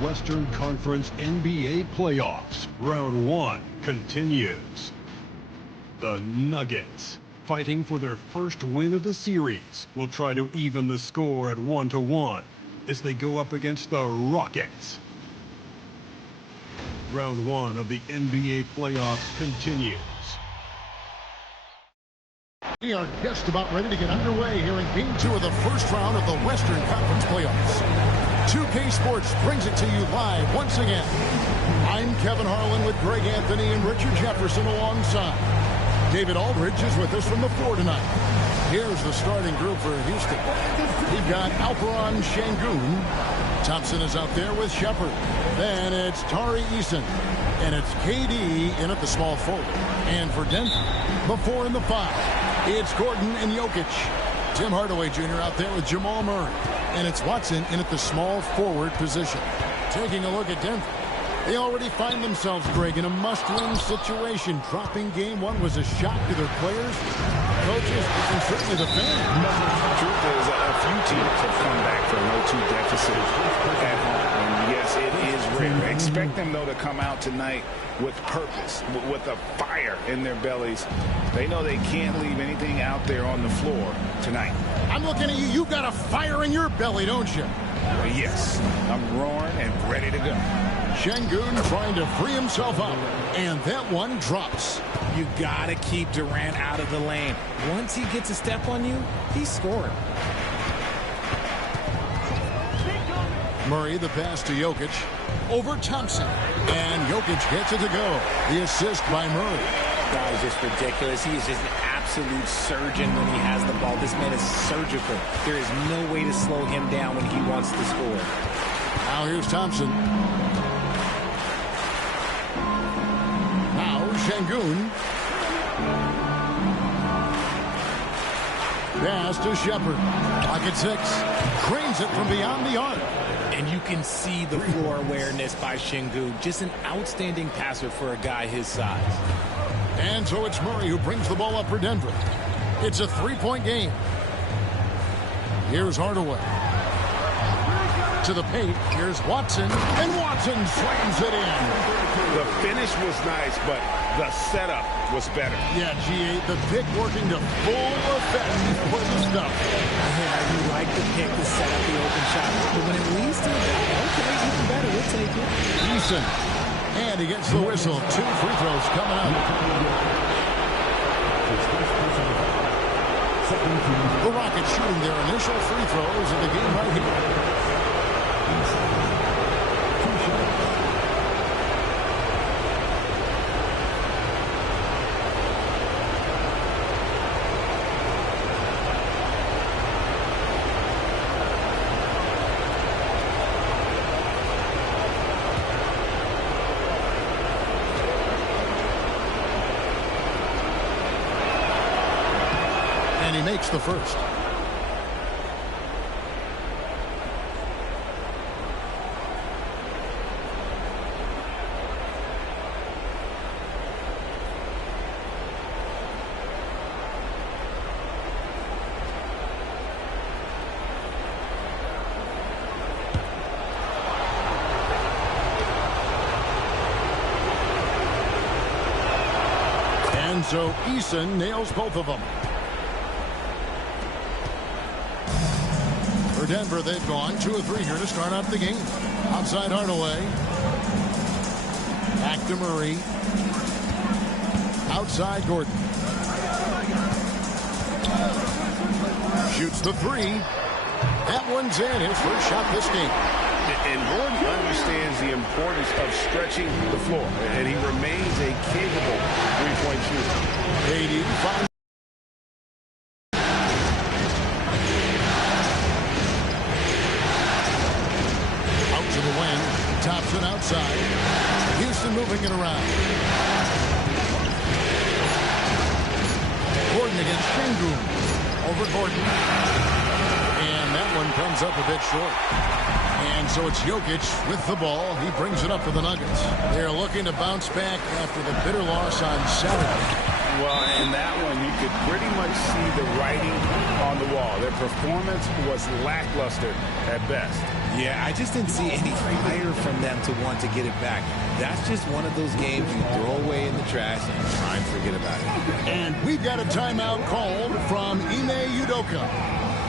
Western Conference NBA playoffs. Round 1 continues. The Nuggets, fighting for their first win of the series, will try to even the score at 1-1 as they go up against the Rockets. Round 1 of the NBA playoffs continues. We are just about ready to get underway here in Game 2 of the first round of the Western Conference playoffs. 2K Sports brings it to you live once again. I'm Kevin Harlan with Greg Anthony and Richard Jefferson alongside. David Aldridge is with us from the floor tonight. Here's the starting group for Houston. We've got Alperen Sengun. Thompson is out there with Shepard. Then it's Tari Eason. And it's KD in at the small forward. And for Denver, the 4 and the 5, it's Gordon and Jokic. Tim Hardaway Jr. out there with Jamal Murray. And it's Watson in at the small forward position. Taking a look at Denver. They already find themselves, Greg, in a must-win situation. Dropping Game 1 was a shock to their players, coaches, and certainly the fans. Truth is, a few teams have come back for an 0-2 deficit at home. And yes, it is rare. Expect them, though, to come out tonight with purpose, with a fire in their bellies. They know they can't leave anything out there on the floor tonight. I'm looking at you. You've got a fire in your belly, don't you? Well, yes, I'm roaring and ready to go. Sengun trying to free himself up, and that one drops. You gotta keep Durant out of the lane. Once he gets a step on you, he's scoring. Murray, the pass to Jokic. Over Thompson. And Jokic gets it to go. The assist by Murray. That was just ridiculous. He is just an absolute surgeon when he has the ball. This man is surgical. There is no way to slow him down when he wants to score. Now here's Thompson. Now Sengun. Pass to Shepard. Pocket 6. Cranes it from beyond the arc. And you can see the floor awareness by Sengun. Just an outstanding passer for a guy his size. And so it's Murray who brings the ball up for Denver. It's a 3-point game. Here's Hardaway. To the paint. Here's Watson. And Watson slams it in. The finish was nice, but the setup was better. Yeah, G8, the pick working to full effect for the stuff. Yeah, you like the pick to set up the open shot. But when it leads to that, okay, even better. We'll take it. Eason. And he gets the whistle. 2 free throws coming up. The Rockets shooting their initial free throws in the game right here. And he makes the first. And so Eason nails both of them. For Denver, they've gone 2 of 3 here to start out the game. Outside Hardaway. Back to Murray. Outside Gordon. Shoots the 3. That one's in. His first shot this game. And Gordon understands the importance of stretching the floor. And he remains a capable three-point shooter. KD finds. Thompson outside. Houston moving it around. Gordon against Sengun. Over Gordon. And that one comes up a bit short. And so it's Jokic with the ball. He brings it up for the Nuggets. They're looking to bounce back after the bitter loss on Saturday. Well, in that one, you could pretty much see the writing on the wall. Their performance was lackluster at best. Yeah, I just didn't see any fire from them to want to get it back. That's just one of those games you throw away in the trash and try and forget about it. And we've got a timeout called from Ime Udoka.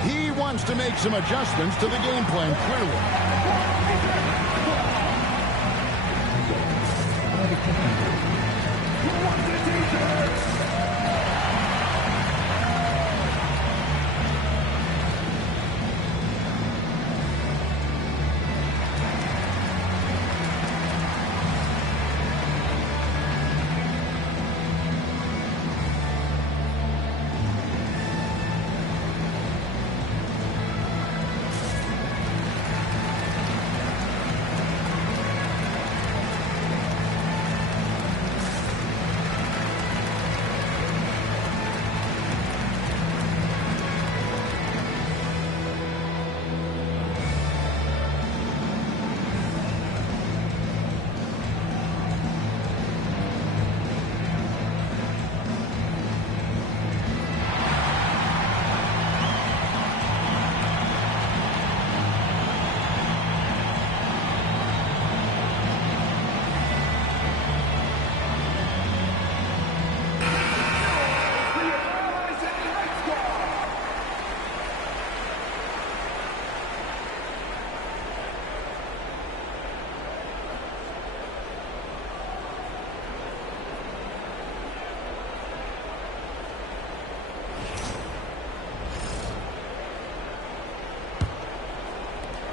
He wants to make some adjustments to the game plan, clearly.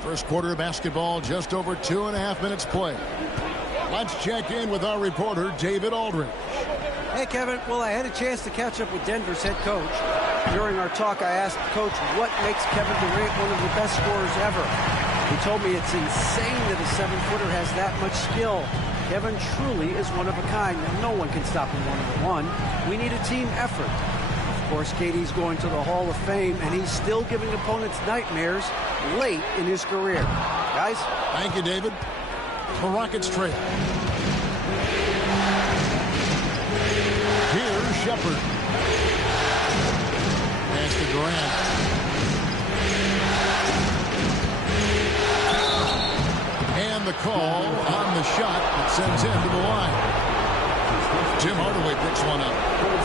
First quarter of basketball, just over 2.5 minutes play. Let's check in with our reporter, David Aldridge. Hey, Kevin. Well, I had a chance to catch up with Denver's head coach. During our talk, I asked Coach what makes Kevin Durant one of the best scorers ever. He told me it's insane that a 7-footer has that much skill. Kevin truly is one of a kind. No one can stop him one-on-one. We need a team effort. Of course, KD's going to the Hall of Fame, and he's still giving opponents nightmares late in his career. Guys? Thank you, David. The Rockets trail. Here's Shepard. Pass to Durant. And the call on the shot that sends him to the line. Tim Hardaway picks one up.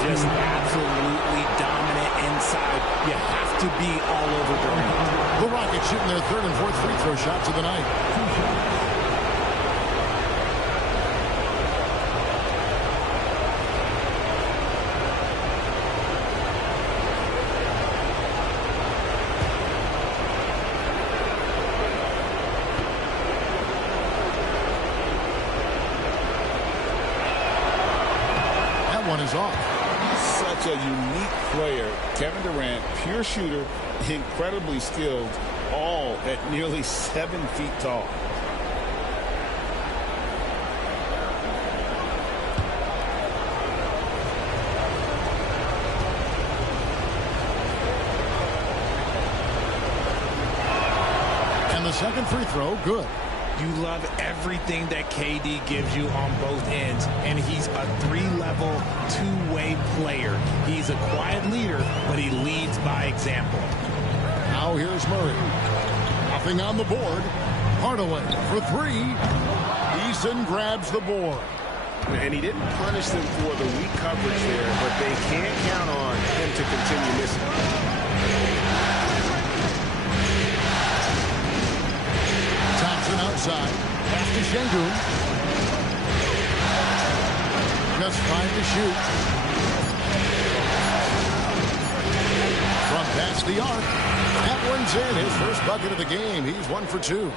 Just absolutely dominant inside. You have to be all over Durant. The Rockets shooting their third and fourth free throw shots of the night. That one is off. Such a unique player. Kevin Durant, pure shooter, incredibly skilled, all at nearly 7 feet tall. And the second free throw, good. You love everything that KD gives you on both ends, and he's a 3-level, 2-way player. He's a quiet leader, but he leads by example. Now here's Murray. Nothing on the board. Hardaway for 3. Eason grabs the board. And he didn't punish them for the weak coverage there, but they can't count on him to continue missing. Outside. Pass to Şengün. Just 5 to shoot. From past the arc. That one's in. His first bucket of the game. He's 1 for 2.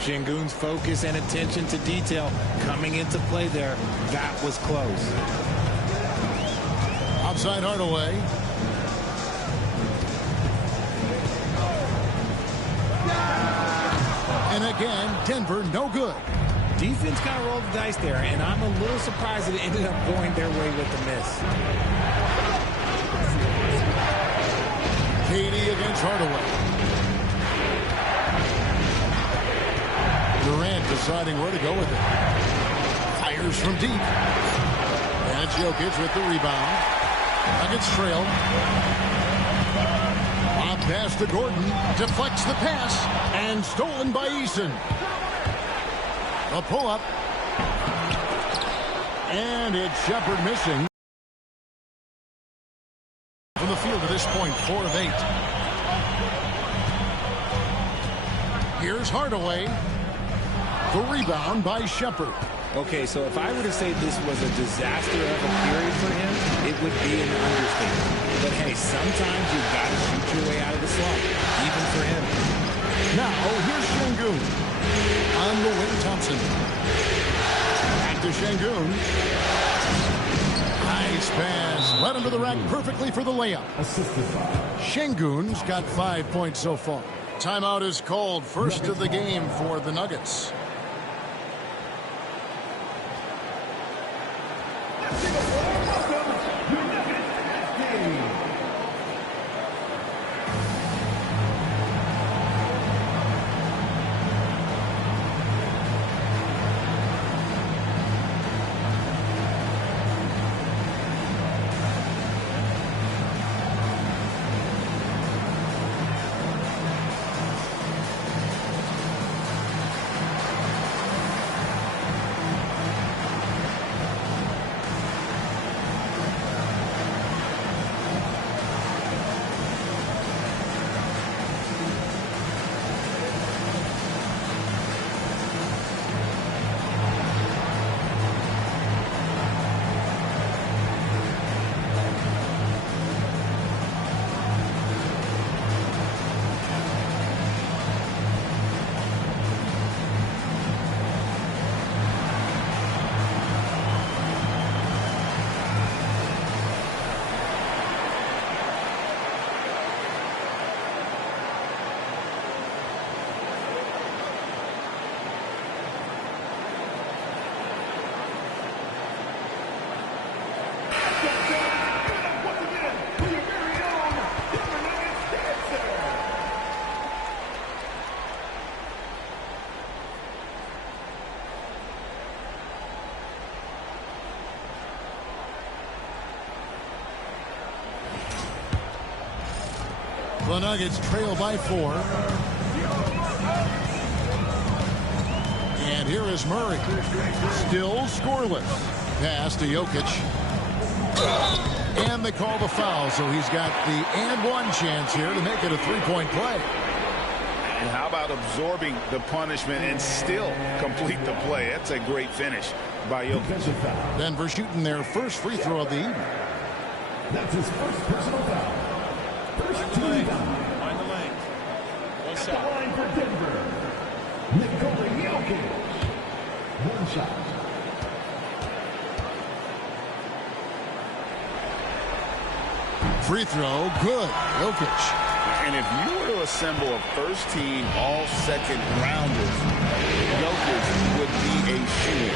Şengün's focus and attention to detail coming into play there. That was close. Outside Hardaway. And again, Denver no good. Defense kind of rolled the dice there, and I'm a little surprised that it ended up going their way with the miss. KD against Hardaway. Durant deciding where to go with it. Fires from deep. And it's Jokic with the rebound. Nuggets trail. Pass to Gordon. Deflects the pass. And stolen by Eason. A pull-up. And it's Shepard missing. From the field at this point, 4 of 8. Here's Hardaway. The rebound by Shepard. Okay, so if I were to say this was a disaster of a period for him, it would be an understatement. But hey, sometimes you've got to shoot your way out of the slump, even for him. Now, here's Şengün. On the wing, Thompson. Back to Şengün. Nice pass. Led him to the rack perfectly for the layup. Şengün's got 5 points so far. Timeout is called. First of the game for the Nuggets. The Nuggets trail by 4. And here is Murray. Still scoreless. Pass to Jokic. And they call the foul, so he's got the and one chance here to make it a three-point play. And how about absorbing the punishment and still complete the play? That's a great finish by Jokic. Denver shooting their first free throw of the evening. That's his first personal foul. First team foul. Find the lane. One At the shot. line for Denver, Nikola Jokic. One shot. Free throw, good. Jokic. And if you were to assemble a first-team all-second rounders, Jokic would be a shooter.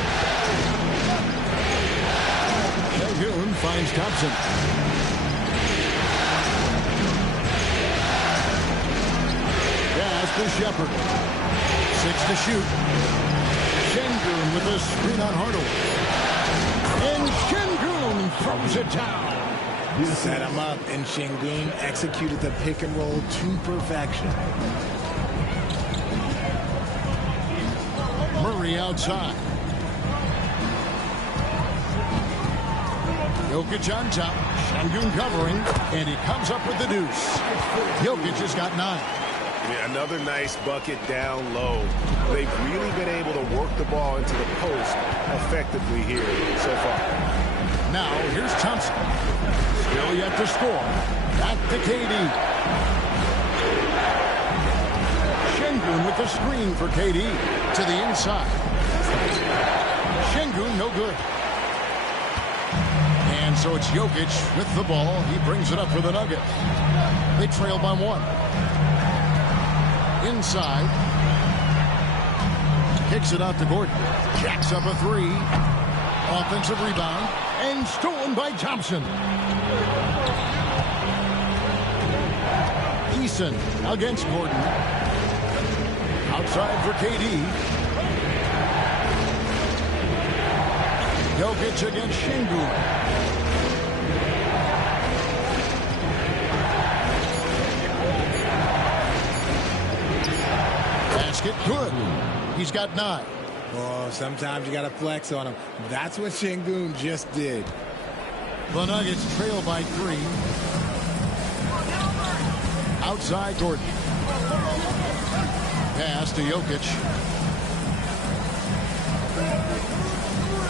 Şengün finds Thompson. Pass to Shepard. 6 to shoot. Şengün with a screen on Hardaway. And Şengün throws it down. Set him up, and Şengün executed the pick and roll to perfection. Murray outside. Jokic on top. Şengün covering, and he comes up with the deuce. Jokic has got 9. Yeah, another nice bucket down low. They've really been able to work the ball into the post effectively here so far. Now, here's Thompson. Still yet to score. Back to KD. Şengün with the screen for KD. To the inside. Şengün no good. And so it's Jokic with the ball. He brings it up for the Nuggets. They trail by 1. Inside. Kicks it out to Gordon. Jacks up a 3. Offensive rebound. And stolen by Thompson. Eason against Gordon. Outside for KD. Jokic against Şengün. bucket, good. He's got 9. Oh, sometimes you got to flex on him. That's what Şengün just did. The Nuggets trail by 3. Outside Gordon. Pass to Jokic.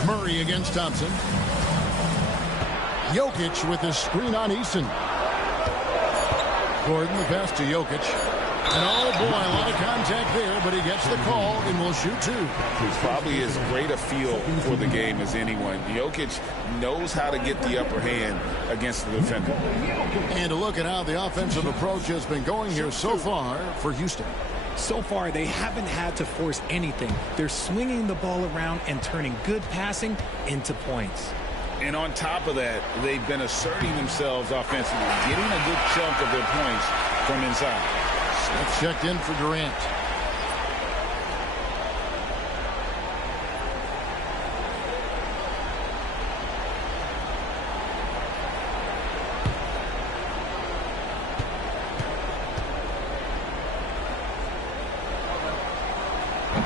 Murray against Thompson. Jokic with a screen on Eason. Gordon, the pass to Jokic. And oh boy, a lot of contact there, but he gets the call and will shoot 2. He's probably as great a feel for the game as anyone. Jokic knows how to get the upper hand against the defender. And a look at how the offensive approach has been going here so far for Houston. So far, they haven't had to force anything. They're swinging the ball around and turning good passing into points. And on top of that, they've been asserting themselves offensively, getting a good chunk of their points from inside. Smith checked in for Durant.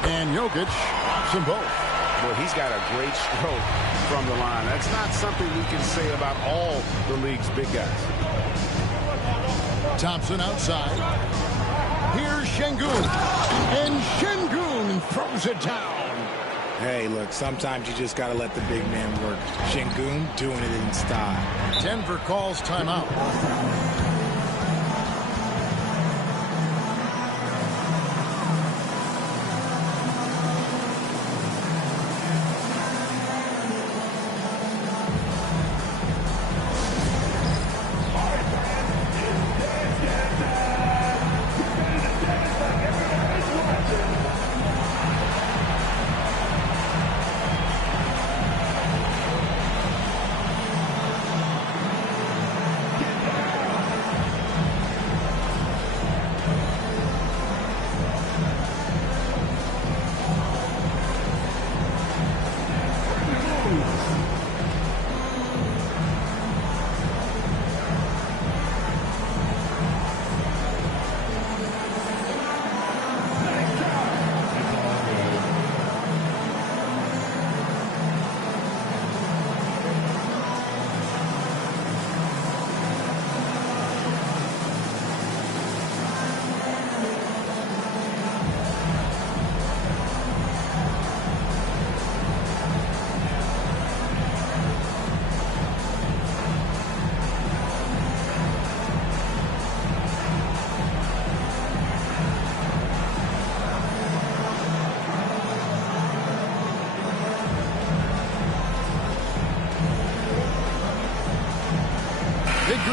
And Jokic drops them both. Well, he's got a great stroke from the line. That's not something we can say about all the league's big guys. Thompson outside. Here's Şengün. And Şengün throws it down. Hey, look, sometimes you just got to let the big man work. Şengün doing it in style. Denver calls timeout.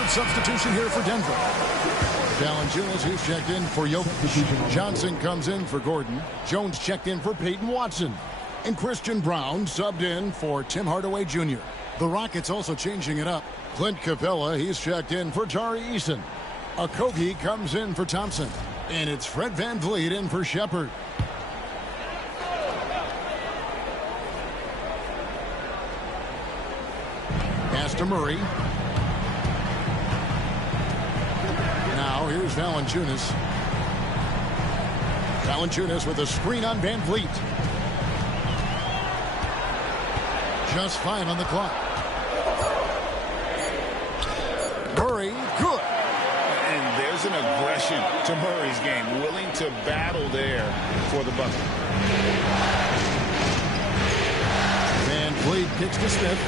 Substitution here for Denver. Valanciunas, who's checked in for Jokic. Johnson comes in for Gordon. Jones checked in for Peyton Watson. And Christian Brown subbed in for Tim Hardaway Jr. The Rockets also changing it up. Clint Capella, he's checked in for Tari Eason. Okogie comes in for Thompson. And it's Fred VanVleet in for Shepard. Pass to Murray. Here's Valanciunas. Valanciunas with a screen on VanVleet. Just 5 on the clock. Murray, good. And there's an aggression to Murray's game, willing to battle there for the bucket. VanVleet kicks to Smith.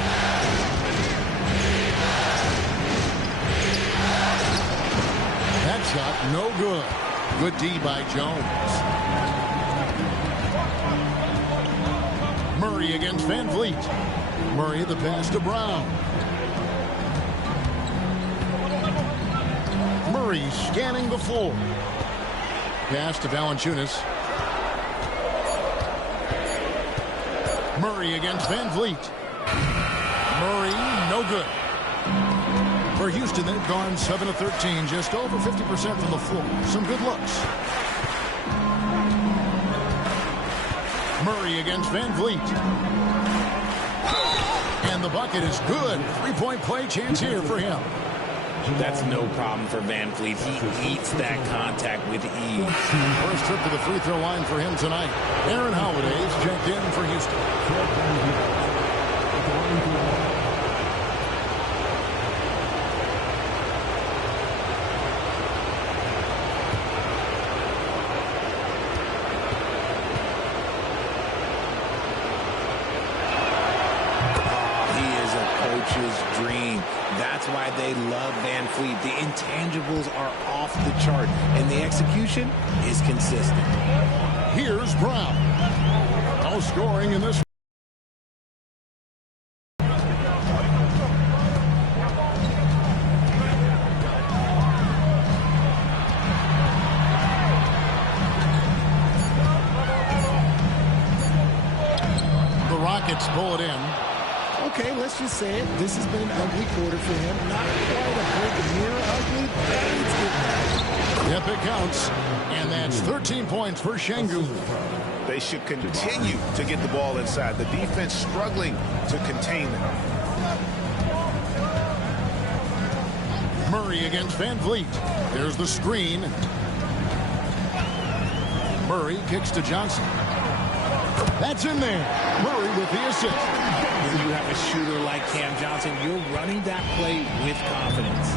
That shot, no good. Good D by Jones. Murray against VanVleet. Murray the pass to Brown. Murray scanning the floor. Pass to Valanciunas. Murray against VanVleet. Murray, no good. For Houston, they've gone 7 of 13, just over 50% from the floor. Some good looks. Murray against VanVleet. And the bucket is good. 3-point play chance here for him. That's no problem for Van Fleet. He eats that contact with ease. First trip to the free throw line for him tonight. Aaron Holiday's checked in for Houston. Dream. That's why they love Van Fleet. The intangibles are off the chart, and the execution is consistent. Here's Brown. No scoring in this. The Rockets pull it in. Okay, let's just say it. This has been an ugly quarter for him. Not quite a break near ugly, but it's getting. Yep, it counts. And that's 13 points for Şengün. They should continue to get the ball inside. The defense struggling to contain them. Murray against Van Vliet. There's the screen. Murray kicks to Johnson. That's in there. Murray with the assist. When you have a shooter like Cam Johnson, you're running that play with confidence.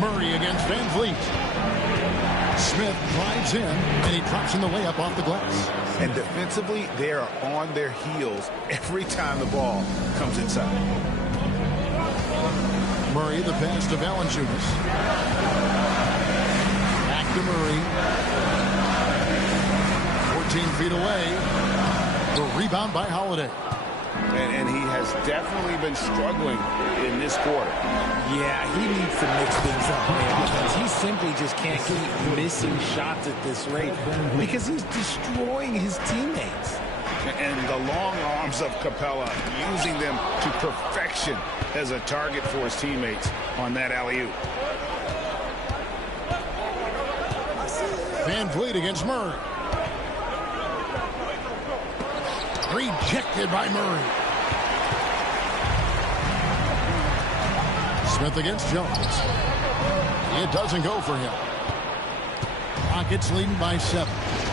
Murray against Van Vliet. Smith drives in, and he drops in the layup off the glass. And defensively, they are on their heels every time the ball comes inside. Murray, the pass to Valanciunas. Back to Murray. 14 feet away. The rebound by Holiday. And he has definitely been struggling in this quarter. Yeah, he needs to mix things up on the offense. He simply just can't keep missing shots at this rate because he's destroying his teammates. And the long arms of Capella, using them to perfection as a target for his teammates on that alley-oop. Van Vliet against Murray. Rejected by Murray. Smith against Jones. It doesn't go for him. Rockets leading by 7.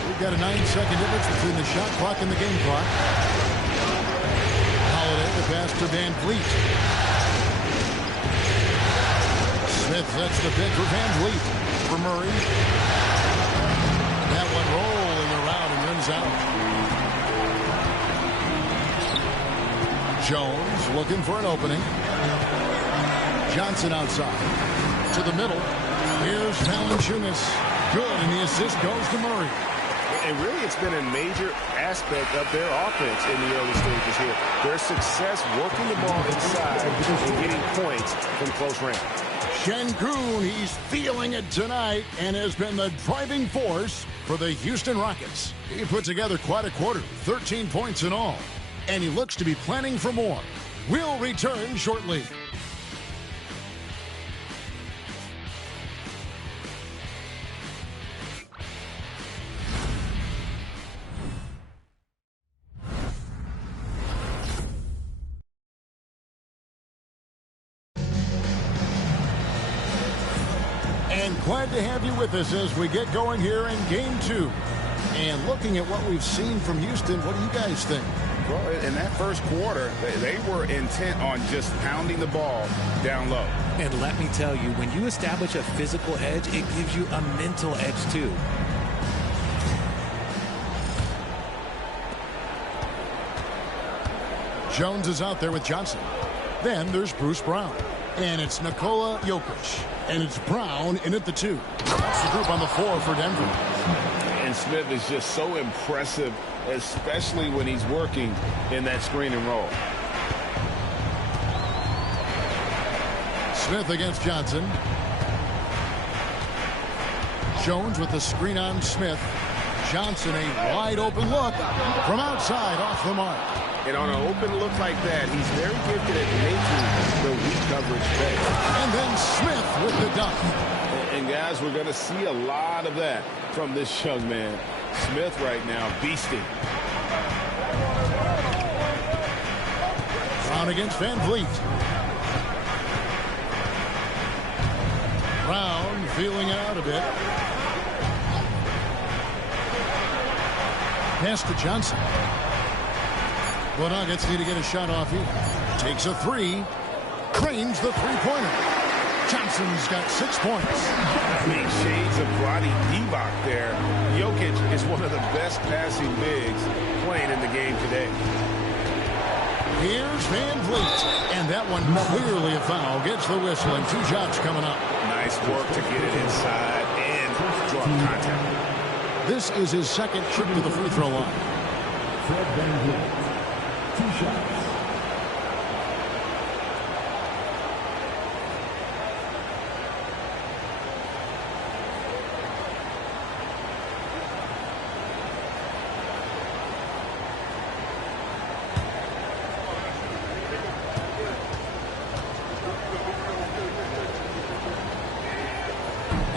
We've got a 9-second difference between the shot clock and the game clock. Holiday, the pass to Van Vliet. Smith sets the pick for Van Vliet. For Murray. That one rolling around and runs out. Jones looking for an opening. Johnson outside. To the middle. Here's Valanciunas. Good, and the assist goes to Murray. And really, it's been a major aspect of their offense in the early stages here. Their success working the ball inside and getting points from close range. Şengün, he's feeling it tonight and has been the driving force for the Houston Rockets. He put together quite a quarter, 13 points in all. And he looks to be planning for more. We'll return shortly. And glad to have you with us as we get going here in Game 2. And looking at what we've seen from Houston, what do you guys think? Well, in that first quarter, they were intent on just pounding the ball down low. And let me tell you, when you establish a physical edge, it gives you a mental edge too. Jones is out there with Johnson. Then there's Bruce Brown. And it's Nikola Jokic. And it's Brown in at the 2. That's the group on the 4 for Denver. And Smith is just so impressive, especially when he's working in that screen and roll. Smith against Johnson. Jones with the screen on Smith. Johnson, a wide open look from outside off the mark. And on an open look like that, he's very gifted at making the weak coverage pay. And then Smith with the dunk. And guys, we're going to see a lot of that from this young man. Smith right now beasting. Brown against Van Vliet. Brown feeling it out a bit. Pass to Johnson. The Nuggets need to get a shot off here. Takes a three. Cranes the three-pointer. Johnson's got 6 points. I mean, shades of Vlade Divac there. Jokic is one of the best passing bigs playing in the game today. Here's Van Vliet. And that one clearly a foul. Gets the whistle and 2 shots coming up. Nice work to get it inside and draw contact. This is his second trip to the free throw line. Fred Van Vliet. 2 shots.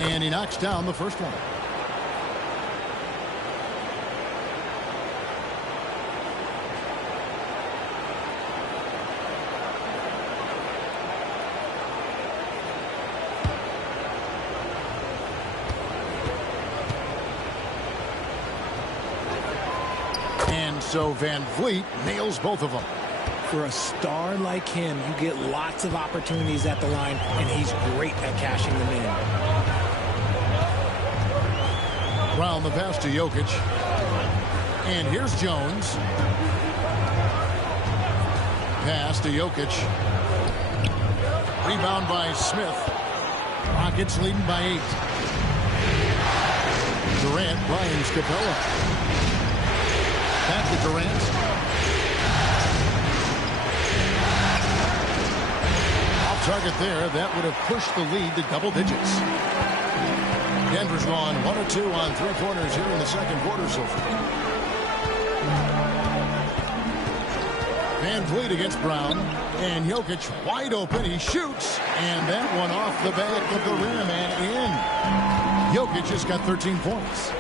And he knocks down the first one. And so Van Vliet nails both of them. For a star like him, you get lots of opportunities at the line, and he's great at cashing them in. Brown the pass to Jokic. And here's Jones. Pass to Jokic. Rebound by Smith. Rockets leading by 8. Durant blinds Capella. Back to Durant. Off target there. That would have pushed the lead to double digits. Denver's gone 1 or 2 on 3-pointers here in the second quarter so far. Van Vliet against Brown. And Jokic wide open. He shoots. And that one off the back of the rim and in. Jokic has got 13 points.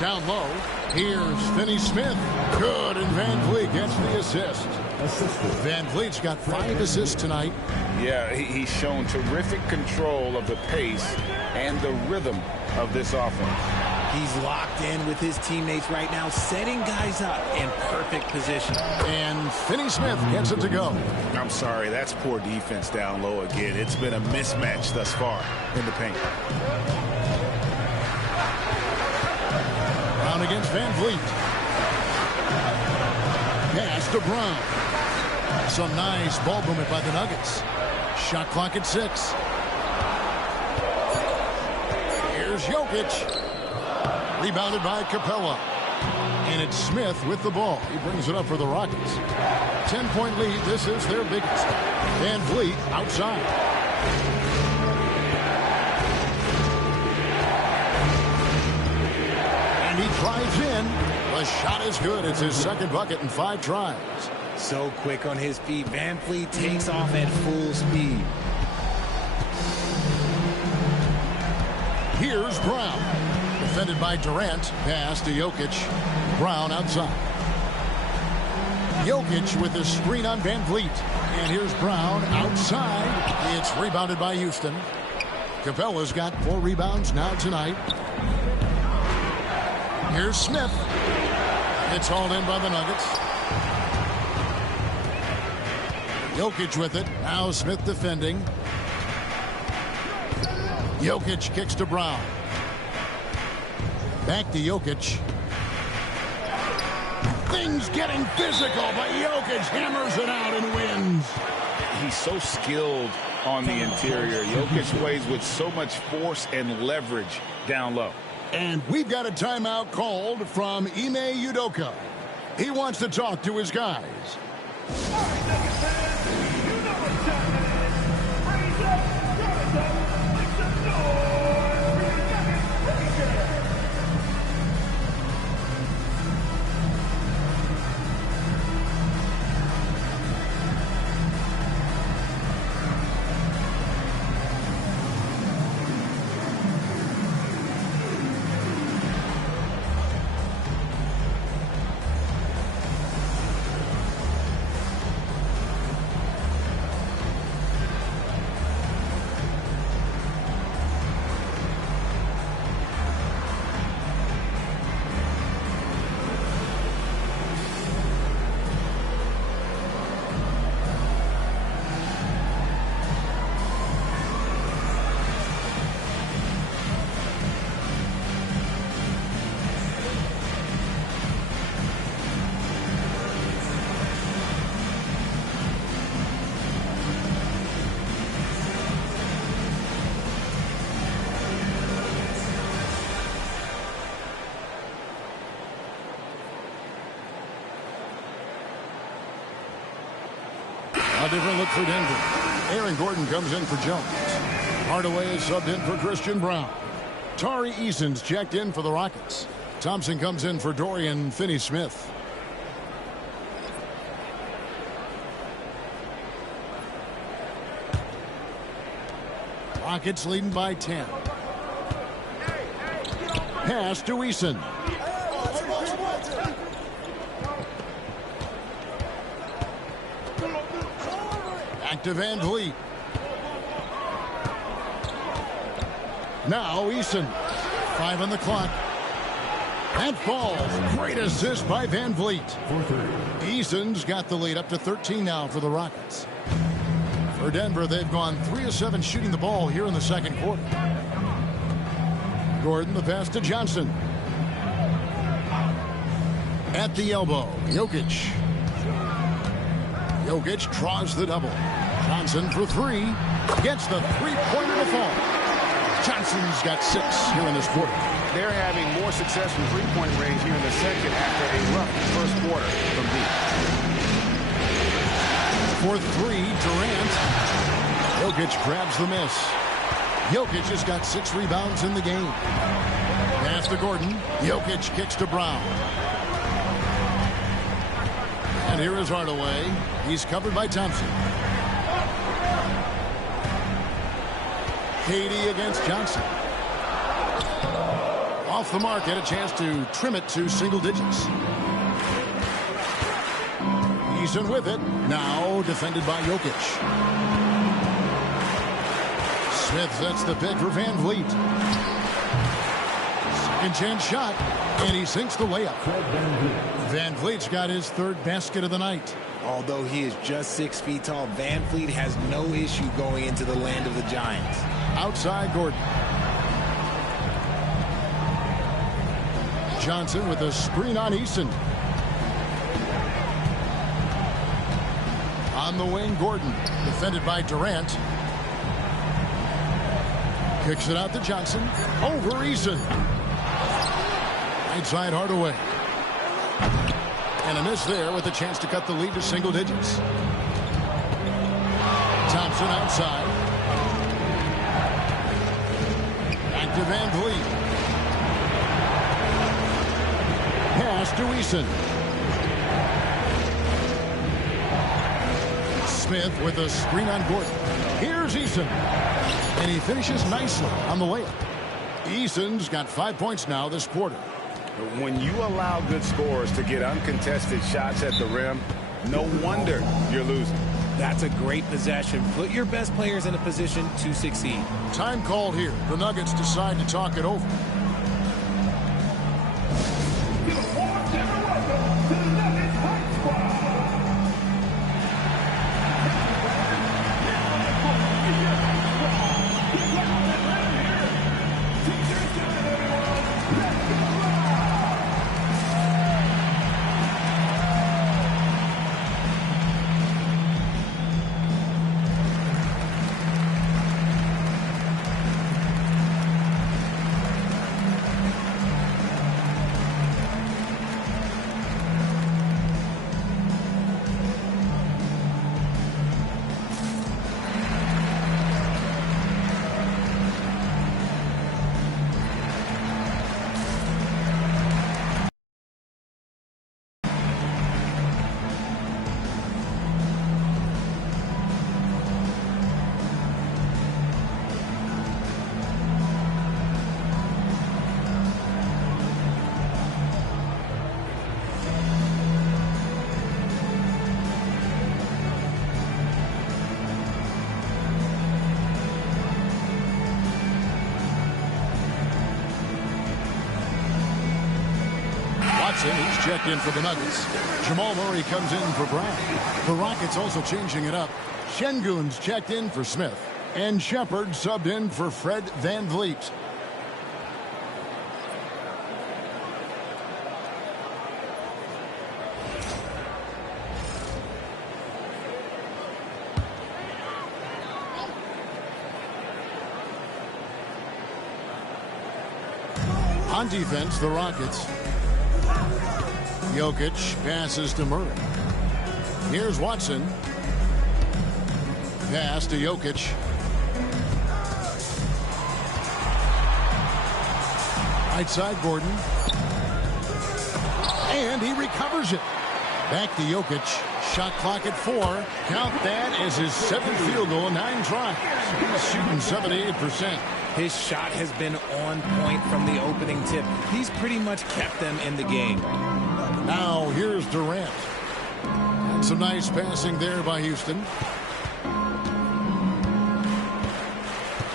Down low. Here's Finney Smith. Good. And Van Vliet gets the assist. Van Vliet's got 5 assists tonight. Yeah, he's shown terrific control of the pace and the rhythm of this offense. He's locked in with his teammates right now, setting guys up in perfect position. And Finney Smith gets it to go. I'm sorry, that's poor defense down low again. It's been a mismatch thus far in the paint. Brown against Van Vliet. Pass to Brown. Some nice ball movement by the Nuggets. Shot clock at 6. Here's Jokic. Rebounded by Capella. And it's Smith with the ball. He brings it up for the Rockets. 10-point lead. This is their biggest. Van Vliet outside. And he drives in. The shot is good. It's his second bucket in 5 tries. So quick on his feet. Van Vliet takes off at full speed. Here's Brown. Defended by Durant. Pass to Jokic. Brown outside. Jokic with the screen on Van Vliet. And here's Brown outside. It's rebounded by Houston. Capella's got 4 rebounds now tonight. Here's Smith. It's hauled in by the Nuggets. Jokic with it. Now Smith defending. Jokic kicks to Brown. Back to Jokic. Things getting physical, but Jokic hammers it out and wins. He's so skilled on the interior. Jokic plays with so much force and leverage down low. And we've got a timeout called from Ime Udoka. He wants to talk to his guys. All right, Nuggets fans, you know what time it is. Raise up, Jonathan, make some noise for your Nuggets Rangers. A different look for Denver. Aaron Gordon comes in for Jones. Hardaway is subbed in for Christian Brown. Tari Eason's checked in for the Rockets. Thompson comes in for Dorian Finney-Smith. Rockets leading by 10. Pass to Eason. Back to Van Vliet. Now Eason. 5 on the clock. That falls. Great assist by Van Vliet. Eason's got the lead up to 13 now for the Rockets. For Denver, they've gone 3 of 7 shooting the ball here in the second quarter. Gordon, the pass to Johnson. At the elbow, Jokic. Jokic draws the double. Johnson for 3. Gets the three-pointer to fall. Johnson's got 6 here in this quarter. They're having more success from three-point range here in the second after a rough first quarter from deep. For 3, Durant. Jokic grabs the miss. Jokic has got 6 rebounds in the game. Pass to Gordon. Jokic kicks to Brown. And here is Hardaway. He's covered by Thompson. KD against Johnson. Off the mark, had a chance to trim it to single digits. Eason with it. Now defended by Jokic. Smith sets the pick for Van Vliet. Second chance shot. And he sinks the layup. Van Vliet's got his 3rd basket of the night. Although he is just 6 feet tall, Van Vliet has no issue going into the land of the Giants. Outside Gordon. Johnson with a screen on Eason. On the wing, Gordon. Defended by Durant. Kicks it out to Johnson. Over Eason. Right side Hardaway. And a miss there with a chance to cut the lead to single digits. Thompson outside. Back to Van Vliet. Pass to Eason. Smith with a screen on Gordon. Here's Eason. And he finishes nicely on the layup. Eason's got 5 points now this quarter. When you allow good scorers to get uncontested shots at the rim, no wonder you're losing. That's a great possession. Put your best players in a position to succeed. Time called here. The Nuggets decide to talk it over. Give a warm dinner welcome to the Nuggets Hype Squad. He's checked in for the Nuggets. Jamal Murray comes in for Brown. The Rockets also changing it up. Şengün's checked in for Smith. And Shepard subbed in for Fred Van Vliet. On defense, the Rockets. Jokic passes to Murray. Here's Watson. pass to Jokic. Right side, Gordon. And he recovers it. Back to Jokic. Shot clock at 4. Count that as his 7th field goal in 9 tries. He's shooting 78%. His shot has been on point from the opening tip. He's pretty much kept them in the game. Now here's Durant. And some nice passing there by Houston.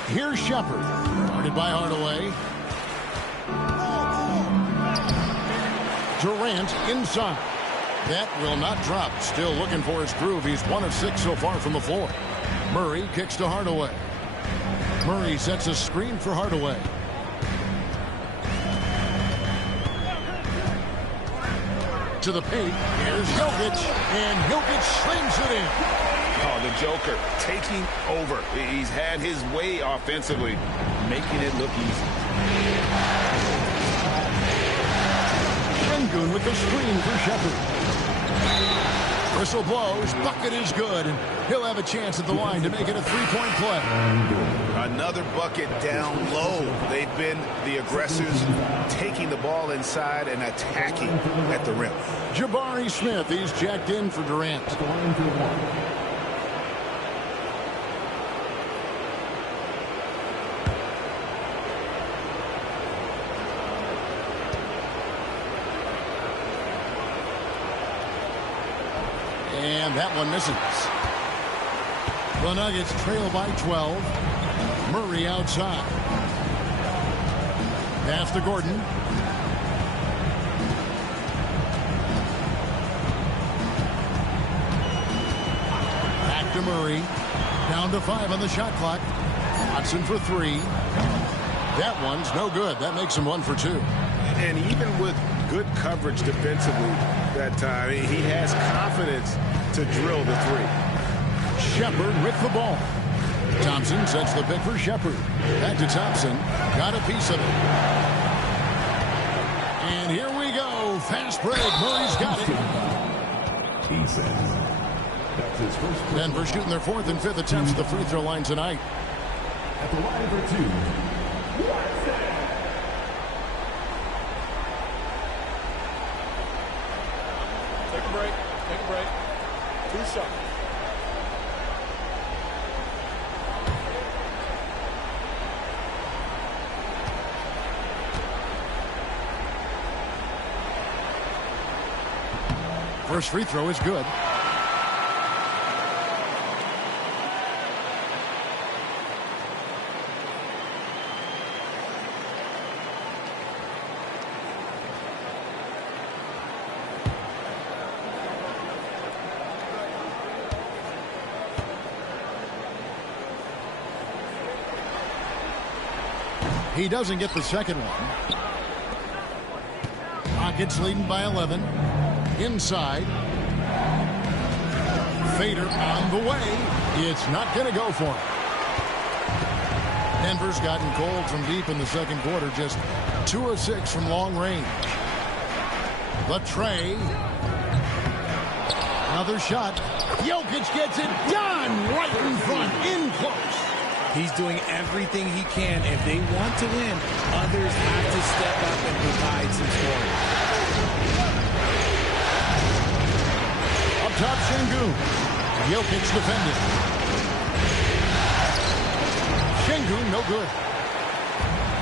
Here's Shepard. Guarded by Hardaway. Durant inside. That will not drop. Still looking for his groove. He's 1 of 6 so far from the floor. Murray kicks to Hardaway. Murray sets a screen for Hardaway. To the paint. Here's Jokic. And Jokic slings it in. Oh, the Joker taking over. He's had his way offensively, making it look easy. Sengun with the screen for Shepard. Whistle blows. Bucket is good. And he'll have a chance at the line to make it a 3-point play. Another bucket down low. They've been the aggressors, taking the ball inside and attacking at the rim. Jabari Smith, he's jacked in for Durant. And that one misses. The Nuggets trail by 12. Murray outside. Pass to Gordon. Back to Murray. Down to 5 on the shot clock. Watson for 3. That one's no good. That makes him 1 for 2. And even with good coverage defensively that time, he has confidence to drill the 3. Shepard with the ball. Thompson sets the pick for Shepard. Back to Thompson. Got a piece of it. And here we go. Fast break. Murray's got it. Denver shooting their 4th and 5th attempts at the free throw line tonight. At the line for 2. Take a break. Take a break. 2 shots. First free throw is good. He doesn't get the second one. Rockets leading by 11. Inside. Fader on the way. It's not going to go for him. Denver's gotten cold from deep in the second quarter. Just 2 of 6 from long range. The tray. Another shot. Jokic gets it done right in front. In close. He's doing everything he can. If they want to win, others have to step up and provide some scoring. Up top, Sengun. Jokic defended. Sengun, no good.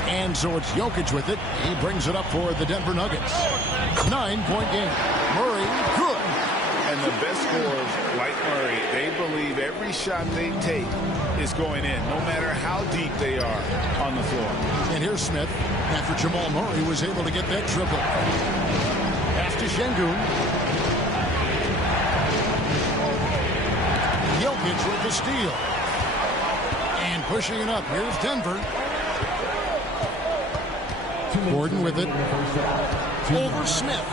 And so it's Jokic with it. He brings it up for the Denver Nuggets. 9-point game. Murray, good. And the best scorers, like Murray, they believe every shot they take is going in, no matter how deep they are on the floor. And here's Smith, after Jamal Murray was able to get that triple. Pass to Sengun. Jokic with the steal. And pushing it up. Here's Denver. Gordon with it. Over Smith.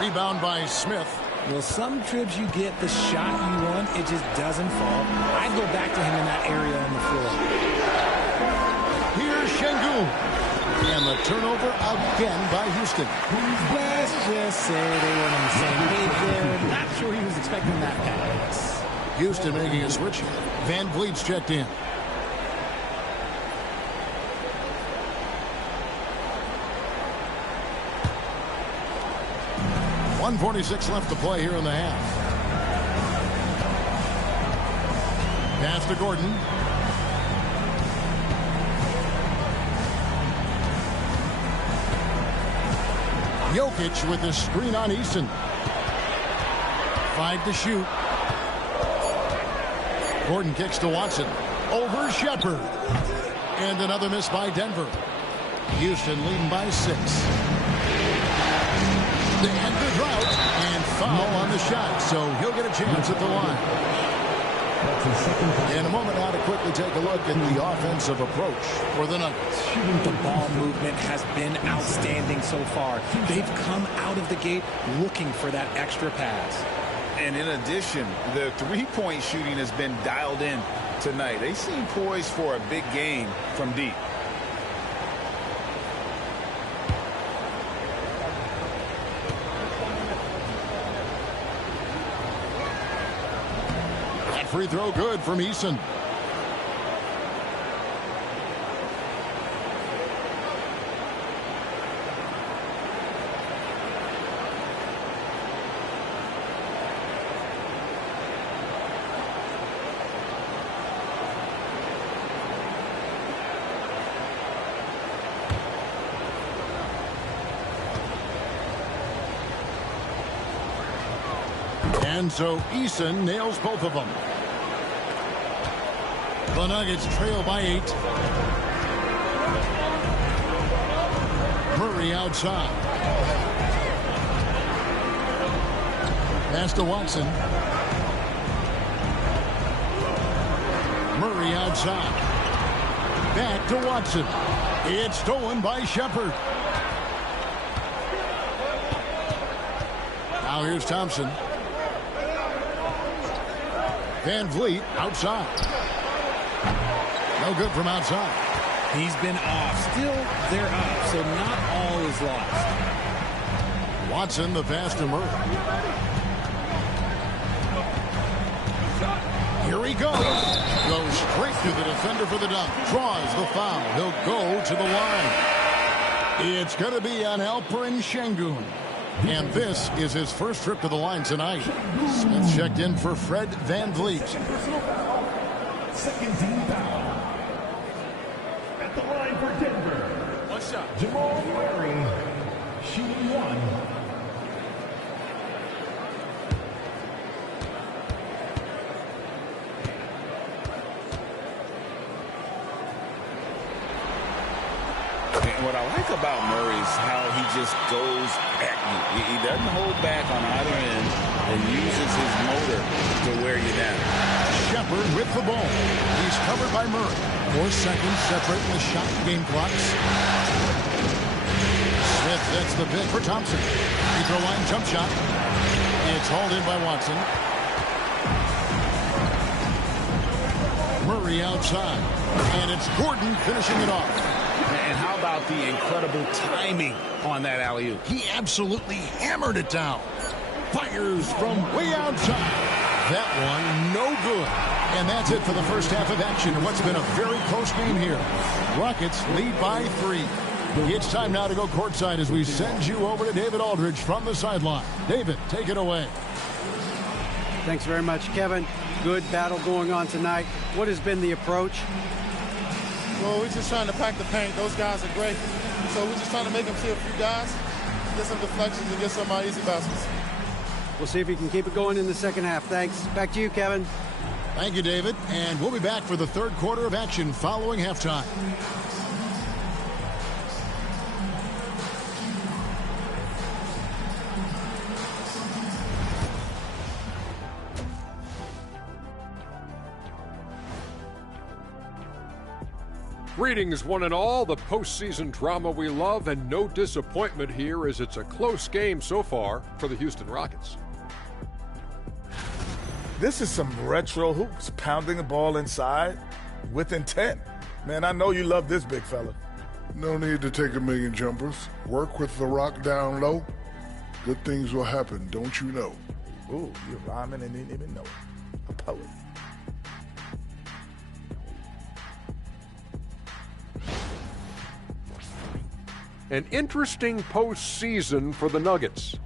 Rebound by Smith. Well, some trips you get the shot you want, it just doesn't fall. I'd go back to him in that area on the floor. Here's Sengun. And the turnover again by Houston. Let's just say they weren't on the same page there. Not sure he was expecting that pass. Houston making a switch. Van Vliet's checked in. .146 left to play here in the half. Pass to Gordon. Jokic with the screen on Easton. 5 to shoot. Gordon kicks to Watson. Over Shepard. And another miss by Denver. Houston leading by 6. To end the drought. And foul on the shot. So he'll get a chance at the line. In a moment now to quickly take a look at the offensive approach for the Nuggets. The ball movement has been outstanding so far. They've come out of the gate looking for that extra pass. And in addition, the three-point shooting has been dialed in tonight. They seem poised for a big game from deep. That free throw good from Eason. And so Eason nails both of them. The Nuggets trail by 8. Murray outside. Pass to Watson. Murray outside. Back to Watson. It's stolen by Shepard. Now here's Thompson. Van Vliet outside. No good from outside. He's been off. Still, they're up, so not all is lost. Watson, the pass to Murray. Here he goes. Goes straight to the defender for the dunk. Draws the foul. He'll go to the line. It's going to be on Alperen Şengün. And this is his first trip to the line tonight. Smith checked in for Fred Van Vliet. Second team foul. At the line for Denver. One shot. Jamal Murray, shooting 1. What I like about Murray is how he just goes at you. He doesn't hold back on either end and uses his motor to wear you down. Shepard with the ball. He's covered by Murray. 4 seconds separating the shot and game clocks. Smith gets the pick for Thompson. Free throw line jump shot. It's hauled in by Watson. Murray outside. And it's Gordon finishing it off. And how about the incredible timing on that alley-oop? He absolutely hammered it down. Fires from way outside. That one, no good. And that's it for the first half of action in what's been a very close game here. Rockets lead by 3. It's time now to go courtside as we send you over to David Aldridge from the sideline. David, take it away. Thanks very much, Kevin. Good battle going on tonight. What has been the approach? Well, we're just trying to pack the paint. Those guys are great. So we're just trying to make them see a few guys, get some deflections, and get some easy baskets. We'll see if he can keep it going in the second half. Thanks. Back to you, Kevin. Thank you, David. And we'll be back for the third quarter of action following halftime. Greetings, one and all. The postseason drama we love, and no disappointment here as it's a close game so far for the Houston Rockets. This is some retro hoops, pounding the ball inside with intent. Man, I know you love this, big fella. No need to take a million jumpers. Work with the rock down low. Good things will happen, don't you know? Ooh, you're rhyming and didn't even know it. a poet. An interesting postseason for the Nuggets.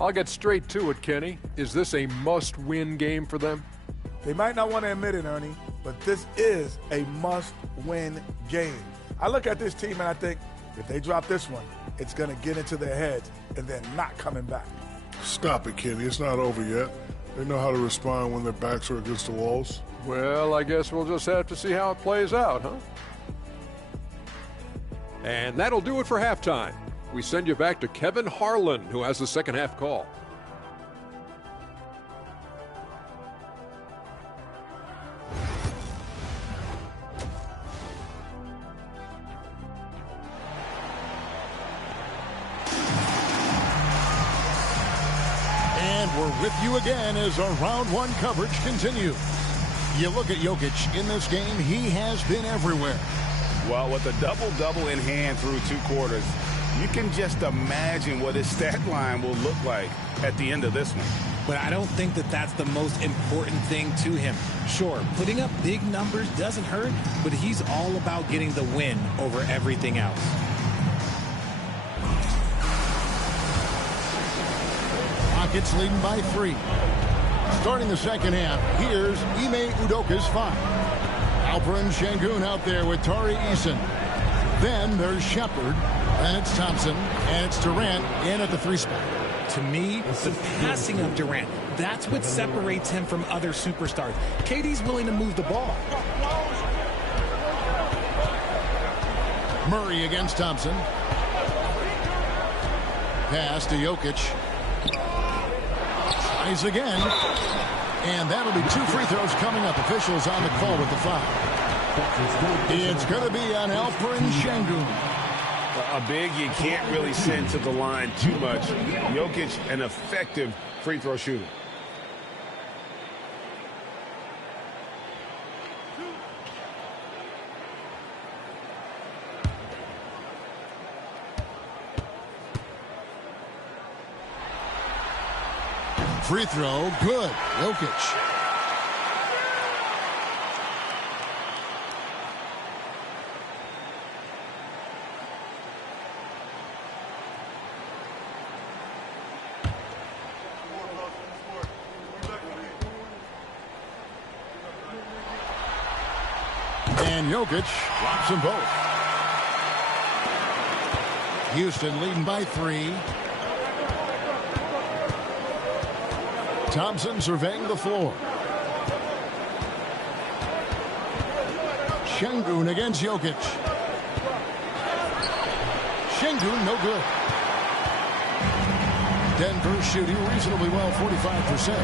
I'll get straight to it, Kenny. Is this a must-win game for them? They might not want to admit it, Ernie, but this is a must-win game. I look at this team and I think if they drop this one, it's going to get into their heads and then not coming back. Stop it, Kenny. It's not over yet. They know how to respond when their backs are against the walls. Well, I guess we'll just have to see how it plays out, huh? And that'll do it for halftime. We send you back to Kevin Harlan, who has the second half call. And we're with you again as our round one coverage continues. You look at Jokic in this game, he has been everywhere. Well, with a double-double in hand through 2 quarters, you can just imagine what his stat line will look like at the end of this one. But I don't think that that's the most important thing to him. Sure, putting up big numbers doesn't hurt, but he's all about getting the win over everything else. Rockets leading by 3. Starting the second half, here's Ime Udoka's 5. Alperen Şengün out there with Tari Eason. Then there's Shepard, and it's Thompson, and it's Durant in at the 3 spot. To me, the passing of Durant, that's what separates him from other superstars. KD's willing to move the ball. Murray against Thompson. Pass to Jokic. Tries again. And that'll be 2 free throws coming up. Officials on the call with the foul. It's going to be on Alperen Şengün. A big you can't really send to the line too much. Jokic, an effective free throw shooter. Free throw, good. Jokic. And Jokic drops them both. Houston leading by 3. Thompson surveying the floor. Şengün against Jokic. Şengün no good. Denver shooting reasonably well, 45%.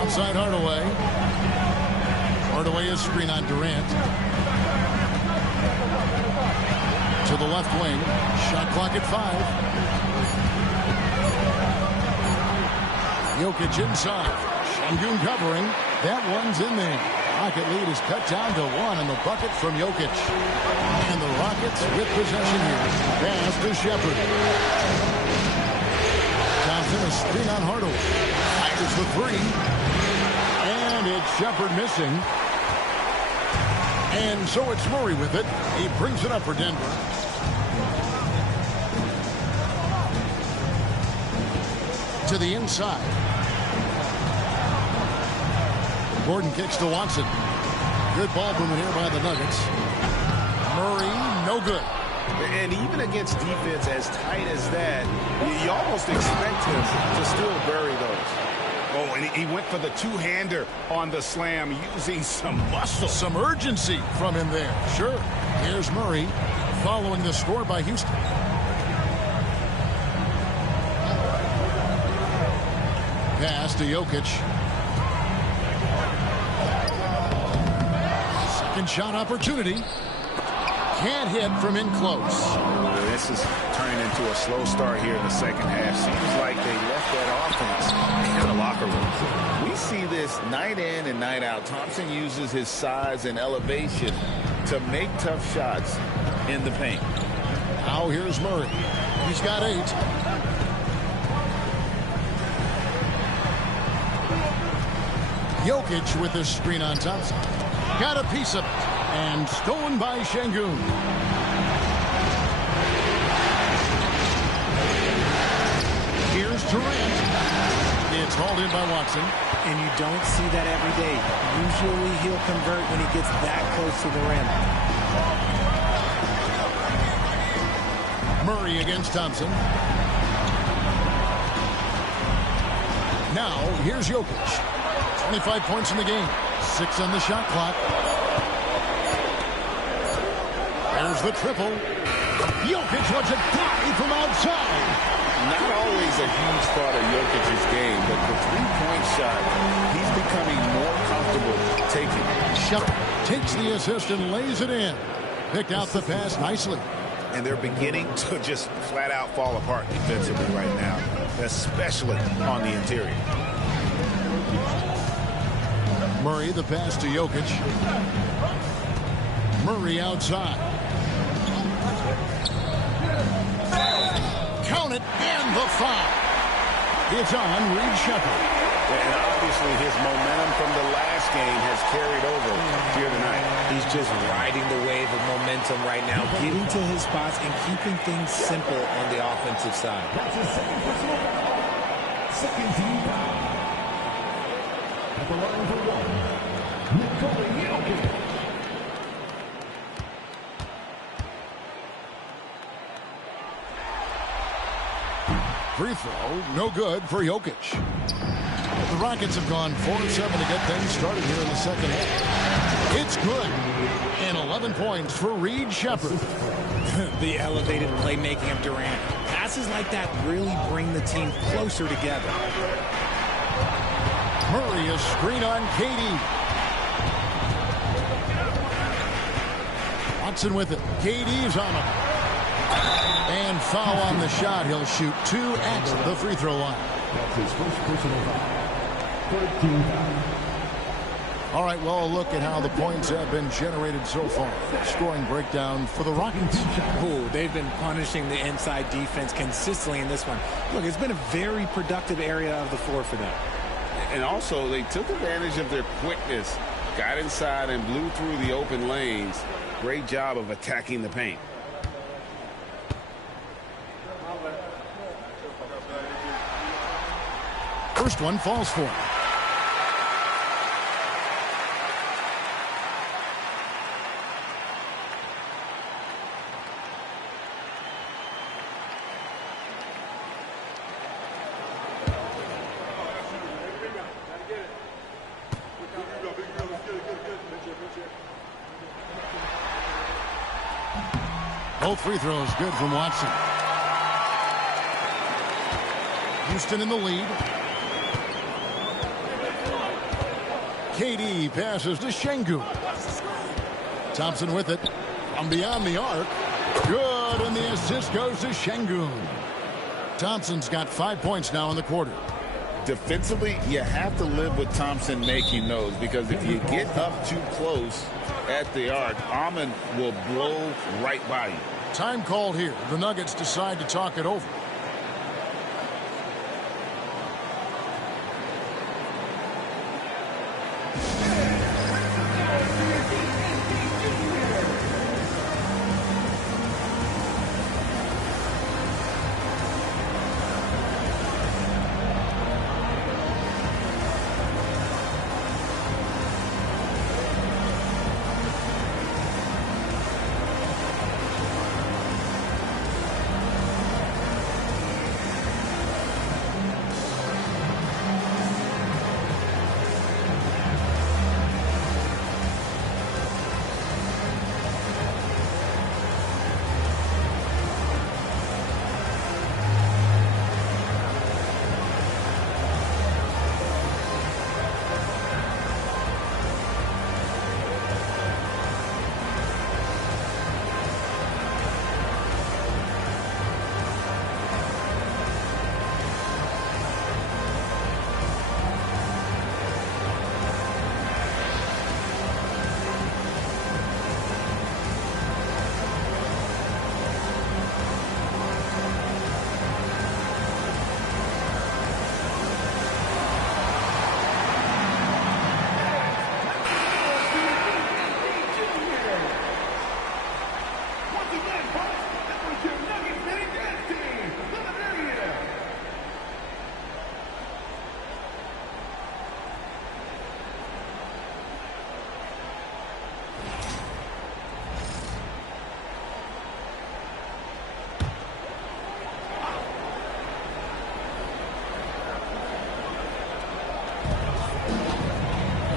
Outside Hardaway. Hardaway is screen on Durant. To the left wing. Shot clock at 5. Jokic inside. Şengün covering. That one's in there. Rocket lead is cut down to 1 in the bucket from Jokic. And the Rockets with possession here. Pass to Shepard. Thompson a screen on Hardaway. Fires the 3. And it's Shepard missing. And so it's Murray with it. He brings it up for Denver. To the inside. Gordon kicks to Watson. Good ball movement here by the Nuggets. Murray, no good. And even against defense as tight as that, you almost expect him to still bury those. Oh, and he went for the two-hander on the slam, using some muscle. Some urgency from him there. Sure. Here's Murray following the score by Houston. Pass to Jokic. Second shot opportunity. Can't hit from in close. This is turning into a slow start here in the second half. Seems like they left that offense in the locker room. We see this night in and night out. Thompson uses his size and elevation to make tough shots in the paint. Now here's Murray. He's got 8. Jokic with the screen on Thompson. Got a piece of it. And stolen by Şengün. Here's Durant. It's hauled in by Watson. And you don't see that every day. Usually he'll convert when he gets that close to the rim. Murray against Thompson. Now, here's Jokic. 25 points in the game. 6 on the shot clock. There's the triple. Jokic wants a dive from outside. Not always a huge part of Jokic's game, but the three-point shot, he's becoming more comfortable taking it. Shep takes the assist and lays it in. Picked out the pass nicely. And they're beginning to just flat-out fall apart defensively right now, especially on the interior. Murray, the pass to Jokic. Murray outside. Count it, and the foul. It's on Reed Sheppard. And obviously his momentum from the last game has carried over here tonight. He's just riding the wave of momentum right now, getting to his spots and keeping things simple on the offensive side. That's his second personal foul. Second team foul. At the line for one, Nikola Jokic. Free throw, no good for Jokic. The Rockets have gone 4-7 to get things started here in the second half. It's good. And 11 points for Reed Sheppard. The elevated playmaking of Durant. Passes like that really bring the team closer together. Murray, a screen on KD. Watson with it. KD's on him. And foul on the shot. He'll shoot 2 at the free throw line. That's his first personal foul. 13 foul. All right, well, a look at how the points have been generated so far. Scoring breakdown for the Rockets. Ooh, they've been punishing the inside defense consistently in this one. Look, it's been a very productive area of the floor for them. And also, they took advantage of their quickness, got inside and blew through the open lanes. Great job of attacking the paint. First one falls for him. Both free throws good from Watson. Houston in the lead. KD passes to Şengün. Thompson with it from beyond the arc. Good, and the assist goes to Şengün. Thompson's got 5 points now in the quarter. Defensively, you have to live with Thompson making those, because if you get up too close at the arc, Ahmed will blow right by you. Time called here. The Nuggets decide to talk it over.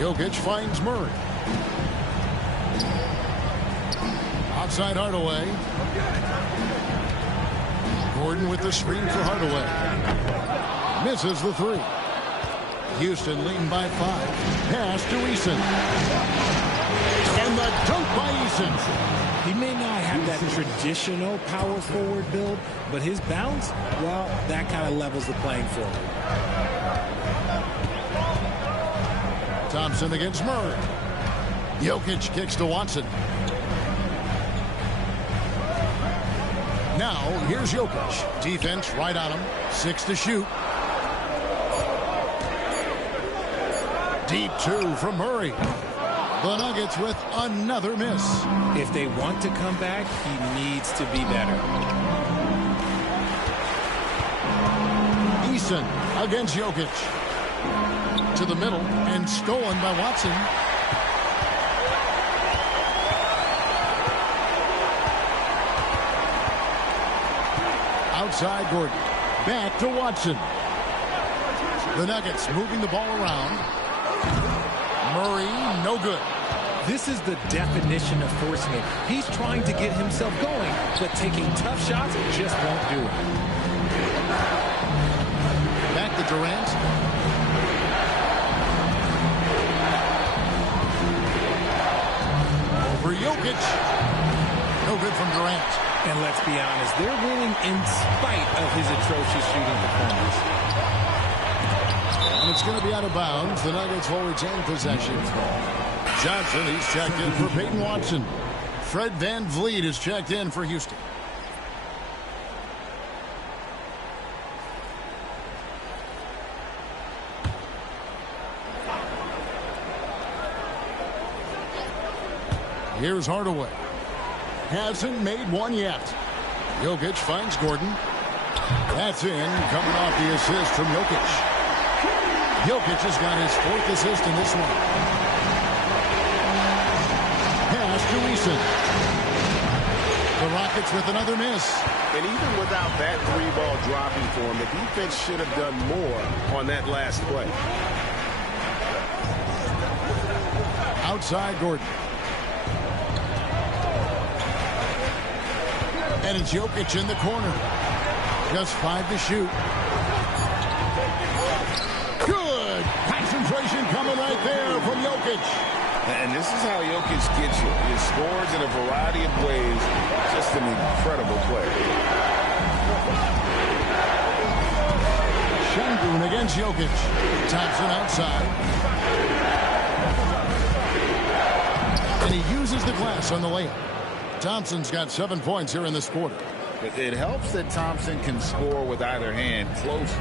Jokic finds Murray. Outside Hardaway. Gordon with the screen for Hardaway. Misses the three. Houston leading by 5. Pass to Eason. And the dunk by Eason. He may not have that traditional power forward build, but his bounce, well, that kind of levels the playing field. Thompson against Murray. Jokic kicks to Watson. Now, here's Jokic. Defense right on him. 6 to shoot. Deep 2 from Murray. The Nuggets with another miss. If they want to come back, he needs to be better. Eason against Jokic. To the middle and stolen by Watson. Outside Gordon. Back to Watson. The Nuggets moving the ball around. Murray, no good. This is the definition of forcing it. He's trying to get himself going, but taking tough shots just won't do it. Back to Durant. Over Jokic. No good from Durant. And let's be honest, they're winning in spite of his atrocious shooting performance. And it's going to be out of bounds. The Nuggets will retain possession. Johnson, he's checked in for Peyton Watson. Fred VanVleet is checked in for Houston. Here's Hardaway. Hasn't made one yet. Jokic finds Gordon. That's in, coming off the assist from Jokic. Jokic has got his 4th assist in this one. Pass to Eason. The Rockets with another miss. And even without that 3-ball dropping for him, the defense should have done more on that last play. Outside Gordon. And it's Jokic in the corner. Just 5 to shoot. Good concentration coming right there from Jokic. And this is how Jokic gets you. He scores in a variety of ways. Just an incredible player. Şengün against Jokic. Thompson outside. And he uses the glass on the layup. Thompson's got 7 points here in this quarter. It helps that Thompson can score with either hand close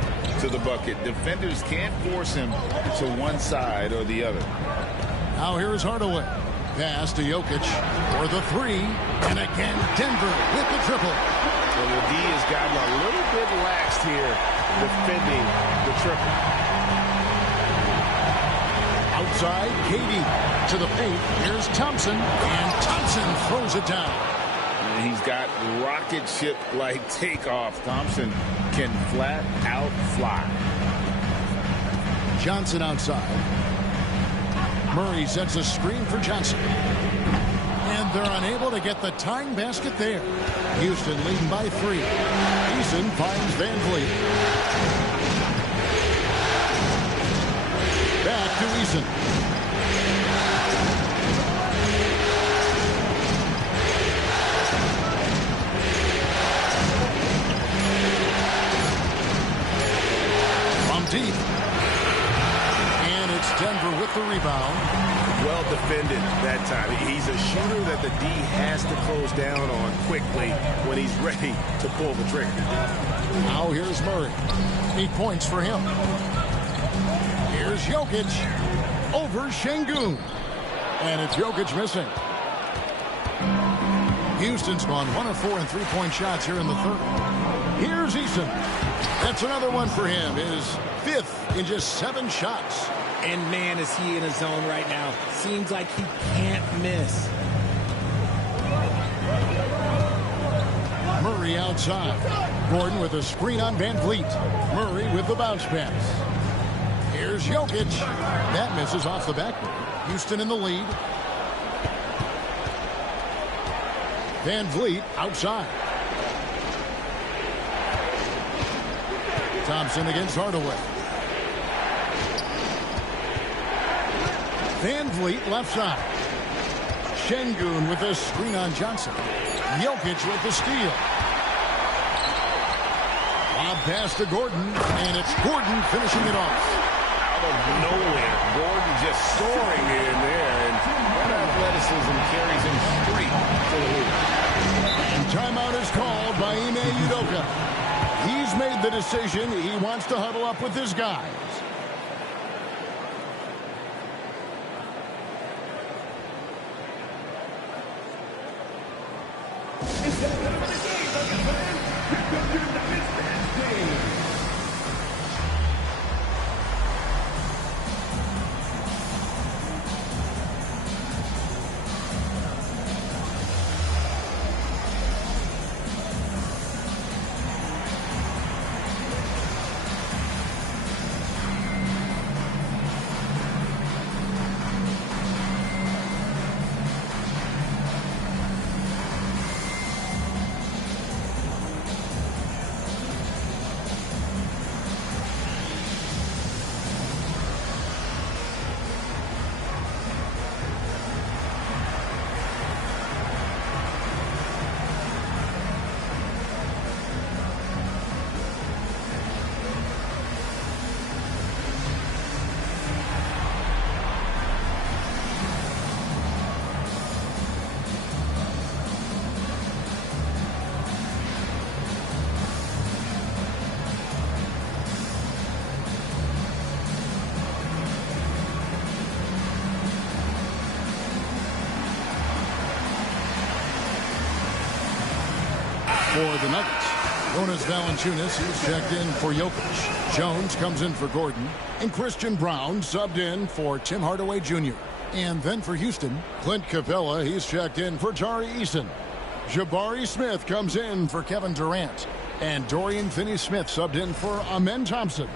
to the bucket. Defenders can't force him to one side or the other. Now here's Hardaway. Pass to Jokic for the 3. And again, Denver with the triple. Well, the D has gotten a little bit laxed here defending the triple. Outside, KD to the paint. Here's Thompson. And Thompson throws it down. And he's got rocket ship-like takeoff. Thompson can flat out fly. Johnson outside. Murray sets a screen for Johnson. And they're unable to get the tying basket there. Houston leading by 3. Eason finds VanVleet. Back to Eason. From deep. And it's Denver with the rebound. Well defended that time. He's a shooter that the D has to close down on quickly when he's ready to pull the trigger. Now here's Murray. 8 points for him. Here's Jokic over Şengün. And it's Jokic missing. Houston's gone 1 of 4 in 3-point shots here in the 3rd. Here's Eason. That's another one for him. His 5th in just 7 shots. And man, is he in a zone right now. Seems like he can't miss. Murray outside. Gordon with a screen on VanVleet. Murray with the bounce pass. Here's Jokic. That misses off the backboard. Houston in the lead. Van Vliet outside. Thompson against Hardaway. Van Vliet left side. Şengün with a screen on Johnson. Jokic with the steal. Lob pass to Gordon, and it's Gordon finishing it off. Out of nowhere, Gordon just soaring in there, and that athleticism carries him straight to the hoop. And timeout is called by Ime Udoka. He's made the decision. He wants to huddle up with his guys. For the Nuggets, Jonas Valanciunas is checked in for Jokic. Jones comes in for Gordon. And Christian Brown subbed in for Tim Hardaway Jr. And then for Houston, Clint Capella, he's checked in for Tari Eason. Jabari Smith comes in for Kevin Durant. And Dorian Finney-Smith subbed in for Amen Thompson.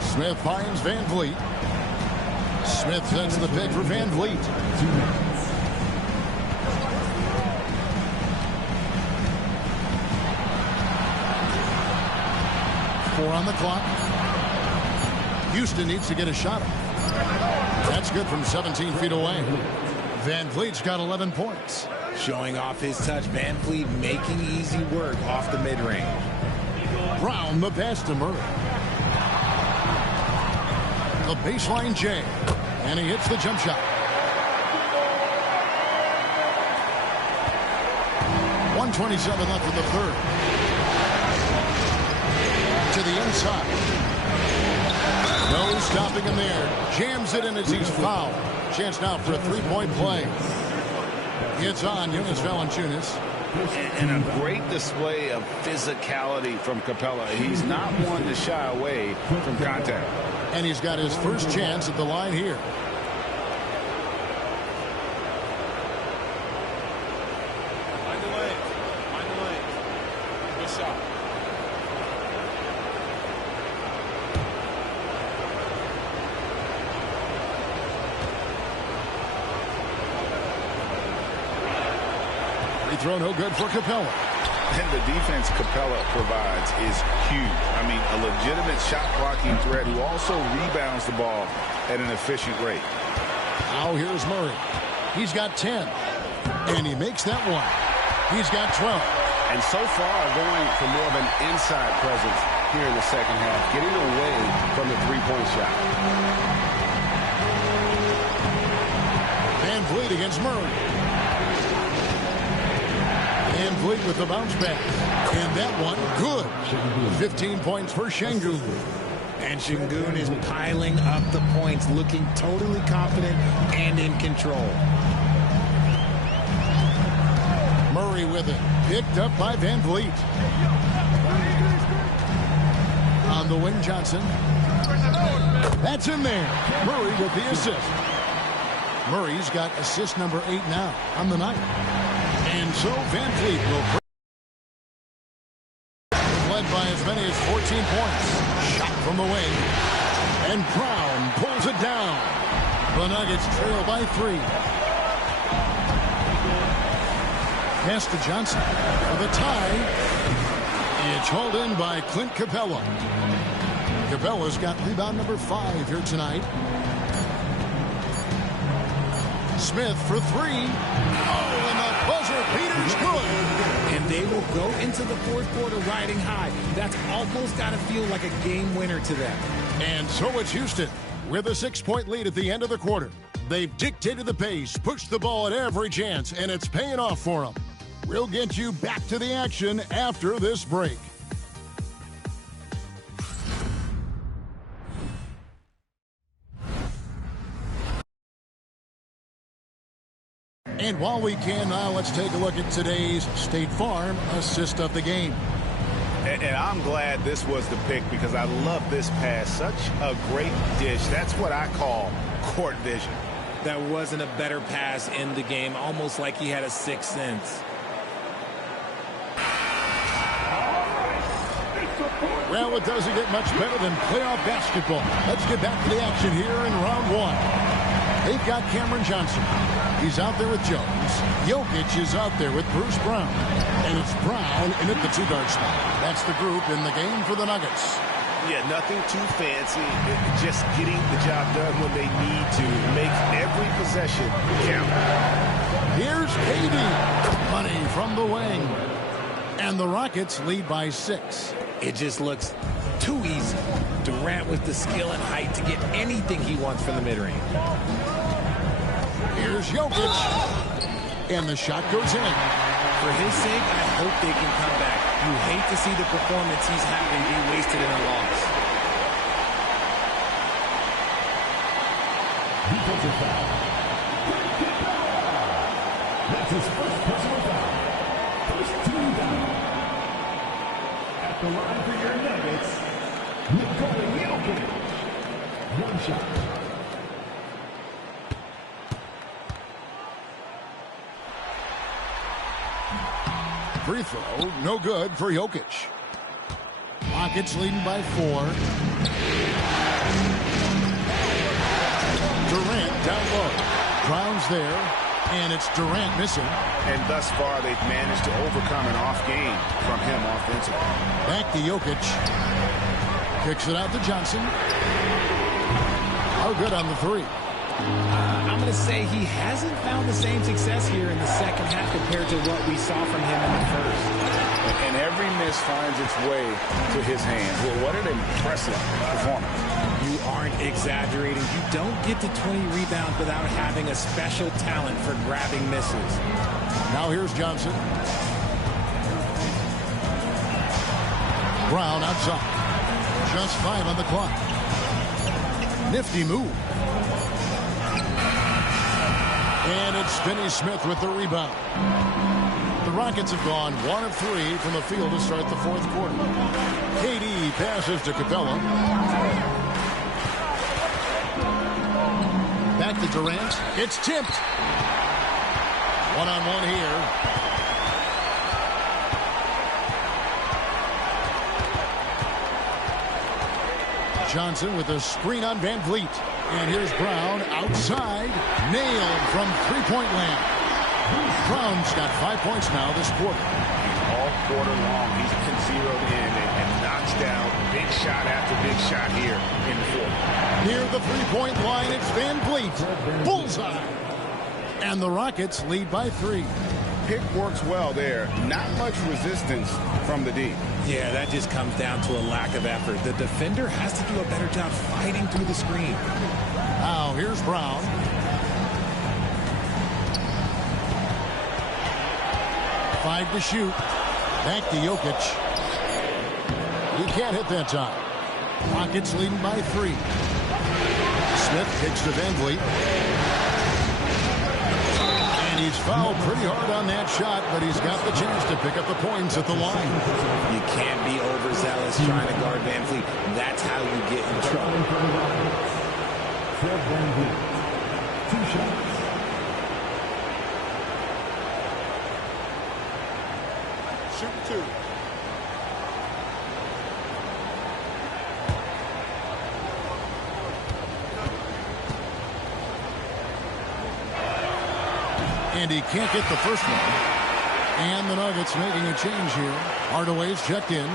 Smith finds Van Vliet. Smith sends the pick for Van Vliet. 2 minutes. Four on the clock. Houston needs to get a shot off. That's good from 17 feet away. Van Vliet's got 11 points. Showing off his touch. Van Vliet making easy work off the mid-range. Brown the pass to Murray. The baseline J. And he hits the jump shot. 1:27 left in the third. To the inside. No stopping him there. Jams it in as he's fouled. Chance now for a three-point play. It's on Jonas Valanciunas. And a great display of physicality from Capella. He's not one to shy away from contact. And he's got his first chance at the line here. Find the lane. Find the lane. Good shot. Free throw no good for Capella. And the defense Capella provides is huge. I mean, a legitimate shot blocking threat who also rebounds the ball at an efficient rate. Now here's Murray. He's got 10. And he makes that one. He's got 12. And so far going for more of an inside presence here in the second half, getting away from the three-point shot. Van Vliet against Murray. Van Vliet with the bounce back. And that one, good. 15 points for Şengün. And Şengün is piling up the points, looking totally confident and in control. Murray with it. Picked up by Van Vliet. On the wing, Johnson. That's in there. Murray with the assist. Murray's got assist number 8 now on the night. And And so Van Vliet will led by as many as 14 points. Shot from the wing. And Brown pulls it down. The Nuggets trail by 3. Pass to Johnson for the tie. It's hauled in by Clint Capella. Capella's got rebound number 5 here tonight. Smith for 3. Oh, and the buzzer beater's good. And they will go into the fourth quarter riding high. That's almost got to feel like a game winner to them. And so it's Houston with a 6-point lead at the end of the quarter. They've dictated the pace, pushed the ball at every chance, and it's paying off for them. We'll get you back to the action after this break. And while we can now, let's take a look at today's State Farm assist of the game. And I'm glad this was the pick because I love this pass. Such a great dish. That's what I call court vision. That wasn't a better pass in the game, almost like he had a sixth sense. Well, it doesn't get much better than playoff basketball. Let's get back to the action here in round 1. They've got Cameron Johnson. He's out there with Jones. Jokic is out there with Bruce Brown. And it's Brown in at the 2-guard spot. That's the group in the game for the Nuggets. Yeah, nothing too fancy. Just getting the job done when they need to. Make every possession count. Here's KD. Money from the wing. And the Rockets lead by 6. It just looks too easy. Durant with the skill and height to get anything he wants from the mid-range. Here's Jokic. And the shot goes in. For his sake, I hope they can come back. You hate to see the performance he's having be wasted in a loss. Defensive foul. That's his first personal foul. First team down. At the line for your Nuggets, Nikola Jokic. One shot. Free throw, no good for Jokic. Rockets leading by 4. Durant down low. Brown's there, and it's Durant missing. And thus far, they've managed to overcome an off game from him offensively. Back to Jokic. Kicks it out to Johnson. Oh, good on the 3. I'm going to say he hasn't found the same success here in the second half compared to what we saw from him in the first. And every miss finds its way to his hands. Well, what an impressive performance. You aren't exaggerating. You don't get to 20 rebounds without having a special talent for grabbing misses. Now here's Johnson. Brown outside. Just 5 on the clock. Nifty move. And it's Finney Smith with the rebound. The Rockets have gone 1 of 3 from the field to start the fourth quarter. KD passes to Capella. Back to Durant. It's tipped. One-on-one here. Johnson with a screen on Van Vliet. And here's Brown outside. Nailed from three-point land. Brown's got 5 points now this quarter. All quarter long, he's been zeroed in and knocks down big shot after big shot here in the fourth. Near the three-point line, it's Van Vliet. Bullseye. And the Rockets lead by 3. Pick works well there. Not much resistance from the D. Yeah, that just comes down to a lack of effort. The defender has to do a better job fighting through the screen. Now here's Brown. Five to shoot. Back to Jokic. He can't hit that time. Rockets leading by 3. Smith kicks to Van Vliet. And he's fouled pretty hard on that shot, but he's got the chance to pick up the points at the line. You can't be overzealous trying to guard Van Vliet. That's how you get in trouble. Fred Van Vliet. 2 shots. shooting 2. And he can't get the first one. And the Nuggets making a change here. Hardaway's checked in.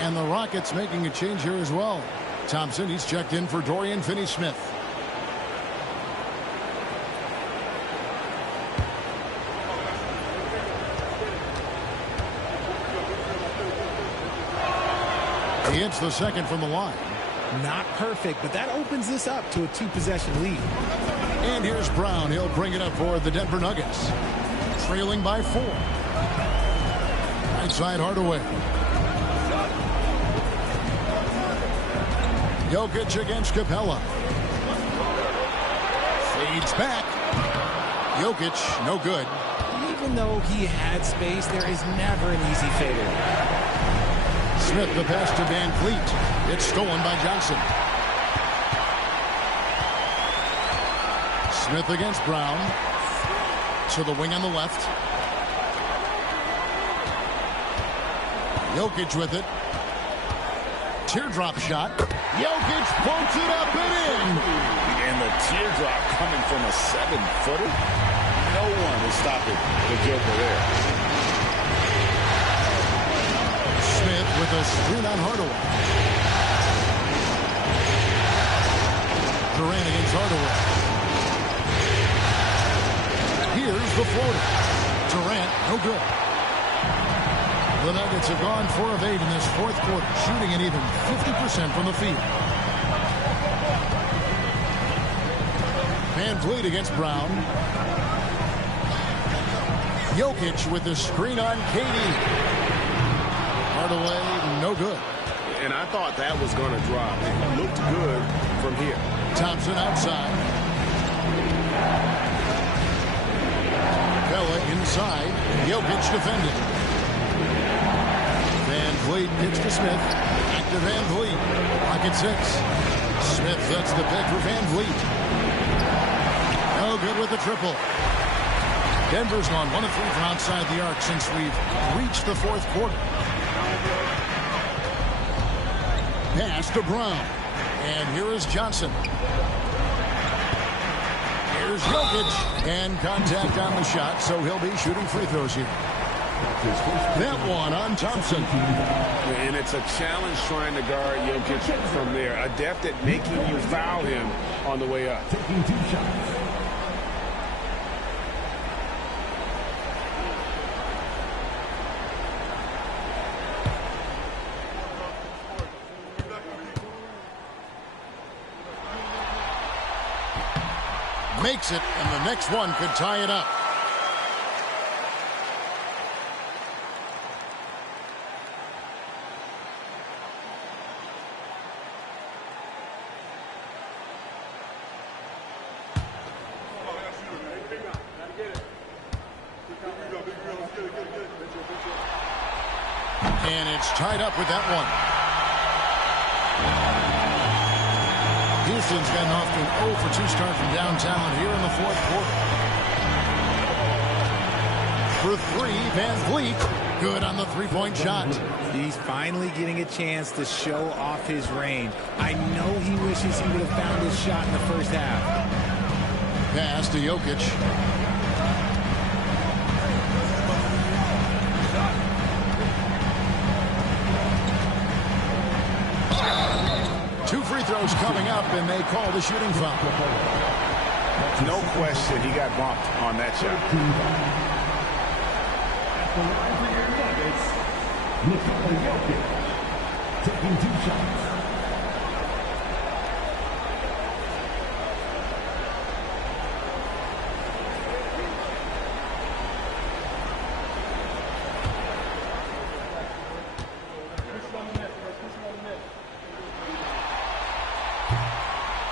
And the Rockets making a change here as well. Thompson, he's checked in for Dorian Finney-Smith. He hits the second from the line. Not perfect, but that opens this up to a 2-possession lead. And here's Brown. He'll bring it up for the Denver Nuggets. Trailing by 4. Right side Hardaway. Jokic against Capella. Fades back. Jokic, no good. Even though he had space, there is never an easy fadeaway. Smith the pass to Van Fleet. It's stolen by Johnson. Smith against Brown. To the wing on the left. Jokic with it. Teardrop shot. Jokic pokes it up and in. And the teardrop coming from a 7-footer. No one is stopping the Joker there. Smith with a screen on Hardaway. Durant against Hardaway. Here's the floater. Durant, no good. The Nuggets have gone 4 of 8 in this fourth quarter, shooting at even 50% from the field. Van Vliet against Brown. Jokic with the screen on KD. Hardaway, no good. And I thought that was going to drop. It looked good from here. Thompson outside. Capella inside. Jokic defending. Van Vliet gets to Smith. Back to Van Vliet. Pocket 6. Smith sets the pick for Van Vliet. No good with the triple. Denver's gone 1 of 3 from outside the arc since we've reached the fourth quarter. Pass to Brown. And here is Johnson. Here's Jokic. And contact on the shot, so he'll be shooting free throws here. That one on Thompson. And it's a challenge trying to guard Jokic from there. Adept at making you foul him on the way up. Taking 2 shots. Makes it, and the next one could tie it up. And it's tied up with that one. Houston's gotten off to an 0 for 2 start from downtown here in the fourth quarter. For 3, Van Vliet. Good on the 3-point shot. He's finally getting a chance to show off his range. I know he wishes he would have found his shot in the first half. Pass to Jokic. 2 free throws coming up, and they call the shooting foul. No question, he got bumped on that shot. At the line for your Nuggets, Nikola Jokic, taking 2 shots.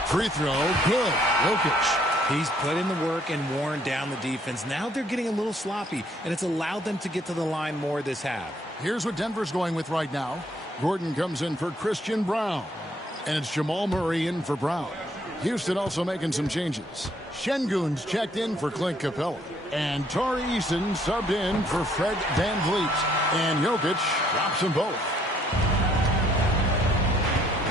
Free throw, good. Jokic. He's put in the work and worn down the defense. Now they're getting a little sloppy, and it's allowed them to get to the line more this half. Here's what Denver's going with right now. Gordon comes in for Christian Brown. And it's Jamal Murray in for Brown. Houston also making some changes. Şengün's checked in for Clint Capella. And Tari Eason subbed in for Fred VanVleet. And Jokic drops them both.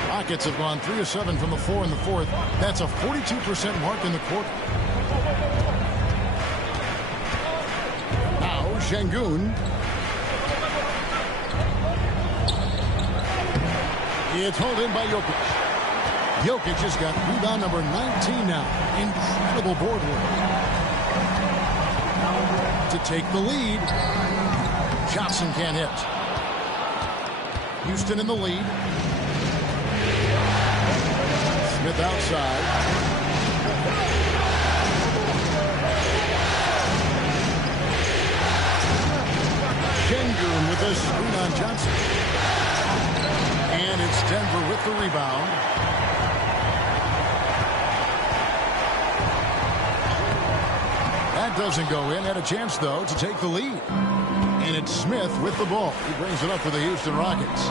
Rockets have gone 3 of 7 from the floor in the fourth. That's a 42% mark in the quarter. Now Şengün. It's held in by Jokic. Jokic has got rebound number 19 now. Incredible board work. To take the lead. Johnson can't hit. Houston in the lead. Smith outside. Şengün with a screen on Johnson. And it's Denver with the rebound. That doesn't go in. Had a chance, though, to take the lead. And it's Smith with the ball. He brings it up for the Houston Rockets.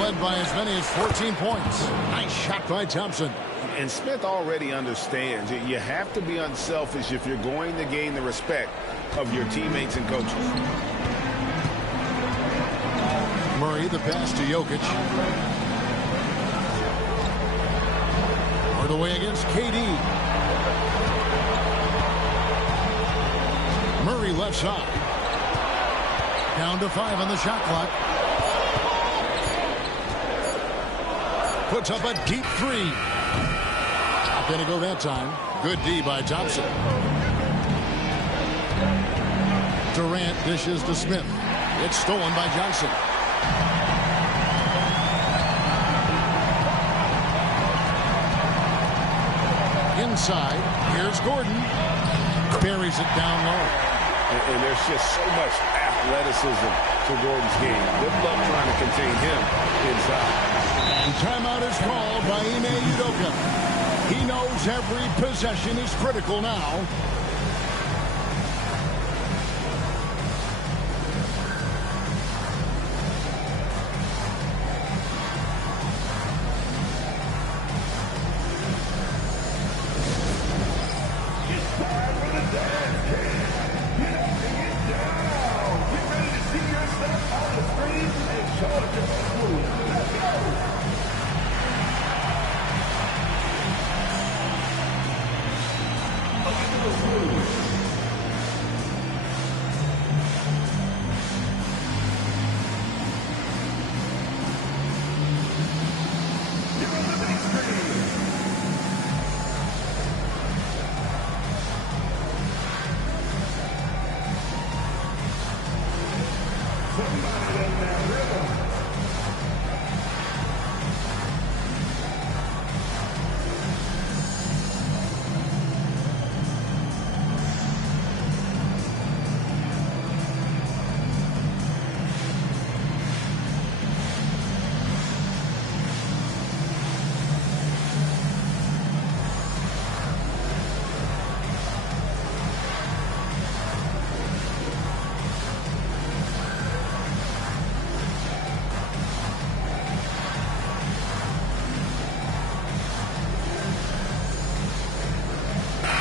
Led by as many as 14 points. Nice shot by Thompson. And Smith already understands that you have to be unselfish if you're going to gain the respect of your teammates and coaches. Murray, the pass to Jokic. Hardaway against KD. Murray left side. Down to 5 on the shot clock. Puts up a deep three. Not going to go that time. Good D by Thompson. Durant dishes to Smith. It's stolen by Johnson. Inside, here's Gordon. Buries it down low. And there's just so much athleticism to Gordon's game. Good luck trying to contain him inside. And timeout is called by Ime Udoka. He knows every possession is critical now.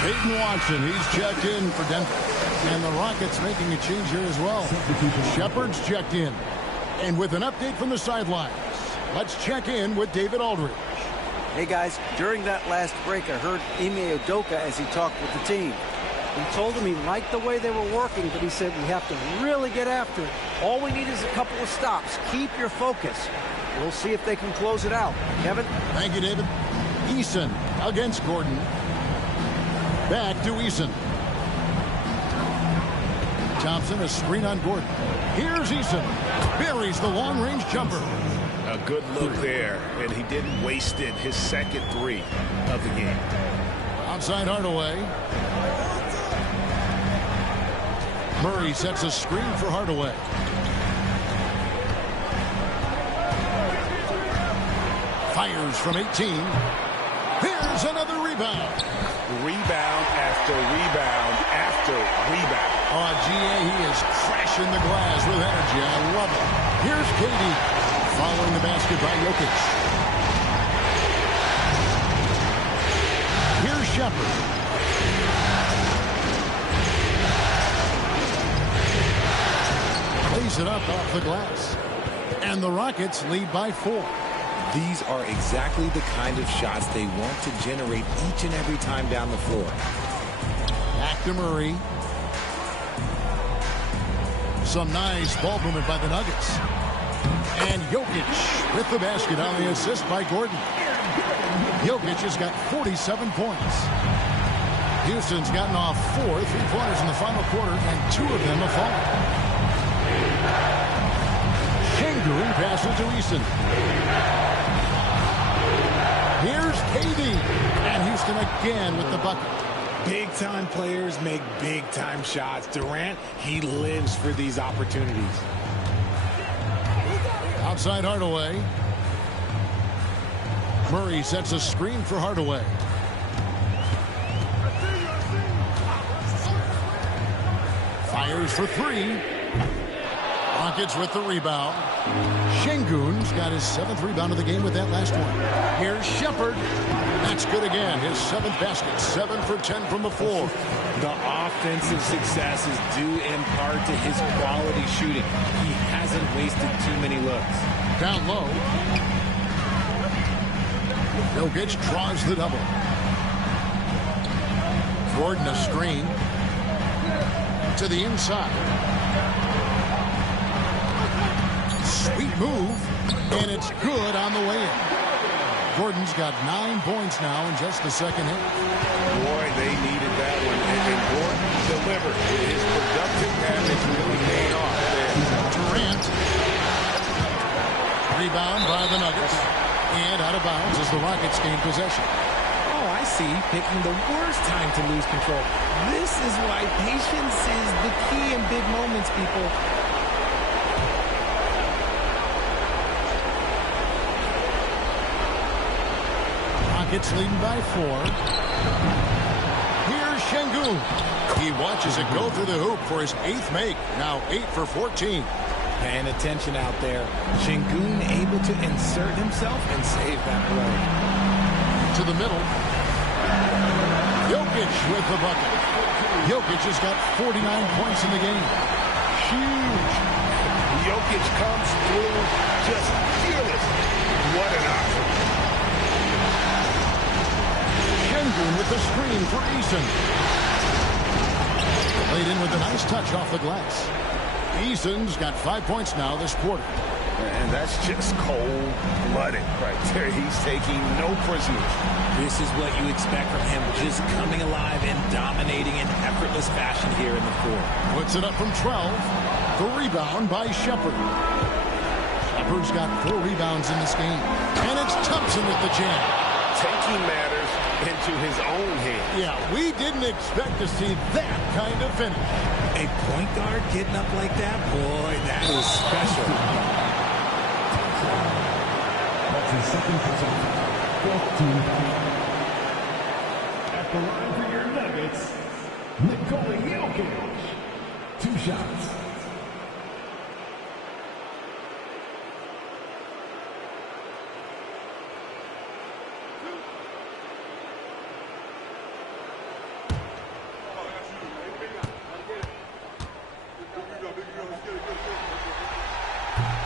Peyton Watson, he's checked in for Denver. And the Rockets making a change here as well. Shepard's checked in. And with an update from the sidelines, let's check in with David Aldridge. Hey, guys, during that last break, I heard Ime Udoka as he talked with the team. He told them he liked the way they were working, but he said we have to really get after it. All we need is a couple of stops. Keep your focus. We'll see if they can close it out. Kevin? Thank you, David. Eason against Gordon. Back to Eason. Thompson, a screen on Gordon. Here's Eason. Buries the long-range jumper. A good look there, and he didn't waste it. His second three of the game. Outside Hardaway. Murray sets a screen for Hardaway. Fires from 18. Here's another rebound. Rebound after rebound after rebound. Oh, GA, he is crashing the glass with energy. I love it. Here's KD following the basket by Jokic. Shepard. Plays it up off the glass. And the Rockets lead by 4. These are exactly the kind of shots they want to generate each and every time down the floor. Back to Murray. Some nice ball movement by the Nuggets. And Jokic with the basket on the assist by Gordon. Jokic has got 47 points. Houston's gotten off 4 3-pointers in the final quarter, and 2 of them have fallen. Şengün passes to Eason. Here's KD. And Houston again with the bucket. Big-time players make big-time shots. Durant, he lives for these opportunities. Outside Hardaway. Murray sets a screen for Hardaway. Fires for 3. Rockets with the rebound. Şengün's got his 7th rebound of the game with that last one. Here's Shepard. That's good again. His 7th basket. 7 for 10 from the floor. The offensive success is due in part to his quality shooting. He hasn't wasted too many looks. Down low. Jokic draws the double. Gordon a screen. To the inside. Sweet move. And it's good on the way in. Gordon's got 9 points now in just the second hit. Boy, they needed that one. And Gordon delivered. His productive habits really paid off there. Durant. Rebound by the Nuggets. And out of bounds as the Rockets gain possession. Oh, I see. Picking the worst time to lose control. This is why patience is the key in big moments, people. Rockets leading by 4. Here's Şengün. He watches it go through the hoop for his 8th make. Now 8 for 14. Paying attention out there. Şengün able to insert himself and save that play. To the middle. Jokic with the bucket. Jokic has got 49 points in the game. Huge. Jokic comes through just fearless. What an option. Şengün with the screen for Eason. Played in with a nice touch off the glass. Eason's got 5 points now this quarter. And that's just cold-blooded right there. He's taking no prisoners. This is what you expect from him, just coming alive and dominating in effortless fashion here in the fourth. Puts it up from 12. The rebound by Shepard. Shepard's got 4 rebounds in this game. And it's Thompson with the jam. Taking matters into his own hands. Yeah, we didn't expect to see that kind of finish. A point guard getting up like that, boy, that is special. That's his second puzzle. 14. At the line for your Nuggets, Nikola Jokic. 2 shots.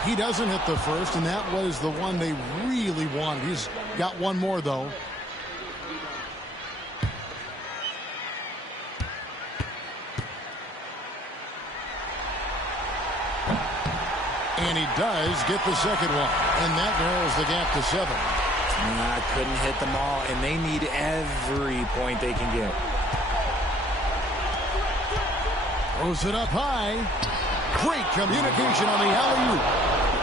He doesn't hit the first, and that was the one they really wanted. He's got one more, though. And he does get the second one, and that narrows the gap to 7. Couldn't hit them all, and they need every point they can get. Throws it up high. Great communication on the alley-oop.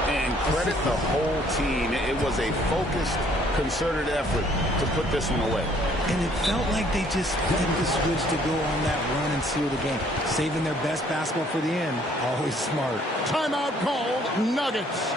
And credit the whole team. It was a focused, concerted effort to put this one away. And it felt like they just flipped the switch to go on that run and seal the game. Saving their best basketball for the end. Always smart. Timeout called. Nuggets.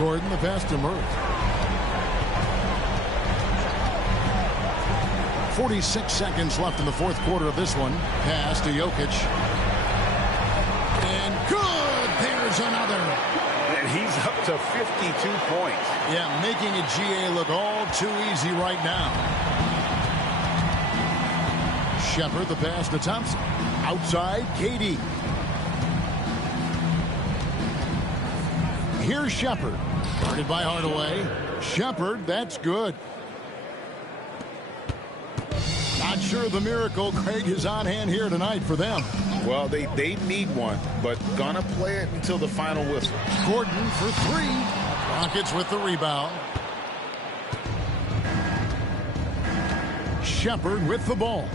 Gordon, the pass to Murray. 46 seconds left in the fourth quarter of this one. Pass to Jokic. And good! There's another. And he's up to 52 points. Yeah, making a GA look all too easy right now. Shepard, the pass to Thompson. Outside, KD. Here's Shepard. Guarded by Hardaway. Shepard, that's good. Not sure the miracle, Craig, is on hand here tonight for them. Well, they need one, but gonna play it until the final whistle. Gordon for three. Rockets with the rebound. Shepard with the ball.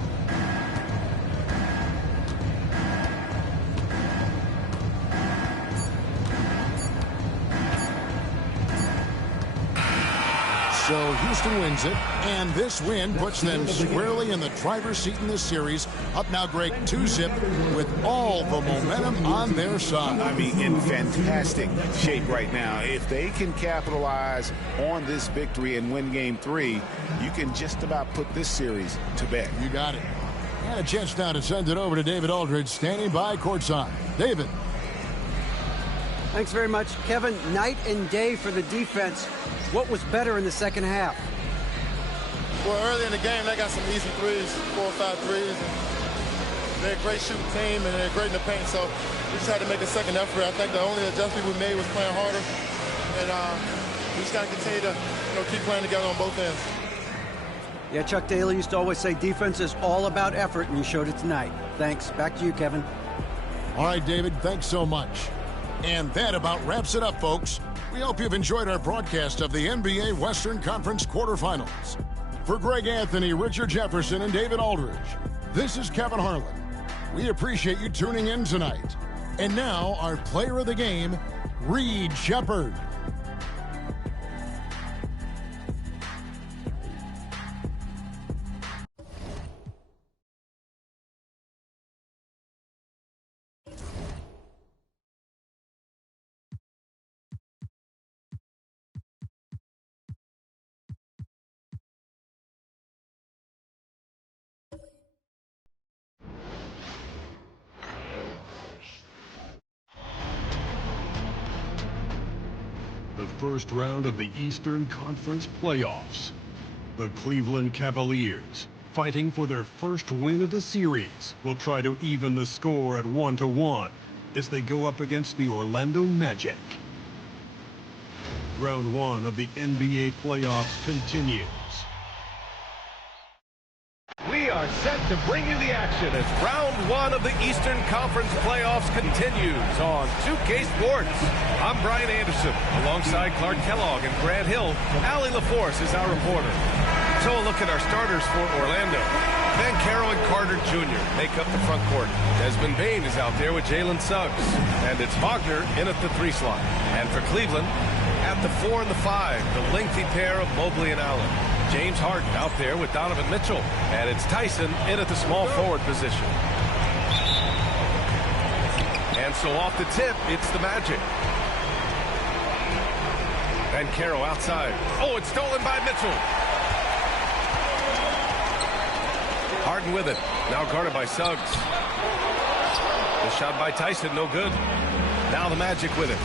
So Houston wins it, and this win puts them squarely in the driver's seat in this series. Up now, Greg, 2-zip with all the momentum on their side. I mean, in fantastic shape right now. If they can capitalize on this victory and win game 3, you can just about put this series to bed. You got it. And a chance now to send it over to David Aldridge, standing by courtside. David. Thanks very much, Kevin. Night and day for the defense. What was better in the second half? Well, early in the game, they got some easy threes, 4 or 5 threes. And they're a great shooting team, and they're great in the paint. So we just had to make a second effort. I think the only adjustment we made was playing harder. And we just got to continue to keep playing together on both ends. Yeah, Chuck Daly used to always say defense is all about effort, and you showed it tonight. Thanks. Back to you, Kevin. All right, David, thanks so much. And that about wraps it up, folks. We hope you've enjoyed our broadcast of the NBA Western Conference quarterfinals. For Greg Anthony, Richard Jefferson, and David Aldridge, this is Kevin Harlan. We appreciate you tuning in tonight. And now, our player of the game, Reed Shepard. The first round of the Eastern Conference playoffs. The Cleveland Cavaliers, fighting for their first win of the series, will try to even the score at 1-1 as they go up against the Orlando Magic. Round 1 of the NBA playoffs continues. We are set to bring you the action as round 1 of the Eastern Conference playoffs continues on 2K Sports. I'm Brian Anderson, alongside Clark Kellogg and Grant Hill. Allie LaForce is our reporter. So a look at our starters for Orlando. Banchero and Carter Jr. make up the front court. Desmond Bane is out there with Jalen Suggs. And it's Wagner in at the 3 slot. And for Cleveland, at the 4 and the 5, the lengthy pair of Mobley and Allen. James Harden out there with Donovan Mitchell. And it's Tyson in at the small forward position. And so off the tip, it's the Magic. Banchero outside. Oh, it's stolen by Mitchell. Harden with it. Now guarded by Suggs. The shot by Tyson, no good. Now the Magic with it.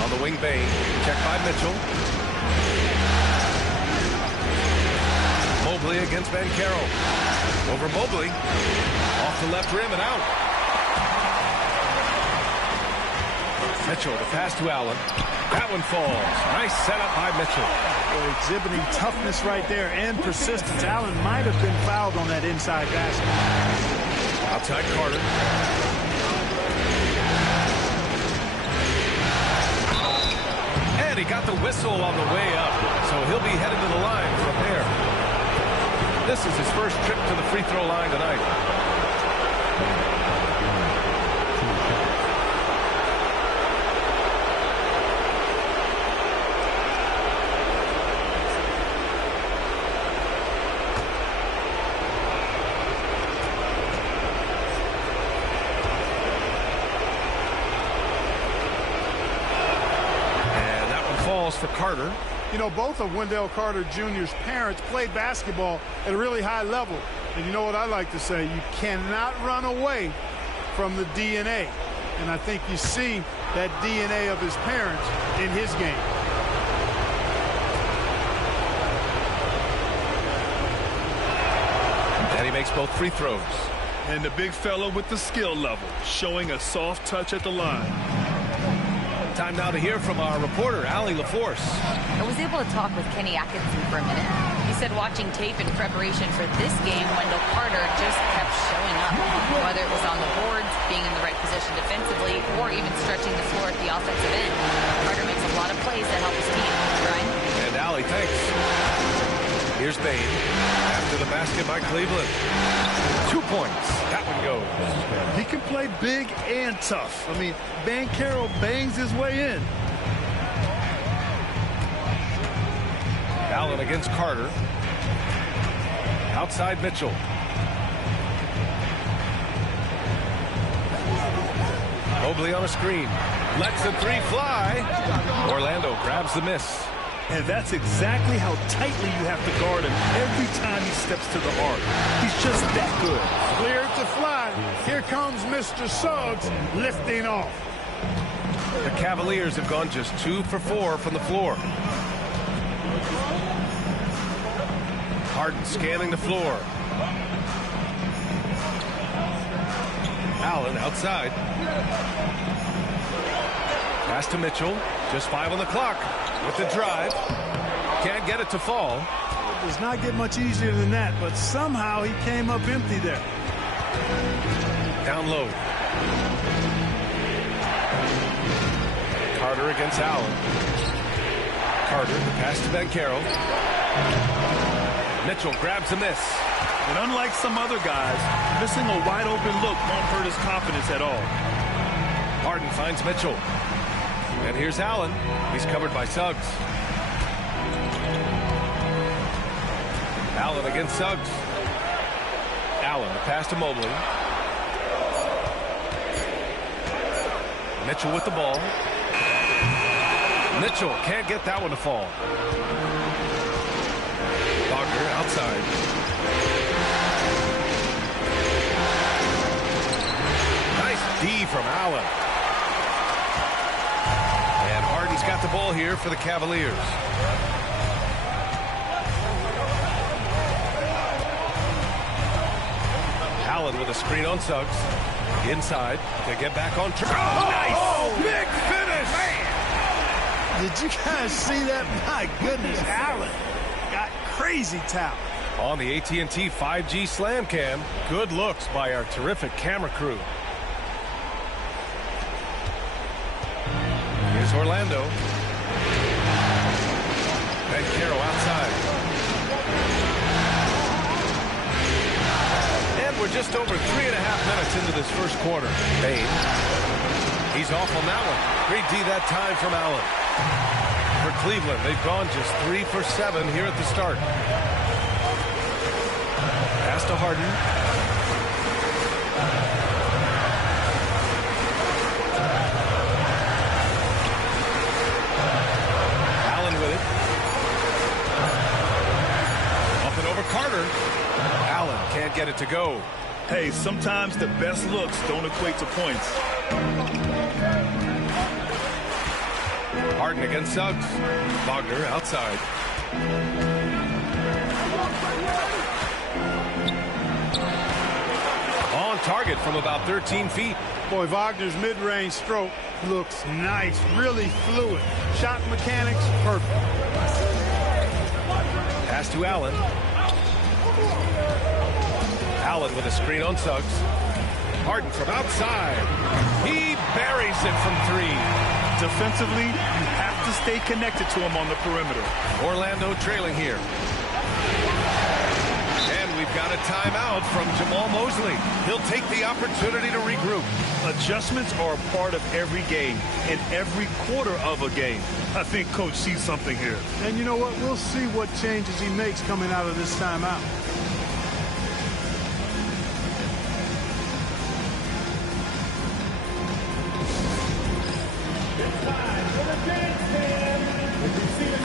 On the wing, Bane. Checked by Mitchell. Mobley against Banchero. Over Mobley. Off the left rim and out. Mitchell, the pass to Allen. That one falls. Nice setup by Mitchell. Well, exhibiting toughness right there and persistence. Allen might have been fouled on that inside basket. Outside Carter. And he got the whistle on the way up. So he'll be headed to the line for a pair. This is his first trip to the free throw line tonight. Carter. You know, both of Wendell Carter Jr.'s parents played basketball at a really high level. And you know what I like to say? You cannot run away from the DNA. And I think you see that DNA of his parents in his game. And he makes both free throws. And the big fella with the skill level, showing a soft touch at the line. Time now to hear from our reporter, Allie LaForce. I was able to talk with Kenny Atkinson for a minute. He said watching tape in preparation for this game, Wendell Carter just kept showing up. Whether it was on the boards, being in the right position defensively, or even stretching the floor at the offensive end. Carter makes a lot of plays to help his team. Brian? And Allie, thanks. Here's Bain. After the basket by Cleveland. 2 points. That one goes. He can play big and tough. I mean, Banchero bangs his way in. Allen against Carter. Outside Mitchell. Mobley on a screen. Lets the three fly. Orlando grabs the miss. And that's exactly how tightly you have to guard him every time he steps to the arc. He's just that good. Cleared to fly. Here comes Mr. Suggs lifting off. The Cavaliers have gone just 2 for 4 from the floor. Harden scanning the floor. Allen outside. Pass to Mitchell. Just 5 on the clock. With the drive. Can't get it to fall. It does not get much easier than that, but somehow he came up empty there. Down low. Carter against Allen. Carter, the pass to Banchero. Mitchell grabs a miss. And unlike some other guys, missing a wide open look won't hurt his confidence at all. Harden finds Mitchell. And here's Allen. He's covered by Suggs. Allen against Suggs. Allen, the pass to Mobley. Mitchell with the ball. Mitchell can't get that one to fall. Wagner outside. Nice D from Allen. And Harden's got the ball here for the Cavaliers. Allen with a screen on Suggs. Inside. They get back on track. Oh, nice! Big finish! Man! Did you guys see that? My goodness, Allen got crazy talent. On the AT&T 5G Slam Cam. Good looks by our terrific camera crew. Here's Orlando. Banchero outside. And we're just over 3.5 minutes into this first quarter. Bain. He's off on that one. Great D that time from Allen. For Cleveland, they've gone just 3 for 7 here at the start. Pass to Harden. Allen with it. Up and over Carter. Allen can't get it to go. Hey, sometimes the best looks don't equate to points. Harden against Suggs. Wagner outside. On target from about 13 feet. Boy, Wagner's mid-range stroke looks nice, really fluid. Shot mechanics, perfect. Pass to Allen. Allen with a screen on Suggs. Harden from outside. He buries it from 3. Defensively, you have to stay connected to him on the perimeter. Orlando trailing here. And we've got a timeout from Jamal Mosley. He'll take the opportunity to regroup. Adjustments are a part of every game and every quarter of a game. I think Coach sees something here. And you know what? We'll see what changes he makes coming out of this timeout. If you see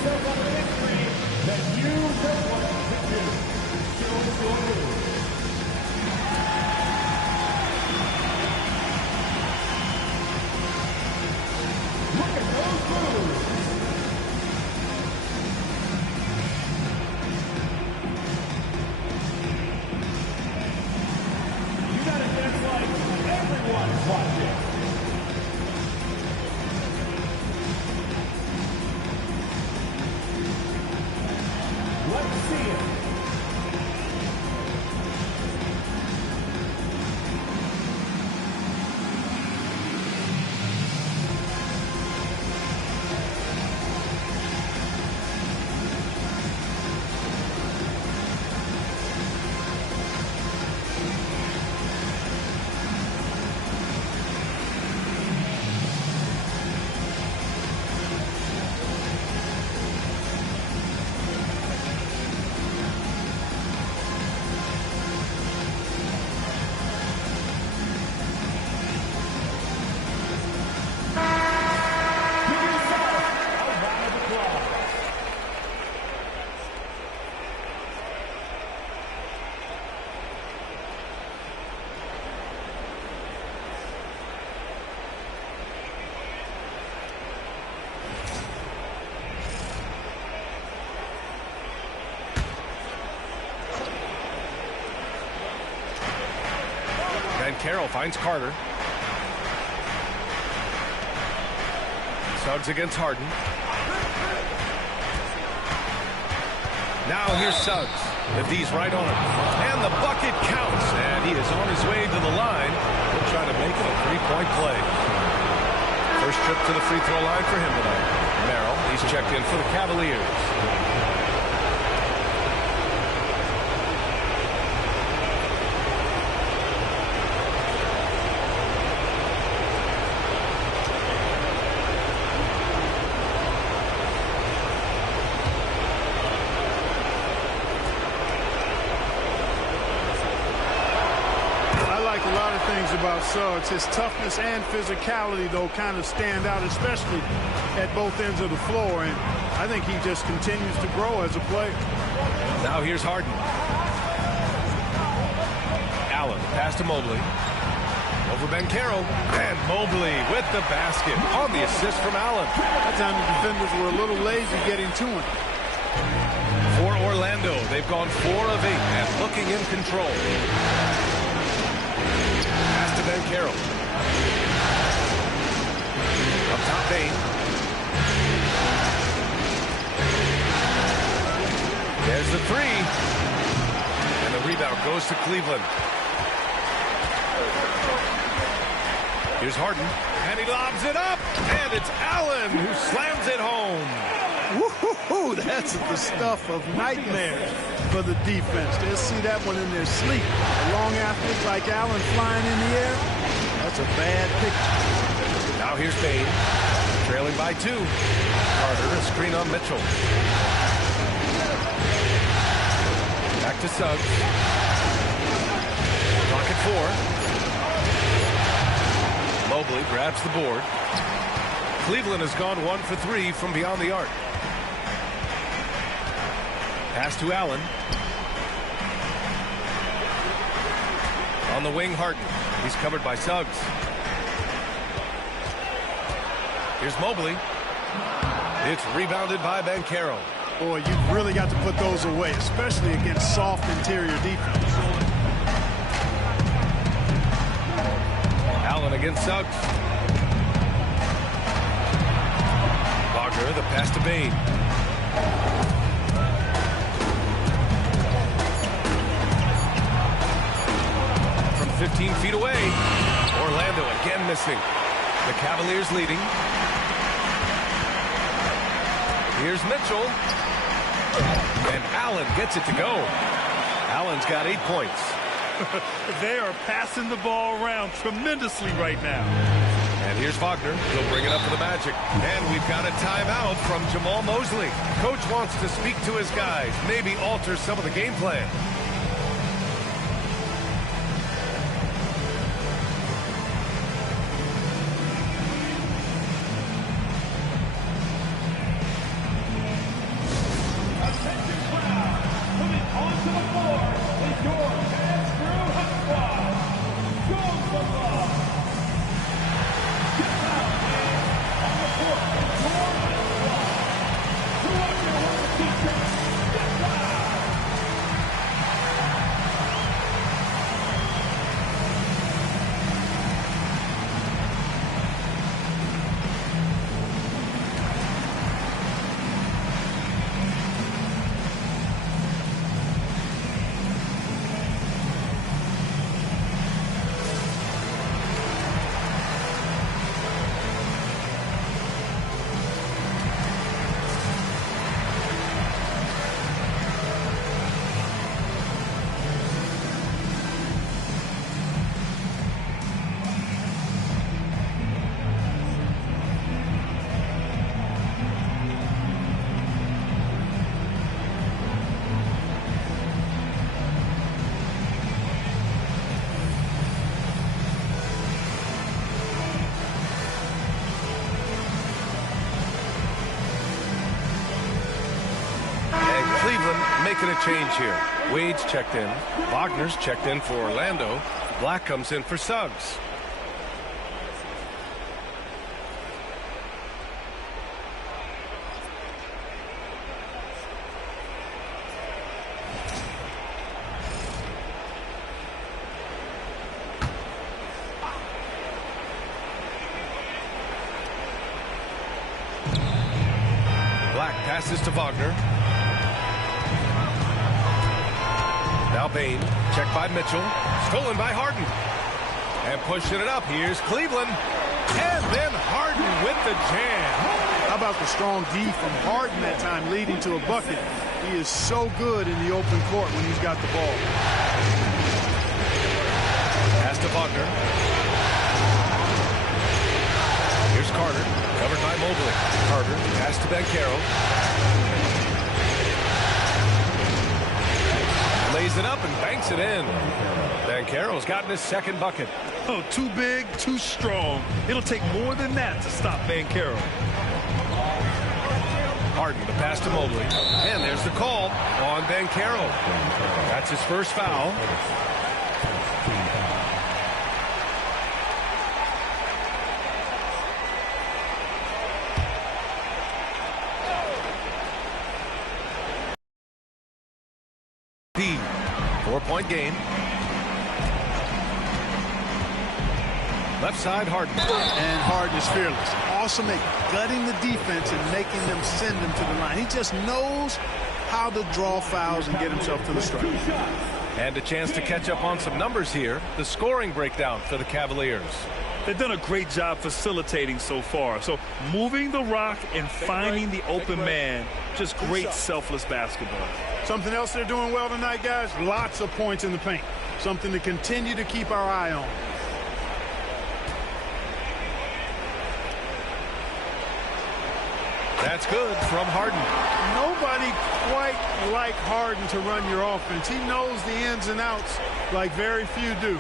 everyone's watching. Let's see it. Carroll finds Carter. Suggs against Harden. Now here's Suggs. With these right on him. And the bucket counts. And he is on his way to the line. He'll try to make it a three-point play. First trip to the free throw line for him tonight. Merrill, he's checked in for the Cavaliers. About Suggs, his toughness and physicality, though, kind of stand out, especially at both ends of the floor, and I think he just continues to grow as a player. Now here's Harden. Allen, pass to Mobley. Over Banchero, and Mobley with the basket on the assist from Allen. That time the defenders were a little lazy getting to him. For Orlando, they've gone 4 of 8 and looking in control. Pass to Banchero. Up top, Bane. There's the three. And the rebound goes to Cleveland. Here's Harden. And he lobs it up. And it's Allen who slams it home. Woo-hoo-hoo, that's the stuff of nightmares for the defense. They'll see that one in their sleep. A long athlete like Allen flying in the air, that's a bad picture. Now here's Bane, trailing by 2. Carter, a screen on Mitchell. Back to Suggs. Clock at 4. Mobley grabs the board. Cleveland has gone 1 for 3 from beyond the arc. Pass to Allen. On the wing, Harden. He's covered by Suggs. Here's Mobley. It's rebounded by Banchero. Boy, you've really got to put those away, especially against soft interior defense. Allen against Suggs. Wagner, the pass to Bane. 15 feet away. Orlando again missing. The Cavaliers leading. Here's Mitchell. And Allen gets it to go. Allen's got 8 points. They are passing the ball around tremendously right now. And here's Wagner. He'll bring it up for the Magic. And we've got a timeout from Jamal Mosley. Coach wants to speak to his guys, maybe alter some of the game plan. making a change here. Wade's checked in. Wagner's checked in for Orlando. Black comes in for Suggs. Black passes to Wagner. Now Bain, checked by Mitchell, stolen by Harden. And pushing it up, here's Cleveland. And then Harden with the jam. How about the strong D from Harden that time leading to a bucket? He is so good in the open court when he's got the ball. Pass to Wagner. Here's Carter, covered by Mobley. Carter, pass to Banchero. Lays it up and banks it in. Banchero's gotten his second bucket. Oh, too big, too strong. It'll take more than that to stop Banchero. Harden to pass to Mobley. And there's the call on Banchero. That's his first foul. The 4-point game. Left side, Harden. And Harden is fearless. Awesome at gutting the defense and making them send him to the line. He just knows how to draw fouls and get himself to the stripe. And a chance to catch up on some numbers here. The scoring breakdown for the Cavaliers. They've done a great job facilitating so far. So moving the rock and finding the open man, just great selfless basketball. Something else they're doing well tonight, guys, lots of points in the paint. Something to continue to keep our eye on. That's good from Harden. Nobody quite like Harden to run your offense. He knows the ins and outs like very few do.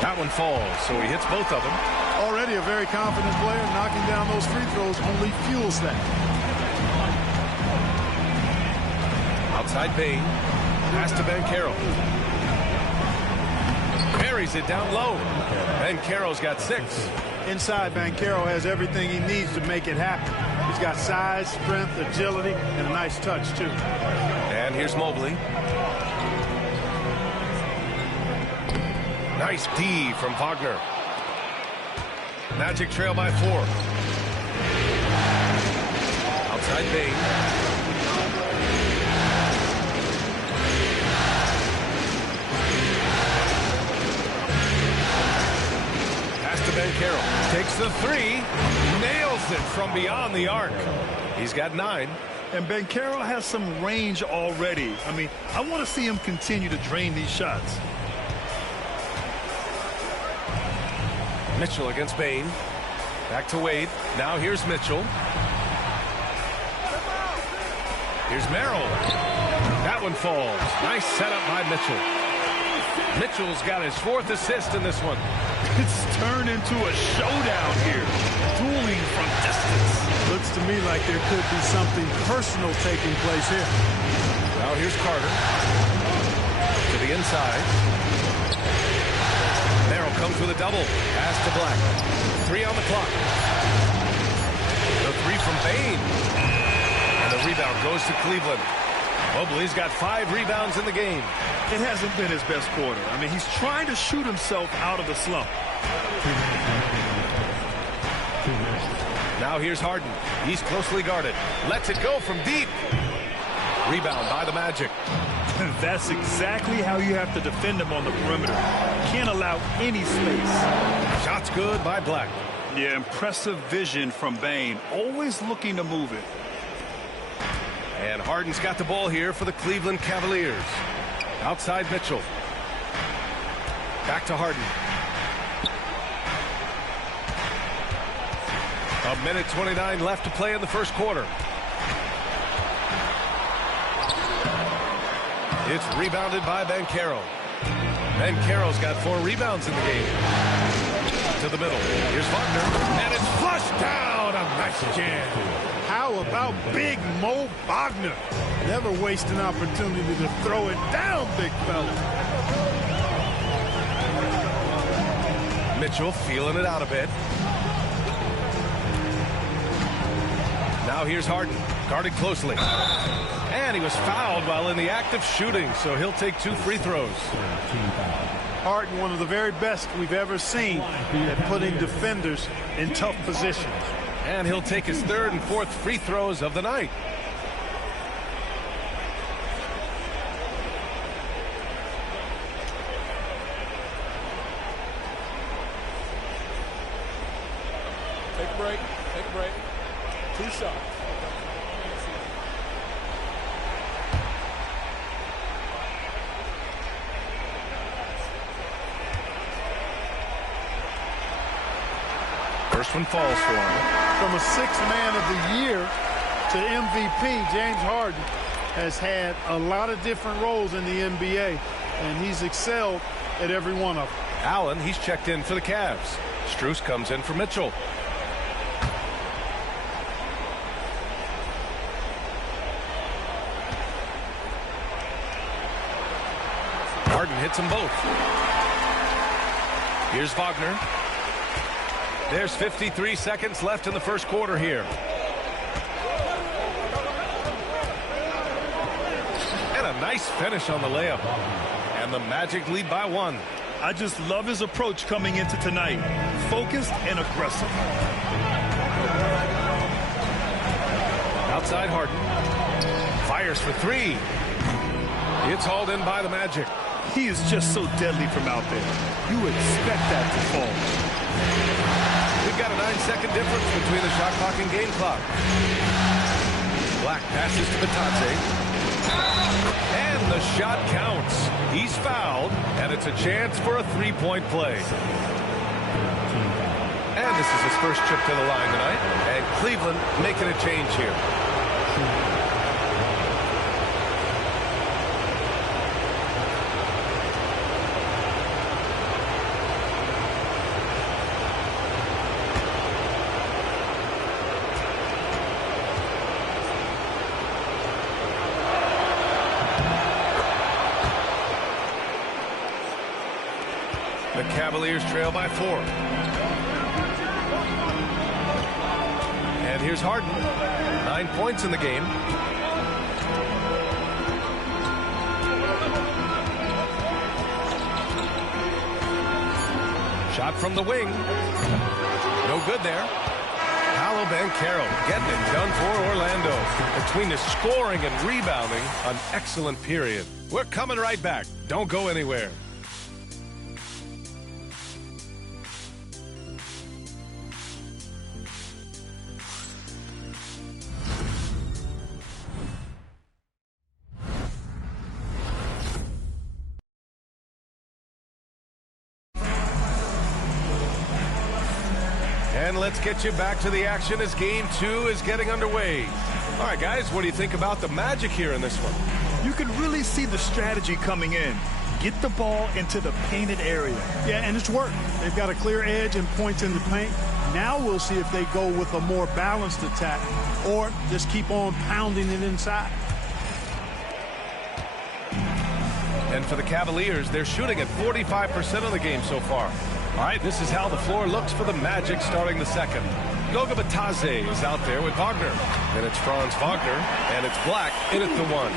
That one falls, so he hits both of them. Already a very confident player. Knocking down those free throws only fuels that. Outside Bain. Pass to Banchero. Buries it down low. Banchero's got 6. Inside, Banchero has everything he needs to make it happen. He's got size, strength, agility, and a nice touch, too. And here's Mobley. Nice D from Wagner. Magic trail by 4. Outside Bain. Pass to Banchero. Takes the 3. Nails it from beyond the arc. He's got 9. And Banchero has some range already. I mean, I want to see him continue to drain these shots. Mitchell against Bain. Back to Wade. Now here's Mitchell. Here's Merrill. That one falls. Nice setup by Mitchell. Mitchell's got his 4th assist in this one. It's turned into a showdown here. Dueling from distance. Looks to me like there could be something personal taking place here. Now here's Carter. To the inside. Merrill comes with a double. Pass to Black. 3 on the clock. The 3 from Bain. And the rebound goes to Cleveland. Mobley's got 5 rebounds in the game. It hasn't been his best quarter. I mean, he's trying to shoot himself out of the slump. Now here's Harden. He's closely guarded. Lets it go from deep. Rebound by the Magic. That's exactly how you have to defend him on the perimeter. Can't allow any space. Shot's good by Black. Yeah, impressive vision from Bain. Always looking to move it. And Harden's got the ball here for the Cleveland Cavaliers. Outside Mitchell. Back to Harden. 1:29 left to play in the first quarter. It's rebounded by Banchero. Banchero's got 4 rebounds in the game. To the middle. Here's Wagner. And it's flushed down. A nice jam. How about Big Mo Wagner? Never waste an opportunity to throw it down, big fella. Mitchell feeling it out a bit. Now here's Harden, guarded closely. And he was fouled while in the act of shooting, so he'll take 2 free throws. Harden, one of the very best we've ever seen at putting defenders in tough positions. And he'll take his 3rd and 4th free throws of the night. Take a break. Take a break. 2 shots. First one falls for him. From a 6th man of the year to MVP, James Harden has had a lot of different roles in the NBA, and he's excelled at every one of them. Allen, he's checked in for the Cavs. Strus comes in for Mitchell. Harden hits them both. Here's Wagner. There's 53 seconds left in the first quarter here. And a nice finish on the layup. And the Magic lead by 1. I just love his approach coming into tonight. Focused and aggressive. Outside Harden. Fires for 3. It's hauled in by the Magic. He is just so deadly from out there. You expect that to fall. We've got a 9-second difference between the shot clock and game clock. Black passes to Batadze. And the shot counts. He's fouled, and it's a chance for a 3-point play. And this is his first trip to the line tonight. And Cleveland making a change here. The Cavaliers trail by 4. And here's Harden. 9 points in the game. Shot from the wing. No good there. Paolo Banchero getting it done for Orlando. Between the scoring and rebounding, an excellent period. We're coming right back. Don't go anywhere. And let's get you back to the action as Game 2 is getting underway. All right, guys, what do you think about the Magic here in this one? You can really see the strategy coming in. Get the ball into the painted area. Yeah, and it's worked. They've got a clear edge and points in the paint. Now we'll see if they go with a more balanced attack or just keep on pounding it inside. And for the Cavaliers, they're shooting at 45% of the game so far. All right, this is how the floor looks for the Magic starting the second. Goga Batadze is out there with Wagner. Then it's Franz Wagner, and it's Black in at the 1.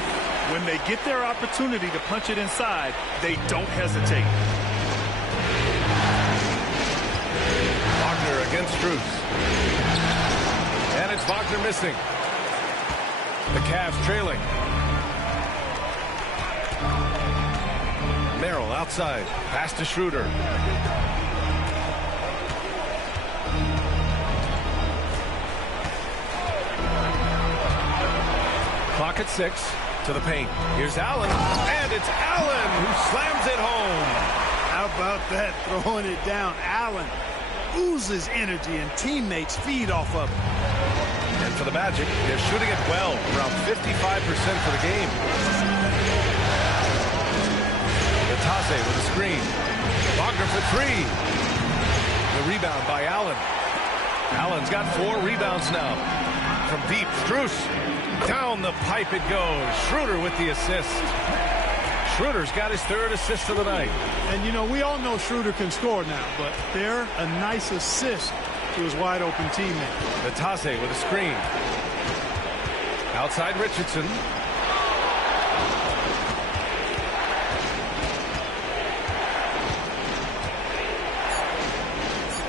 When they get their opportunity to punch it inside, they don't hesitate. Wagner against Strus. And it's Wagner missing. The Cavs trailing. Merrill outside. Pass to Schroeder. Clock at 6. To the paint. Here's Allen. And it's Allen who slams it home. How about that? Throwing it down. Allen oozes energy and teammates feed off of it. And for the Magic, they're shooting it well, around 55% for the game. Batase with a screen. Wagner for three. The rebound by Allen. Allen's got 4 rebounds now. From deep, Strus. Down the pipe it goes. Schroeder with the assist. Schroeder's got his 3rd assist of the night. And, you know, we all know Schroeder can score now, but they're a nice assist to his wide-open teammate. Batase with a screen. Outside Richardson.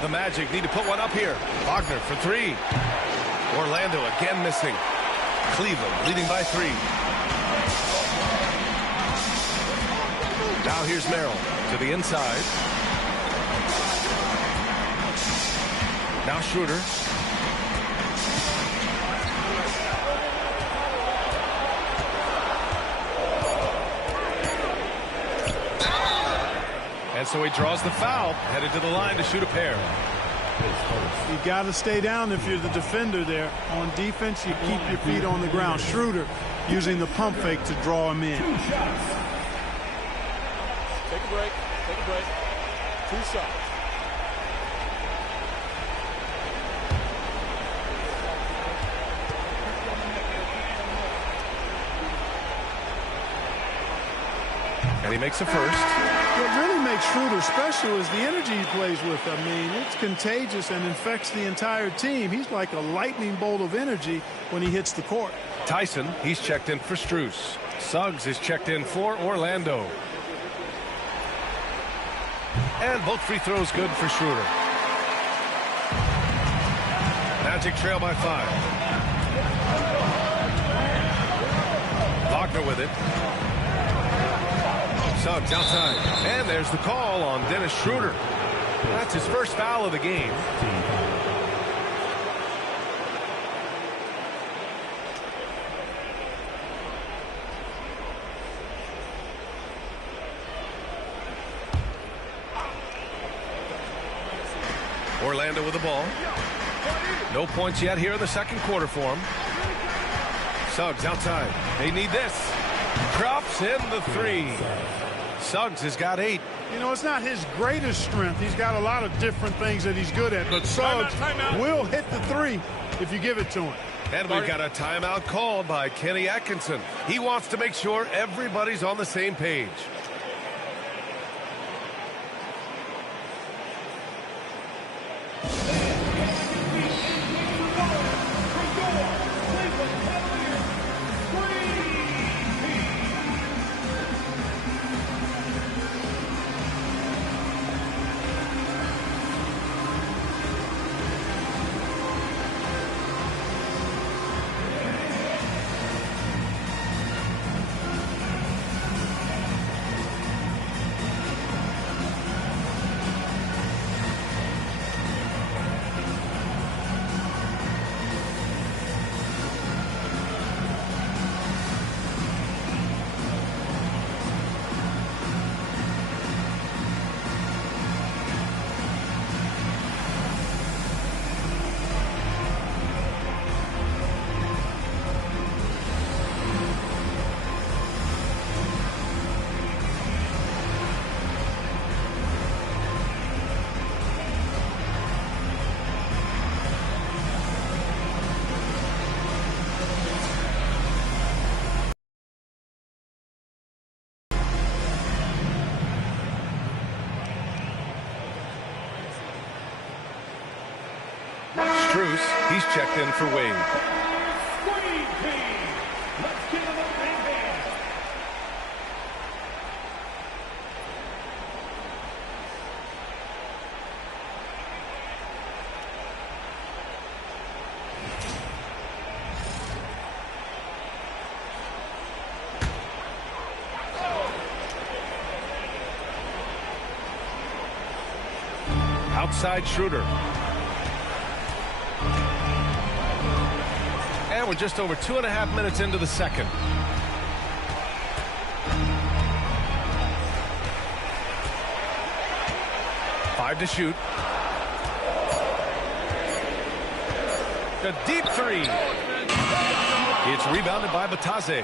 The Magic need to put one up here. Wagner for 3. Orlando again missing. Cleveland leading by 3. Now here's Merrill to the inside. Now Schroeder. And so he draws the foul, headed to the line to shoot a pair. You got to stay down if you're the defender there. On defense, you keep your feet on the ground. Schroeder using the pump fake to draw him in. Take a break. Take a break. 2 shots. And he makes a first. What really makes Schroeder special is the energy he plays with. I mean, it's contagious and infects the entire team. He's like a lightning bolt of energy when he hits the court. Tyson, he's checked in for Strus. Suggs is checked in for Orlando. And both free throws good for Schroeder. Magic trail by 5. Wagner with it. Suggs outside. And there's the call on Dennis Schroeder. That's his first foul of the game. Orlando with the ball. No points yet here in the second quarter for him. Suggs outside. They need this. Drops in the 3. Suggs has got 8. You know, it's not his greatest strength. He's got a lot of different things that he's good at, but Suggs will hit the 3 if you give it to him. And we've got a timeout called by Kenny Atkinson. He wants to make sure everybody's on the same page. Strus, he's checked in for Wade. Outside Schroeder. And we're just over 2.5 minutes into the second. Five to shoot. A deep 3. It's rebounded by Batase.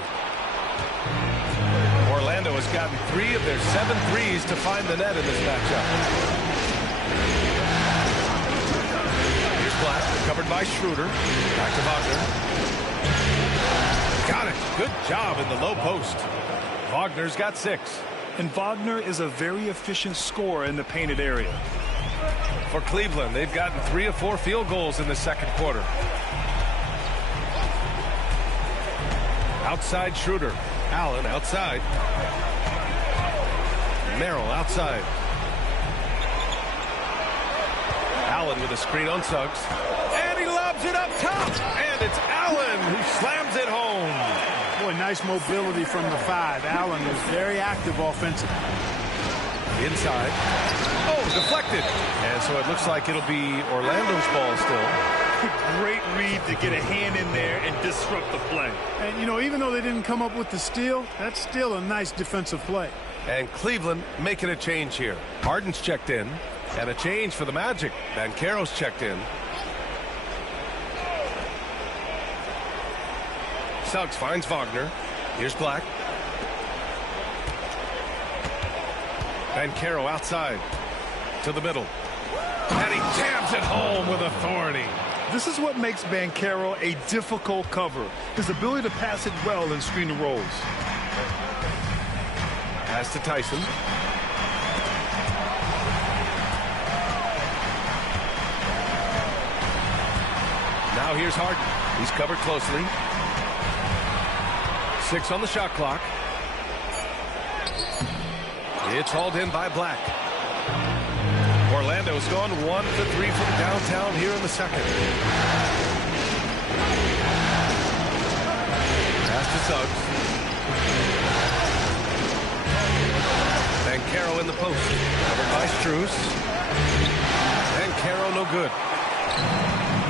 Orlando has just gotten 3 of their 7 threes to find the net in this matchup. Here's Black, covered by Schroeder. Back to Wagner. Got it. Good job in the low post. Wagner's got 6. And Wagner is a very efficient scorer in the painted area. For Cleveland, they've gotten 3 of 4 field goals in the second quarter. Outside Schroeder. Allen outside. Merrill outside. Allen with a screen on Suggs. And he lobs it up top. And it's Allen who slams it home. Boy, nice mobility from the 5. Allen is very active offensively. Inside. Oh, deflected. And so it looks like it'll be Orlando's ball still. Great read to get a hand in there and disrupt the play. And, you know, even though they didn't come up with the steal, that's still a nice defensive play. And Cleveland making a change here. Harden's checked in. And a change for the Magic. Banchero's checked in. Suggs finds Wagner. Here's Black. Banchero outside to the middle. And he jams it home with authority. This is what makes Banchero a difficult cover. His ability to pass it well and screen the rolls. Pass to Tyson. Now here's Harden. He's covered closely. 6 on the shot clock. It's hauled in by Black. Orlando's gone 1 for 3 from downtown here in the second. Pass to Suggs. Banchero in the post. Covered by Strus. Banchero no good.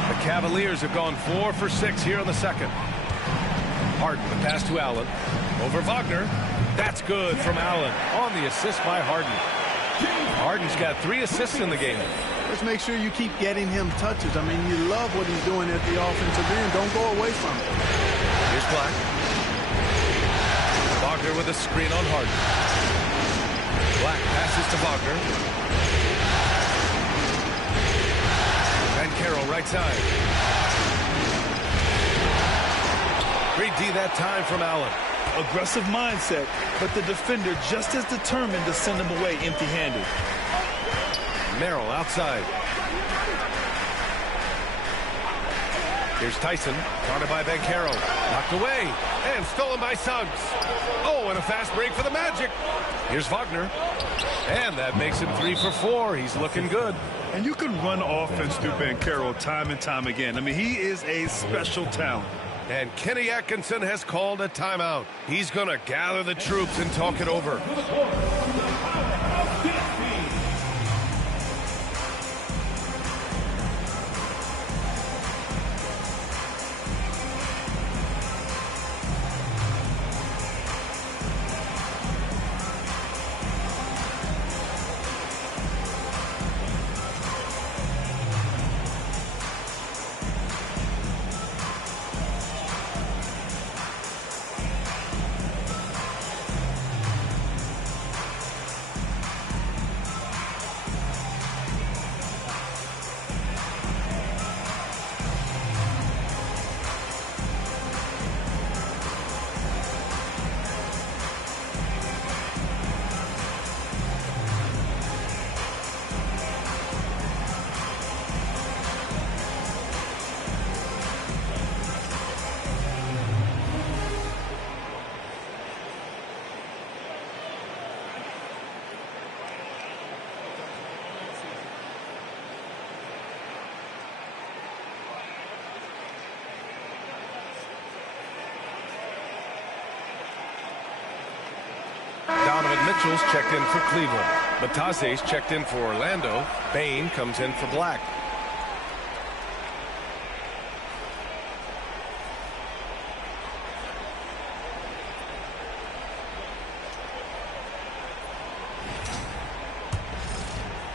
The Cavaliers have gone 4 for 6 here in the second. Harden, the pass to Allen. Over Wagner. That's good from Allen on the assist by Harden. Harden's got 3 assists in the game. Just make sure you keep getting him touches. I mean, you love what he's doing at the offensive end. Don't go away from it. Here's Black. Wagner with a screen on Harden. Black passes to Wagner. Banchero right side. Great D that time from Allen. Aggressive mindset, but the defender just as determined to send him away empty-handed. Merrill outside. Here's Tyson, guarded by Banchero. Knocked away, and stolen by Suggs. Oh, and a fast break for the Magic. Here's Wagner. And that makes him 3 for 4. He's looking good. And you can run offense through Banchero time and time again. I mean, he is a special talent. And Kenny Atkinson has called a timeout. He's going to gather the troops and talk it over. Mitchell's checked in for Cleveland. Batase's checked in for Orlando. Bain comes in for Black.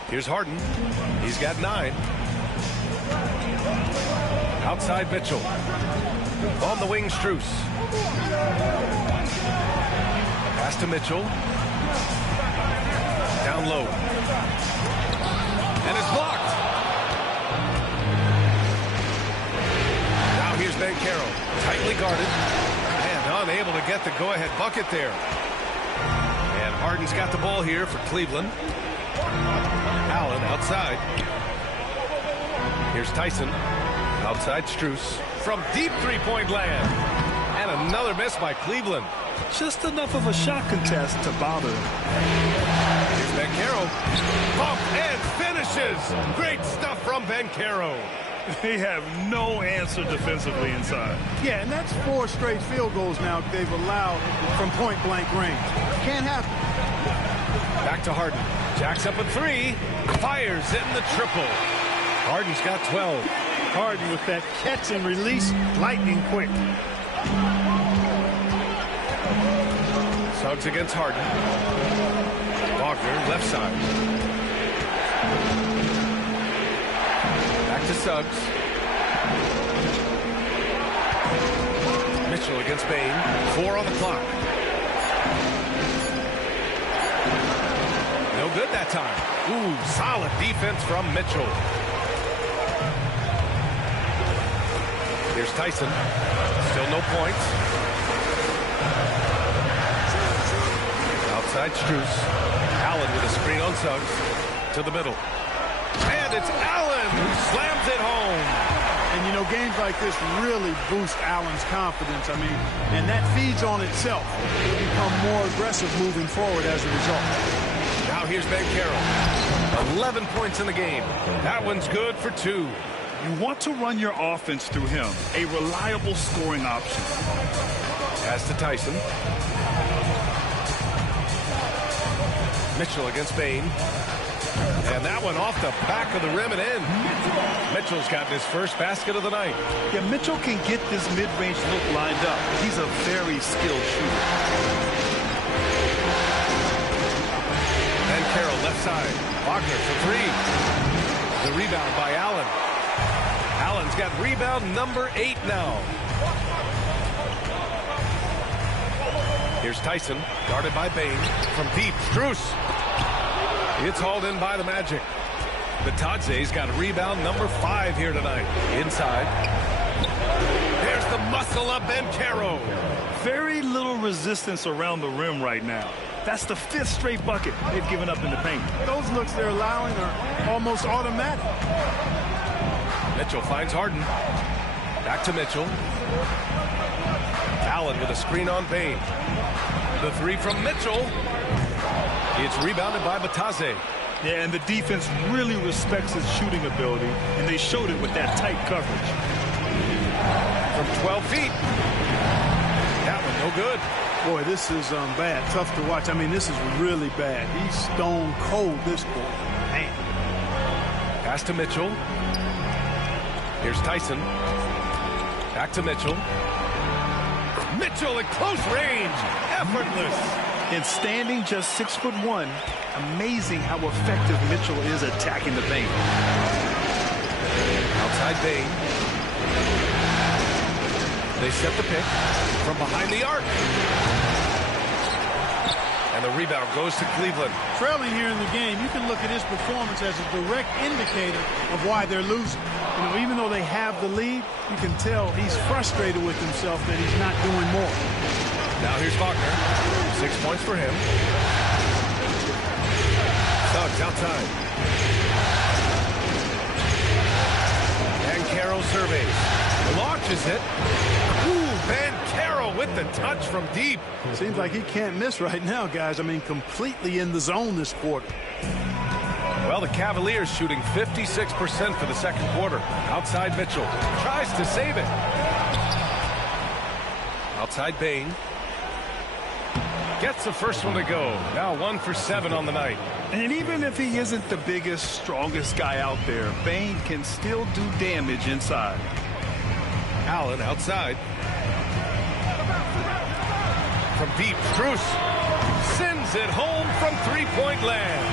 Here's Harden. He's got 9. Outside Mitchell. On the wing, Strus. Pass to Mitchell. Down low. And it's blocked. Now here's Banchero. Tightly guarded. And unable to get the go-ahead bucket there. And Harden's got the ball here for Cleveland. Allen outside. Here's Tyson. Outside Strus. From deep three-point land. And another miss by Cleveland. Just enough of a shot contest to bother him. Here's Banchero. Bump and finishes. Great stuff from Banchero. They have no answer defensively inside. Yeah, and that's 4 straight field goals now they've allowed from point-blank range. Can't happen. Back to Harden. Jacks up a 3. Fires in the triple. Harden's got 12. Harden with that catch and release, lightning quick. Suggs against Harden. Wagner, left side. Back to Suggs. Mitchell against Bane. 4 on the clock. No good that time. Ooh, solid defense from Mitchell. Here's Tyson. Still no points. Outside Strus. Allen with a screen on Suggs. To the middle. And it's Allen who slams it home. And, you know, games like this really boost Allen's confidence. I mean, and that feeds on itself. He'll become more aggressive moving forward as a result. Now here's Banchero. 11 points in the game. That one's good for 2. You want to run your offense through him, a reliable scoring option. Pass to Tyson. Mitchell against Bane. And that one off the back of the rim and in. Mitchell's gotten his first basket of the night. Yeah, Mitchell can get this mid-range look lined up. He's a very skilled shooter. And Carroll left side. Wagner for 3. The rebound by Allen. Allen's got rebound number 8 now. Here's Tyson, guarded by Bane. From deep, Strus. It's hauled in by the Magic. Batadze's got rebound number 5 here tonight. Inside. There's the muscle of Banchero. Very little resistance around the rim right now. That's the 5th straight bucket they've given up in the paint. Those looks they're allowing are almost automatic. Mitchell finds Harden. Back to Mitchell. Allen with a screen on Bane. The 3 from Mitchell. It's rebounded by Batadze. Yeah, and the defense really respects his shooting ability, and they showed it with that tight coverage. From 12 feet. That one no good. Boy, this is bad. Tough to watch. I mean, this is really bad. He's stone cold this quarter. Man. Pass to Mitchell. Here's Tyson. Back to Mitchell. Mitchell at close range. Effortless. And standing just 6'1", amazing how effective Mitchell is attacking the paint. Outside Bane. They set the pick from behind the arc. And the rebound goes to Cleveland. Trailing here in the game, you can look at his performance as a direct indicator of why they're losing. You know, even though they have the lead, you can tell he's frustrated with himself that he's not doing more. Now here's Wagner. 6 points for him. Suggs outside. Banchero surveys. Launches it. Ooh, Banchero with the touch from deep. Seems like he can't miss right now, guys. I mean, completely in the zone this quarter. Well, the Cavaliers shooting 56% for the second quarter. Outside Mitchell. Tries to save it. Outside Bane. Gets the first one to go. Now 1 for 7 on the night. And even if he isn't the biggest, strongest guy out there, Bane can still do damage inside. Allen outside. From deep, Strus sends it home from three-point land.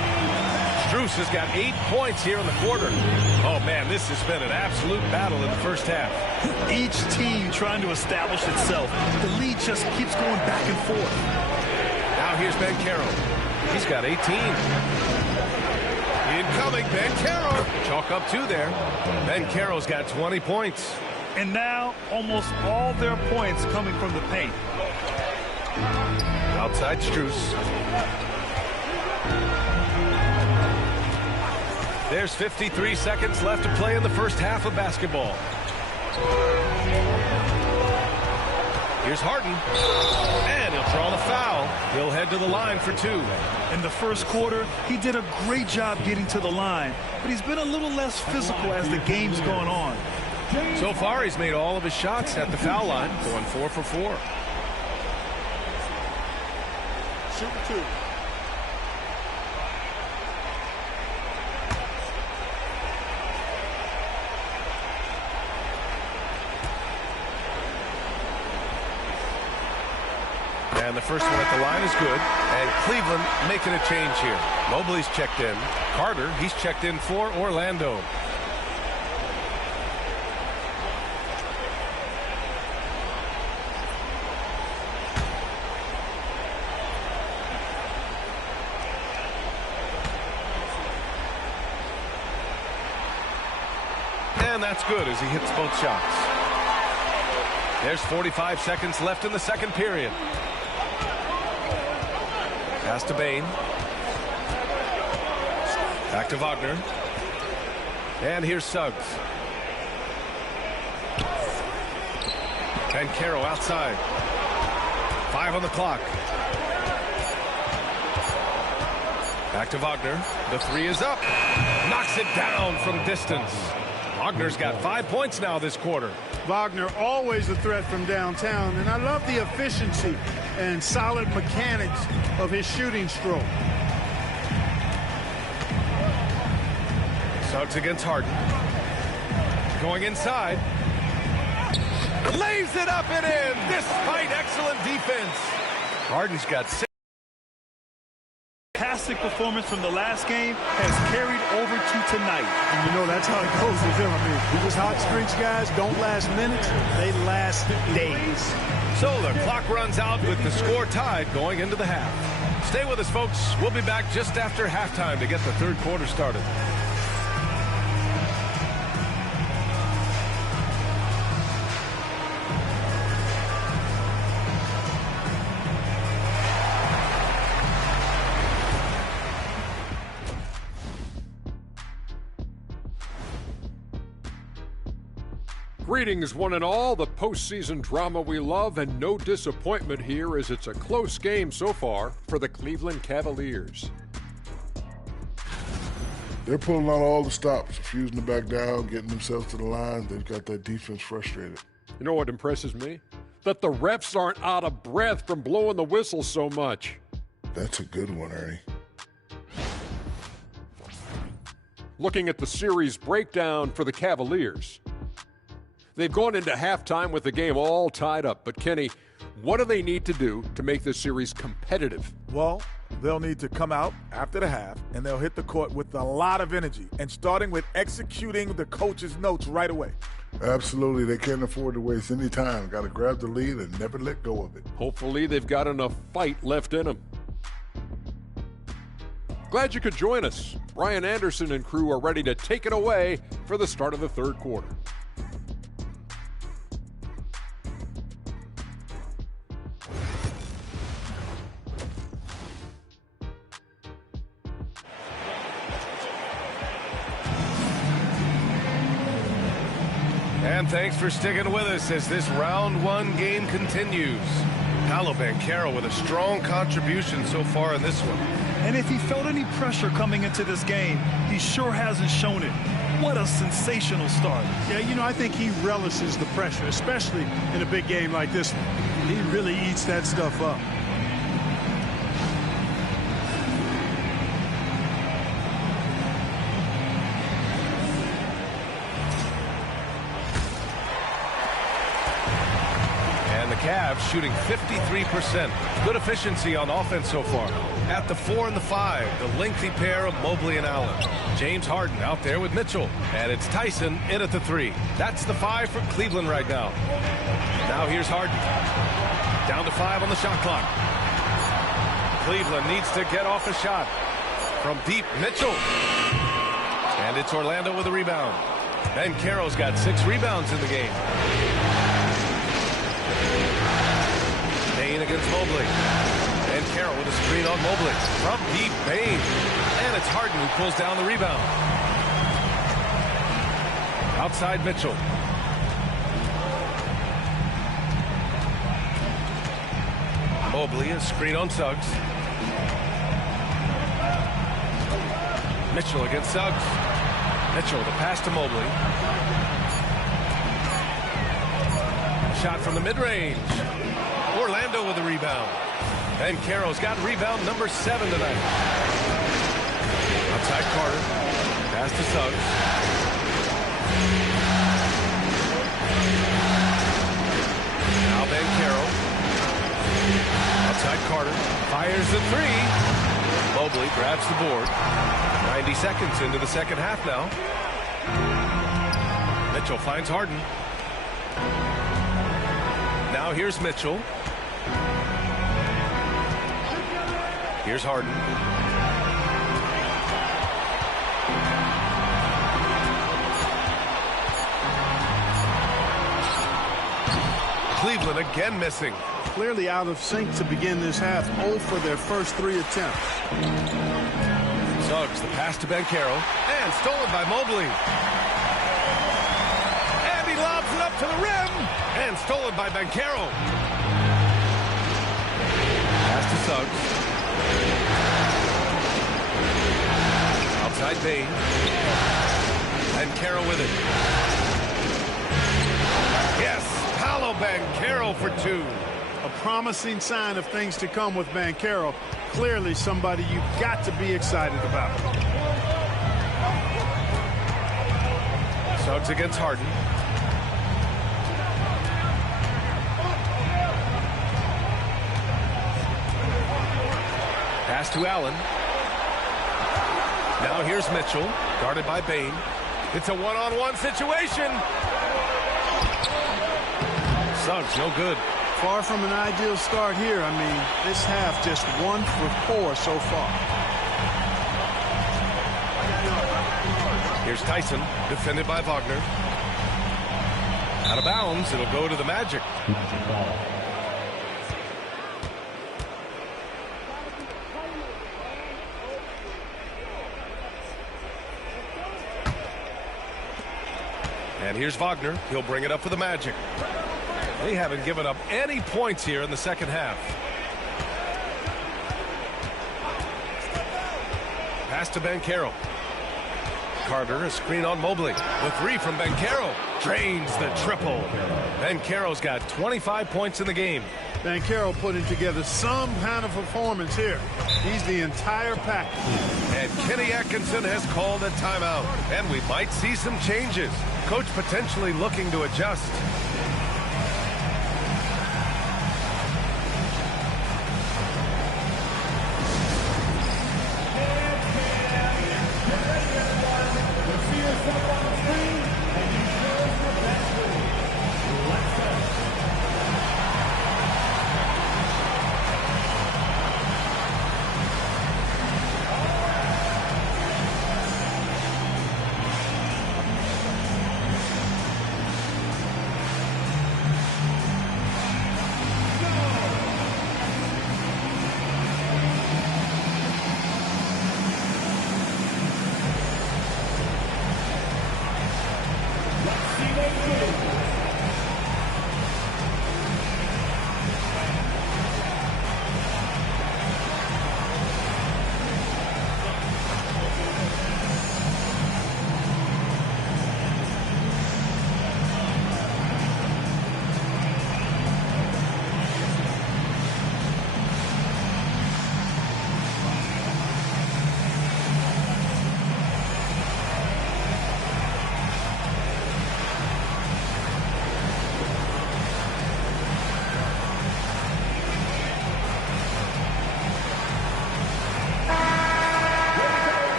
Strus has got 8 points here in the quarter. Oh, man, this has been an absolute battle in the first half. Each team trying to establish itself. The lead just keeps going back and forth. Now here's Banchero. He's got 18. Incoming, Banchero. Chalk up 2 there. Banchero's got 20 points. And now almost all their points coming from the paint. Outside Strus. There's 53 seconds left to play in the first half of basketball. Here's Harden. And he'll draw the foul. He'll head to the line for 2. In the first quarter, he did a great job getting to the line, but he's been a little less physical as the game's gone on. So far, he's made all of his shots at the foul line, going 4 for 4. Shooting 2. And the first one at the line is good. And Cleveland making a change here. Mobley's checked in. Carter, he's checked in for Orlando. And that's good as he hits both shots. There's 45 seconds left in the second period. Pass to Bane. Back to Wagner. And here's Suggs. Banchero outside. 5 on the clock. Back to Wagner. The 3 is up. Knocks it down from distance. Wagner's got 5 points now this quarter. Wagner always a threat from downtown, and I love the efficiency and solid mechanics of his shooting stroke. Suggs against Harden. Going inside. Lays it up and in despite excellent defense. Harden's got 6. Fantastic performance from the last game has carried over to tonight. And you know that's how it goes with him. I mean, these hot streaks guys don't last minutes, they last days. So the clock runs out with the score tied going into the half. Stay with us, folks. We'll be back just after halftime to get the third quarter started. Greetings, one and all. The postseason drama we love, and no disappointment here as it's a close game so far for the Cleveland Cavaliers. They're pulling out all the stops, refusing to back down, getting themselves to the line. They've got that defense frustrated. You know what impresses me? That the refs aren't out of breath from blowing the whistle so much. That's a good one, Ernie. Looking at the series breakdown for the Cavaliers. They've gone into halftime with the game all tied up. But, Kenny, what do they need to do to make this series competitive? Well, they'll need to come out after the half, and they'll hit the court with a lot of energy, and starting with executing the coach's notes right away. Absolutely. They can't afford to waste any time. Got to grab the lead and never let go of it. Hopefully they've got enough fight left in them. Glad you could join us. Brian Anderson and crew are ready to take it away for the start of the third quarter. And thanks for sticking with us as this round one game continues. Paolo Banchero with a strong contribution so far in this one. And if he felt any pressure coming into this game, he sure hasn't shown it. What a sensational start. Yeah, you know, I think he relishes the pressure, especially in a big game like this one. He really eats that stuff up. Cavs shooting 53%. Good efficiency on offense so far. At the 4 and the 5, the lengthy pair of Mobley and Allen. James Harden out there with Mitchell. And it's Tyson in at the 3. That's the 5 for Cleveland right now. Now here's Harden. Down to 5 on the shot clock. Cleveland needs to get off a shot. From deep, Mitchell. And it's Orlando with a rebound. Banchero's got 6 rebounds in the game. Bain against Mobley. Banchero with a screen on Mobley. From deep, Bain. And it's Harden who pulls down the rebound. Outside Mitchell. Mobley, a screen on Suggs. Mitchell against Suggs. Mitchell, the pass to Mobley. Shot from the mid-range. Orlando with a rebound. Banchero's got rebound number 7 tonight. Outside Carter. Pass to Suggs. Now Banchero. Outside Carter. Fires the 3. Mobley grabs the board. 90 seconds into the second half now. Mitchell finds Harden. Now here's Mitchell. Here's Harden. Cleveland again missing. Clearly out of sync to begin this half. 0 for their first 3 attempts. Suggs, the pass to Banchero. And stolen by Mobley. And he lobs it up to the rim. And stolen by Banchero. Pass to Suggs. Outside Bain. Banchero with it. Yes, Paolo Banchero for 2. A promising sign of things to come with Banchero. Clearly somebody you've got to be excited about. Suggs against Harden. Pass to Allen. Now here's Mitchell, guarded by Bain. It's a one-on-one situation. Suggs, no good. Far from an ideal start here. I mean, this half just 1 for 4 so far. Here's Tyson, defended by Wagner. Out of bounds, it'll go to the Magic. And here's Wagner. He'll bring it up for the Magic. They haven't given up any points here in the second half. Pass to Banchero. Carter, a screen on Mobley. The 3 from Banchero. Drains the triple. Banchero's got 25 points in the game. Banchero putting together some kind of performance here. He's the entire package. And Kenny Atkinson has called a timeout. And we might see some changes. Coach potentially looking to adjust.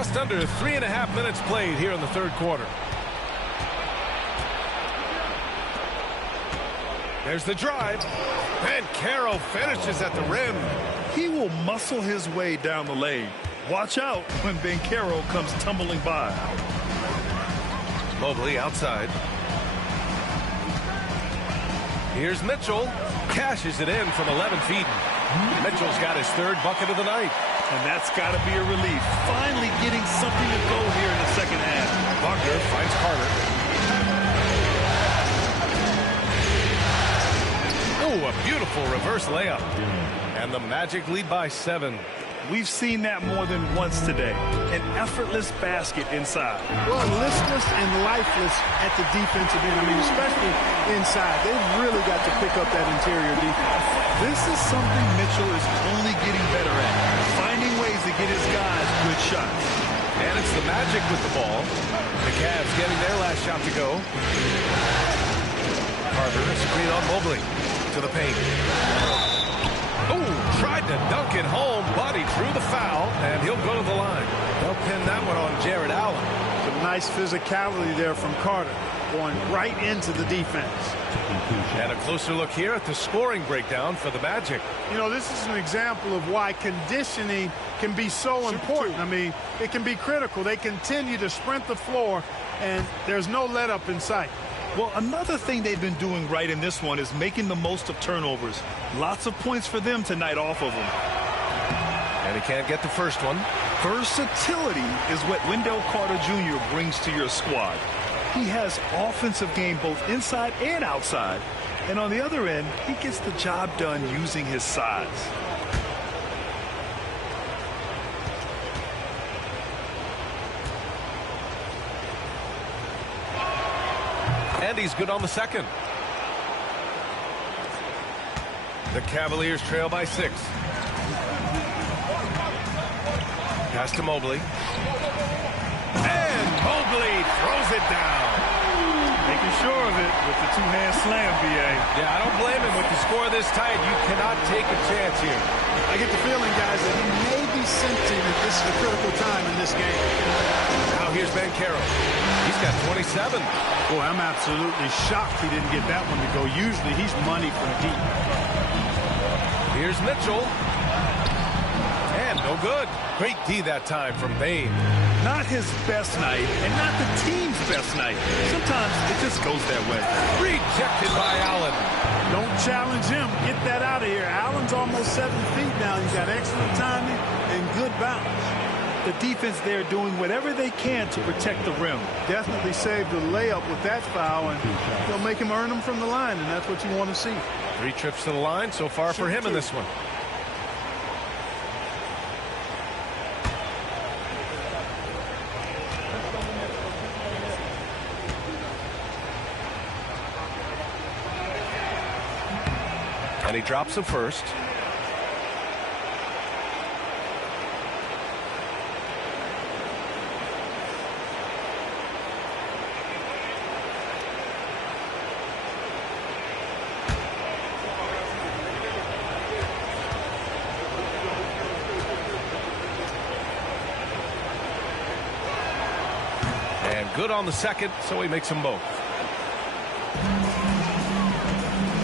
Just under 3.5 minutes played here in the third quarter. There's the drive. And Caro finishes at the rim. He will muscle his way down the lane. Watch out when Banchero comes tumbling by. Mobley outside. Here's Mitchell. Cashes it in from 11 feet. Mitchell's got his third bucket of the night. And that's got to be a relief. Finally getting something to go here in the second half. Wagner finds Carter. Oh, a beautiful reverse layup. And the Magic lead by 7. We've seen that more than once today. An effortless basket inside. Well, listless and lifeless at the defensive end. I mean, especially inside. They've really got to pick up that interior defense. This is something Mitchell is only getting better at. Finding ways to get his guys good shots. And it's the Magic with the ball. The Cavs getting their last shot to go. Carter, screen on Mobley. To the paint. Oh, tried to dunk it home, but he drew the foul, and he'll go to the line. They'll pin that one on Jared Allen. Some nice physicality there from Carter, going right into the defense. And a closer look here at the scoring breakdown for the Magic. You know, this is an example of why conditioning can be so important. I mean, it can be critical. They continue to sprint the floor, and there's no let up in sight. Well, another thing they've been doing right in this one is making the most of turnovers. Lots of points for them tonight off of them. And he can't get the first one. Versatility is what Wendell Carter Jr. brings to your squad. He has offensive game both inside and outside. And on the other end, he gets the job done using his size. And he's good on the second. The Cavaliers trail by 6. Pass to Mobley. And Mobley throws it down. Making sure of it with the two-hand slam, B.A. Yeah, I don't blame him. With the score this tight, you cannot take a chance here. I get the feeling, guys, that he may be sensing that this is a critical time in this game. Now here's Banchero. He's got 27. Boy, I'm absolutely shocked he didn't get that one to go. Usually he's money from deep. Here's Mitchell. And no good. Great D that time from Bain. Not his best night, and not the team's best night. Sometimes it just goes that way. Rejected by Allen. Don't challenge him. Get that out of here. Allen's almost 7 feet now. He's got excellent timing and good bounce. The defense there doing whatever they can to protect the rim. Definitely saved the layup with that foul, and they'll make him earn them from the line, and that's what you want to see. 3 trips to the line so far for him in this one. And he drops the first. And good on the second, so he makes them both.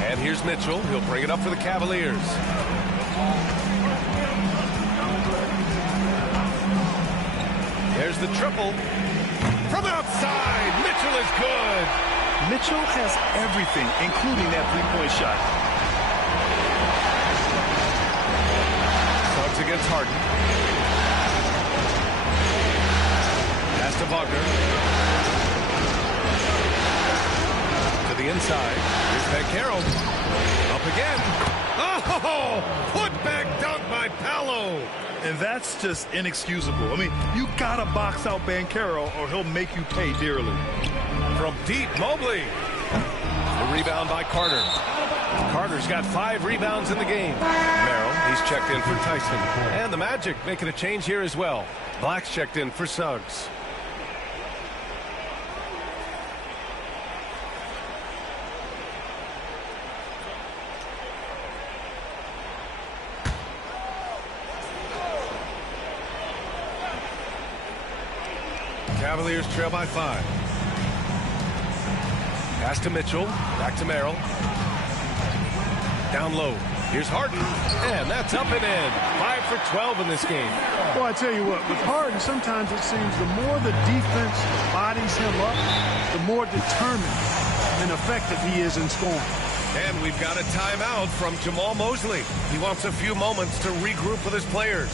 And here's Mitchell. He'll bring it up for the Cavaliers. There's the triple. From outside, Mitchell is good. Mitchell has everything, including that three-point shot. Suggs against Harden. Pass to Wagner. To the inside. Here's Banchero. Up again. Oh! Put back dunk by Paolo. And that's just inexcusable. I mean, you got to box out Banchero or he'll make you pay dearly. From deep, Mobley. The rebound by Carter. Carter's got 5 rebounds in the game. Merrill, he's checked in for Tyson. And the Magic making a change here as well. Black's checked in for Suggs. Cavaliers trail by 5. Pass to Mitchell. Back to Merrill. Down low. Here's Harden. And that's up and in. 5 for 12 in this game. Well, I tell you what, with Harden, sometimes it seems the more the defense bodies him up, the more determined and effective he is in scoring. And we've got a timeout from Jamal Mosley. He wants a few moments to regroup with his players.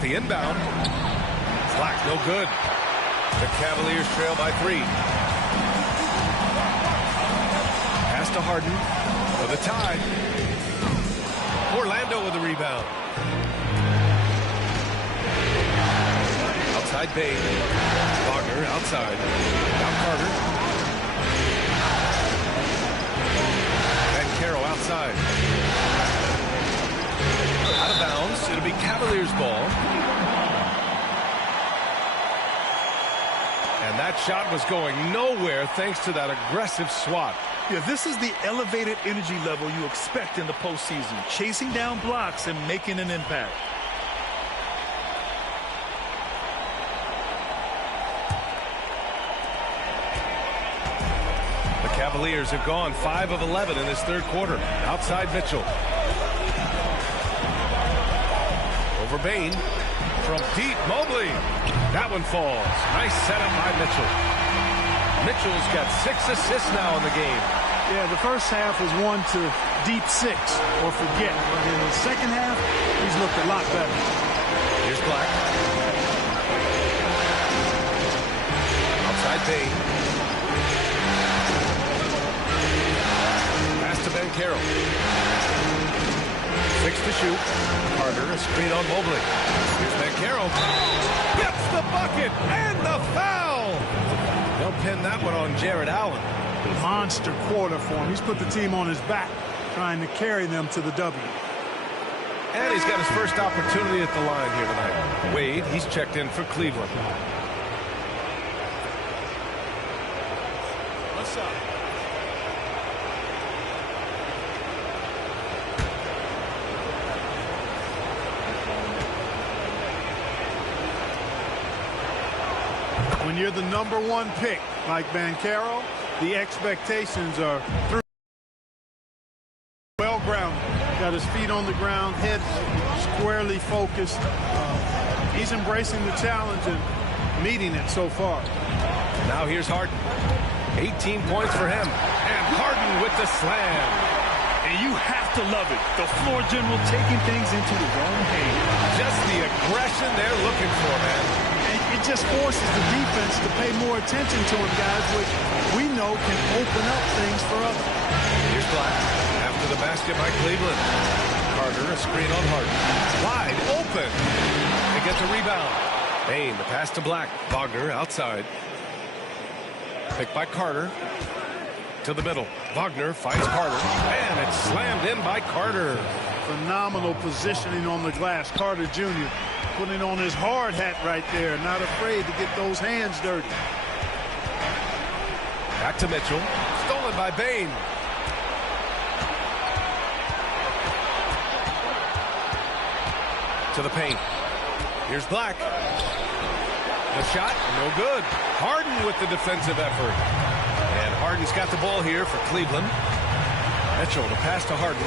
The inbound. Slack no good. The Cavaliers trail by 3. Pass to Harden for the tie. Orlando with the rebound. Outside Bane. Wagner outside. Now Carter. And Caro outside. Out of bounds. It'll be Cavaliers ball. And that shot was going nowhere thanks to that aggressive swat. Yeah, this is the elevated energy level you expect in the postseason. Chasing down blocks and making an impact. The Cavaliers have gone 5 of 11 in this third quarter. Outside Mitchell. Over Bane. From deep, Mobley. That one falls. Nice setup by Mitchell. Mitchell's got 6 assists now in the game. Yeah, the first half was 1 to deep 6 or forget. But in the second half, he's looked a lot better. Here's Black. Outside Bane. Pass to Ben Carroll. 6 to shoot. Carter, a screen on Mobley. Here's Banchero. Gets the bucket and the foul. They'll pin that one on Jared Allen. Monster quarter for him. He's put the team on his back, trying to carry them to the W. And he's got his first opportunity at the line here tonight. Wade, he's checked in for Cleveland. What's up? When you're the #1 pick, like Banchero, the expectations are well-grounded. Got his feet on the ground, head squarely focused. He's embracing the challenge and meeting it so far. Now here's Harden. 18 points for him. And Harden with the slam. And you have to love it. The floor general taking things into his own hands. Just the aggression they're looking for, man. And it just forces the defense to pay more attention to him, guys, which we know can open up things for others. Here's Black. After the basket by Cleveland. Carter, a screen on Harden. Wide open. They get the rebound. Bain, the pass to Black. Wagner outside. Picked by Carter. To the middle. Wagner finds Carter. And it's slammed in by Carter. Phenomenal positioning on the glass. Carter Jr. putting on his hard hat right there. Not afraid to get those hands dirty. Back to Mitchell. Stolen by Bain. To the paint. Here's Black. The shot, no good. Harden with the defensive effort. And Harden's got the ball here for Cleveland. Mitchell, the pass to Harden.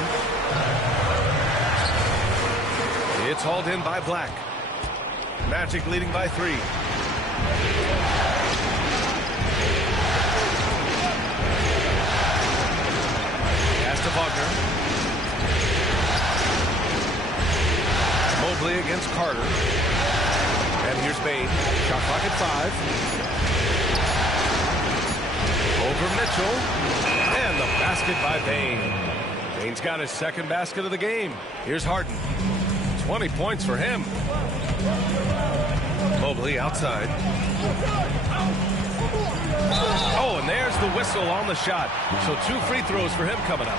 It's hauled in by Black. Magic leading by 3. Pass to Wagner. Mobley against Carter. And here's Bain. Shot clock at 5. Over Mitchell. And the basket by Bain. Bain's got his second basket of the game. Here's Harden. 20 points for him. Mobley outside. Oh, and there's the whistle on the shot. So 2 free throws for him coming up.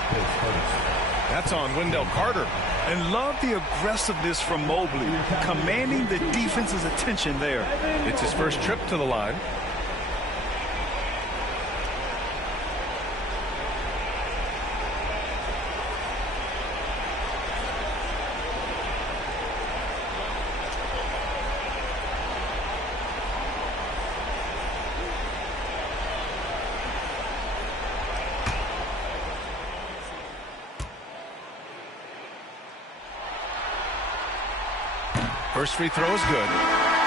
That's on Wendell Carter. And love the aggressiveness from Mobley, commanding the defense's attention there. It's his first trip to the line. First free throw is good.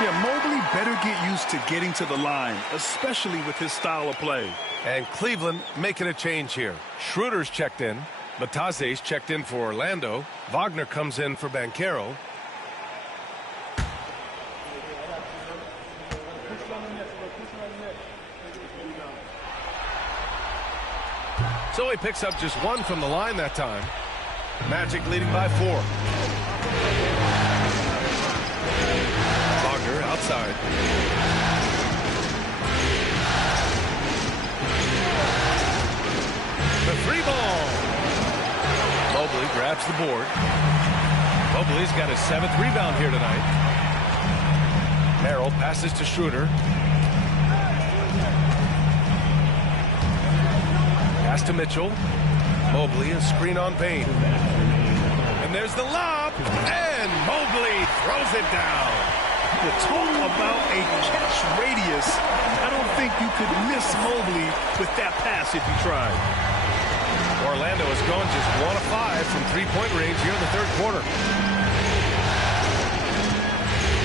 Yeah, Mobley better get used to getting to the line, especially with his style of play. And Cleveland making a change here. Schroeder's checked in. Batase's checked in for Orlando. Wagner comes in for Banchero. So he picks up just 1 from the line that time. Magic leading by 4. Wagner outside. The 3 ball. Mobley grabs the board. Mobley's got his 7th rebound here tonight. Merrill passes to Schroeder. Pass to Mitchell. Mobley, a screen on Bain. And there's the lob. And Mobley throws it down. To talk about a catch radius, I don't think you could miss Mobley with that pass if you tried. Orlando is going just 1 of 5 from 3-point range here in the 3rd quarter.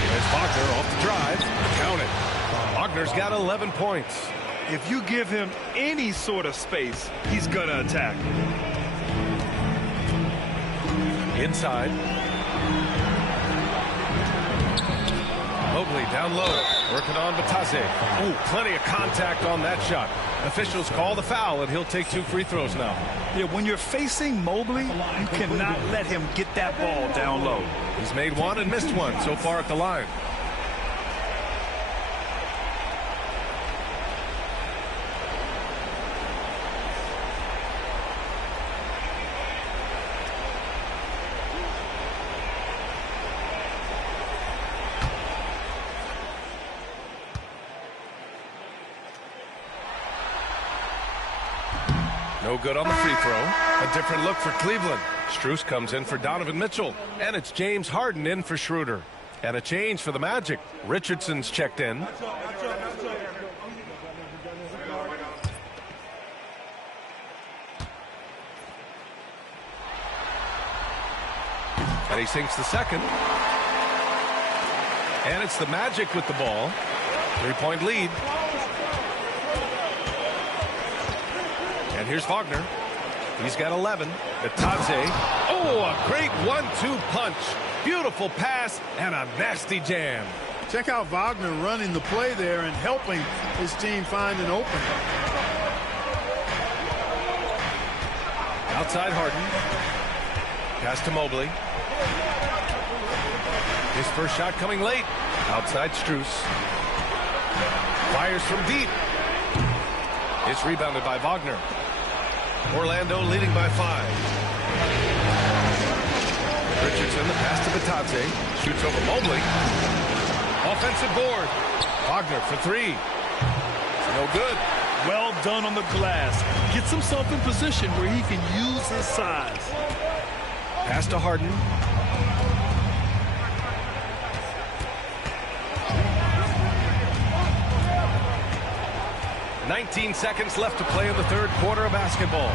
There's Wagner off the drive. Count it. Wagner's got 11 points. If you give him any sort of space, he's going to attack. Inside. Mobley down low. Working on Batase. Ooh, plenty of contact on that shot. Officials call the foul, and he'll take 2 free throws now. Yeah, when you're facing Mobley, you cannot let him get that ball down low. He's made 1 and missed 1 so far at the line. No good on the free throw. A different look for Cleveland. Strus comes in for Donovan Mitchell. And it's James Harden in for Schroeder. And a change for the Magic. Richardson's checked in. And he sinks the second. And it's the Magic with the ball. 3-point lead. And here's Wagner. He's got 11. Batase. Oh, a great 1-2 punch. Beautiful pass and a nasty jam. Check out Wagner running the play there and helping his team find an opening. Outside Harden. Pass to Mobley. His first shot coming late. Outside Strus. Fires from deep. It's rebounded by Wagner. Orlando leading by 5. Richardson, the pass to Batadze. Shoots over Mobley. Offensive board. Wagner for 3. No good. Well done on the glass. Gets himself in position where he can use his size. Pass to Harden. "19 seconds left to play in the third quarter of basketball.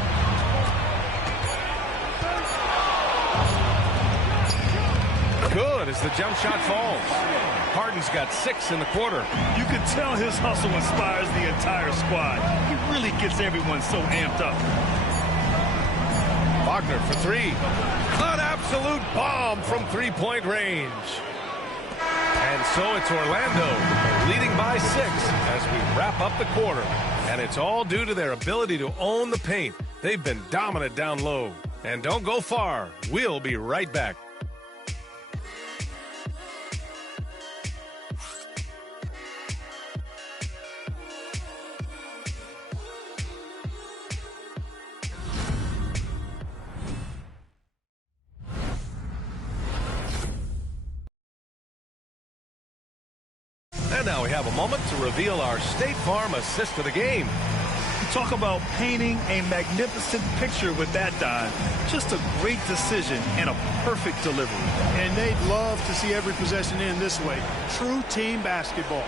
Good as the jump shot falls. Harden's got 6 in the quarter. You can tell his hustle inspires the entire squad. He really gets everyone so amped up. Wagner for 3. An absolute bomb from three-point range. And so it's Orlando leading by 6 as we wrap up the quarter. And it's all due to their ability to own the paint. They've been dominant down low. And don't go far. We'll be right back. And now we have a moment to reveal our State Farm assist of the game. Talk about painting a magnificent picture with that dive. Just a great decision and a perfect delivery. And they'd love to see every possession end this way. True team basketball.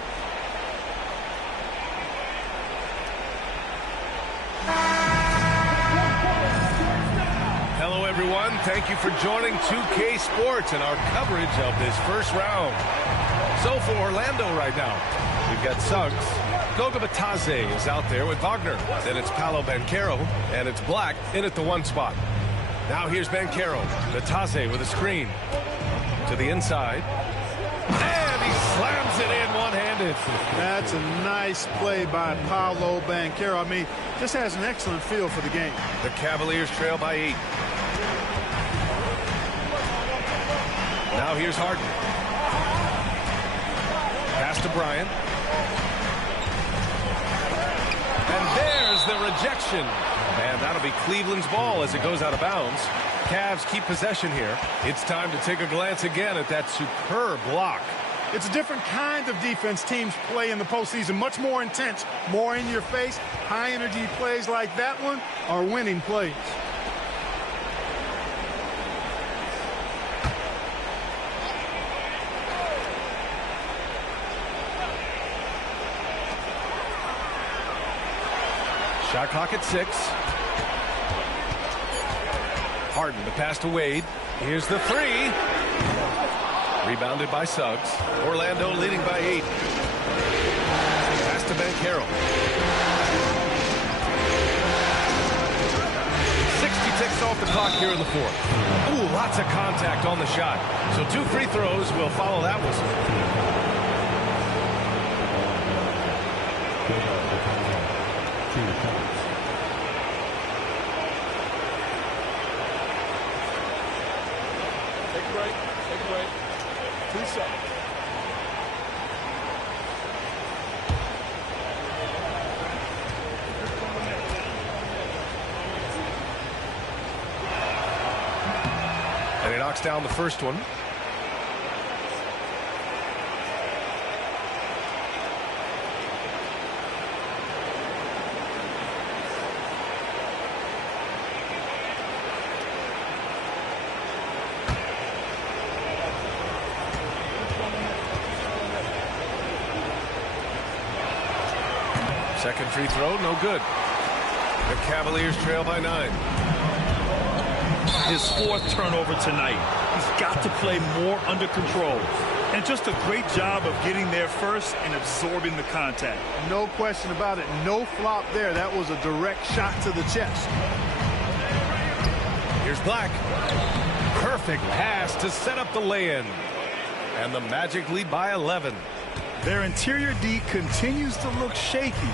Hello, everyone. Thank you for joining 2K Sports and our coverage of this first round. So for Orlando right now, we've got Suggs. Goga Batadze is out there with Wagner. Then it's Paolo Banchero, and it's Black in at the 1 spot. Now here's Banchero. Batadze with a screen. To the inside. And he slams it in one-handed. That's a nice play by Paolo Banchero. I mean, just has an excellent feel for the game. The Cavaliers trail by 8. Now here's Harden. Pass to Bryant. And there's the rejection. And that'll be Cleveland's ball as it goes out of bounds. Cavs keep possession here. It's time to take a glance again at that superb block. It's a different kind of defense teams play in the postseason. Much more intense, more in your face. High energy plays like that one are winning plays. Shot clock at 6. Harden to pass to Wade. Here's the 3. Rebounded by Suggs. Orlando leading by 8. Pass to Banchero. 60 ticks off the clock here in the fourth. Ooh, lots of contact on the shot. So 2 free throws will follow that whistle. Take a break. 2 seconds. And he knocks down the first one. Second free throw, no good. The Cavaliers trail by 9. His 4th turnover tonight. He's got to play more under control. And just a great job of getting there first and absorbing the contact. No question about it. No flop there. That was a direct shot to the chest. Here's Black. Perfect pass to set up the lay-in. And the Magic lead by 11. Their interior D continues to look shaky.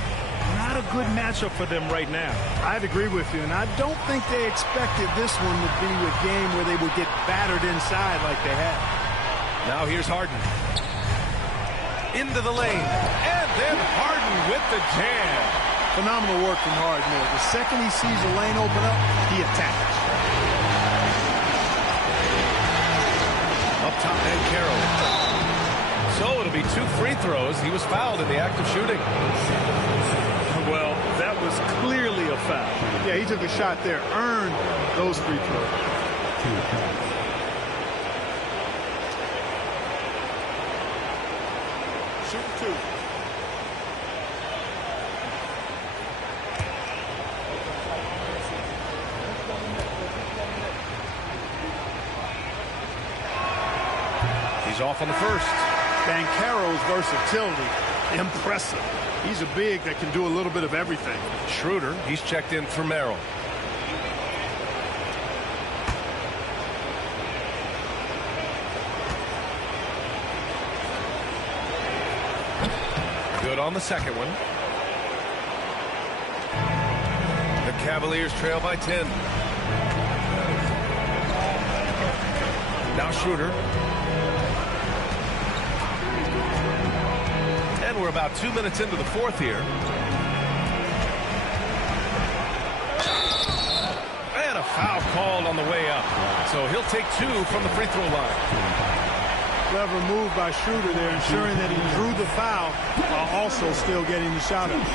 Not a good matchup for them right now. I'd agree with you, and I don't think they expected this one to be a game where they would get battered inside like they have. Now here's Harden. Into the lane, and then Harden with the jam. Phenomenal work from Harden there. The second he sees a lane open up, he attacks. Up top, and Carroll. So it'll be 2 free throws. He was fouled in the act of shooting. Well, that was clearly a foul. Yeah, he took a shot there, earned those free throws. Shoot 2. He's off on the first. Banchero's versatility, impressive. He's a big that can do a little bit of everything. Schroeder, he's checked in for Merrill. Good on the second one. The Cavaliers trail by 10. Now Schroeder. And we're about 2 minutes into the fourth here. And a foul called on the way up. So he'll take 2 from the free throw line. Clever move by Schroeder there, ensuring that he drew the foul while also still getting the shot up.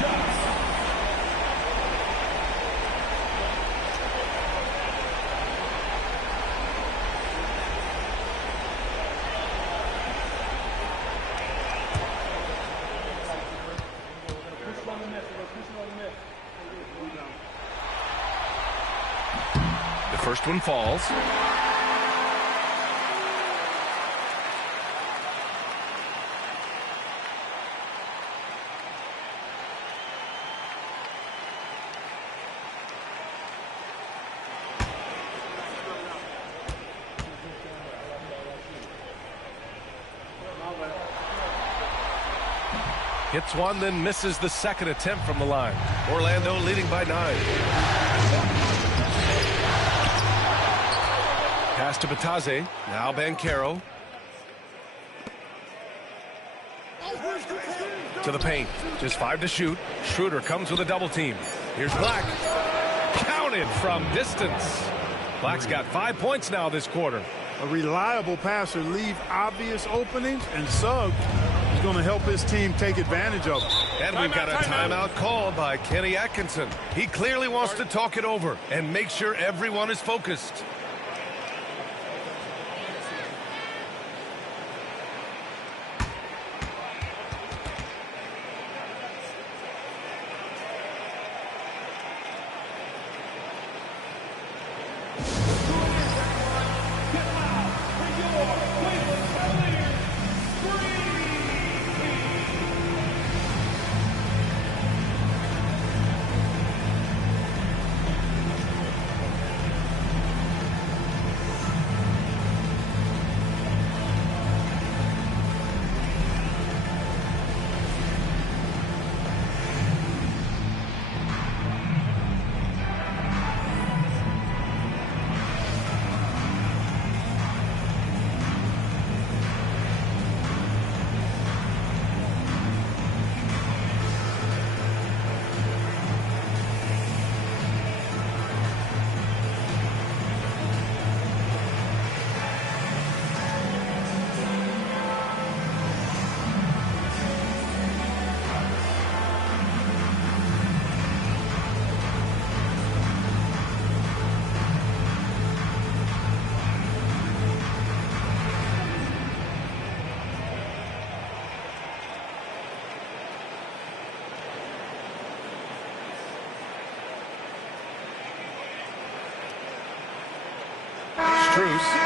The first one falls. Hits one, then misses the second attempt from the line. Orlando leading by 9. Pass to Batase. Now Banchero. To the paint. Just 5 to shoot. Schroeder comes with a double team. Here's Black. Counted from distance. Black's got 5 points now this quarter. A reliable passer, leave obvious openings, and Suggs is going to help his team take advantage of it. And we've got a timeout called by Kenny Atkinson. He clearly wants to talk it over and make sure everyone is focused.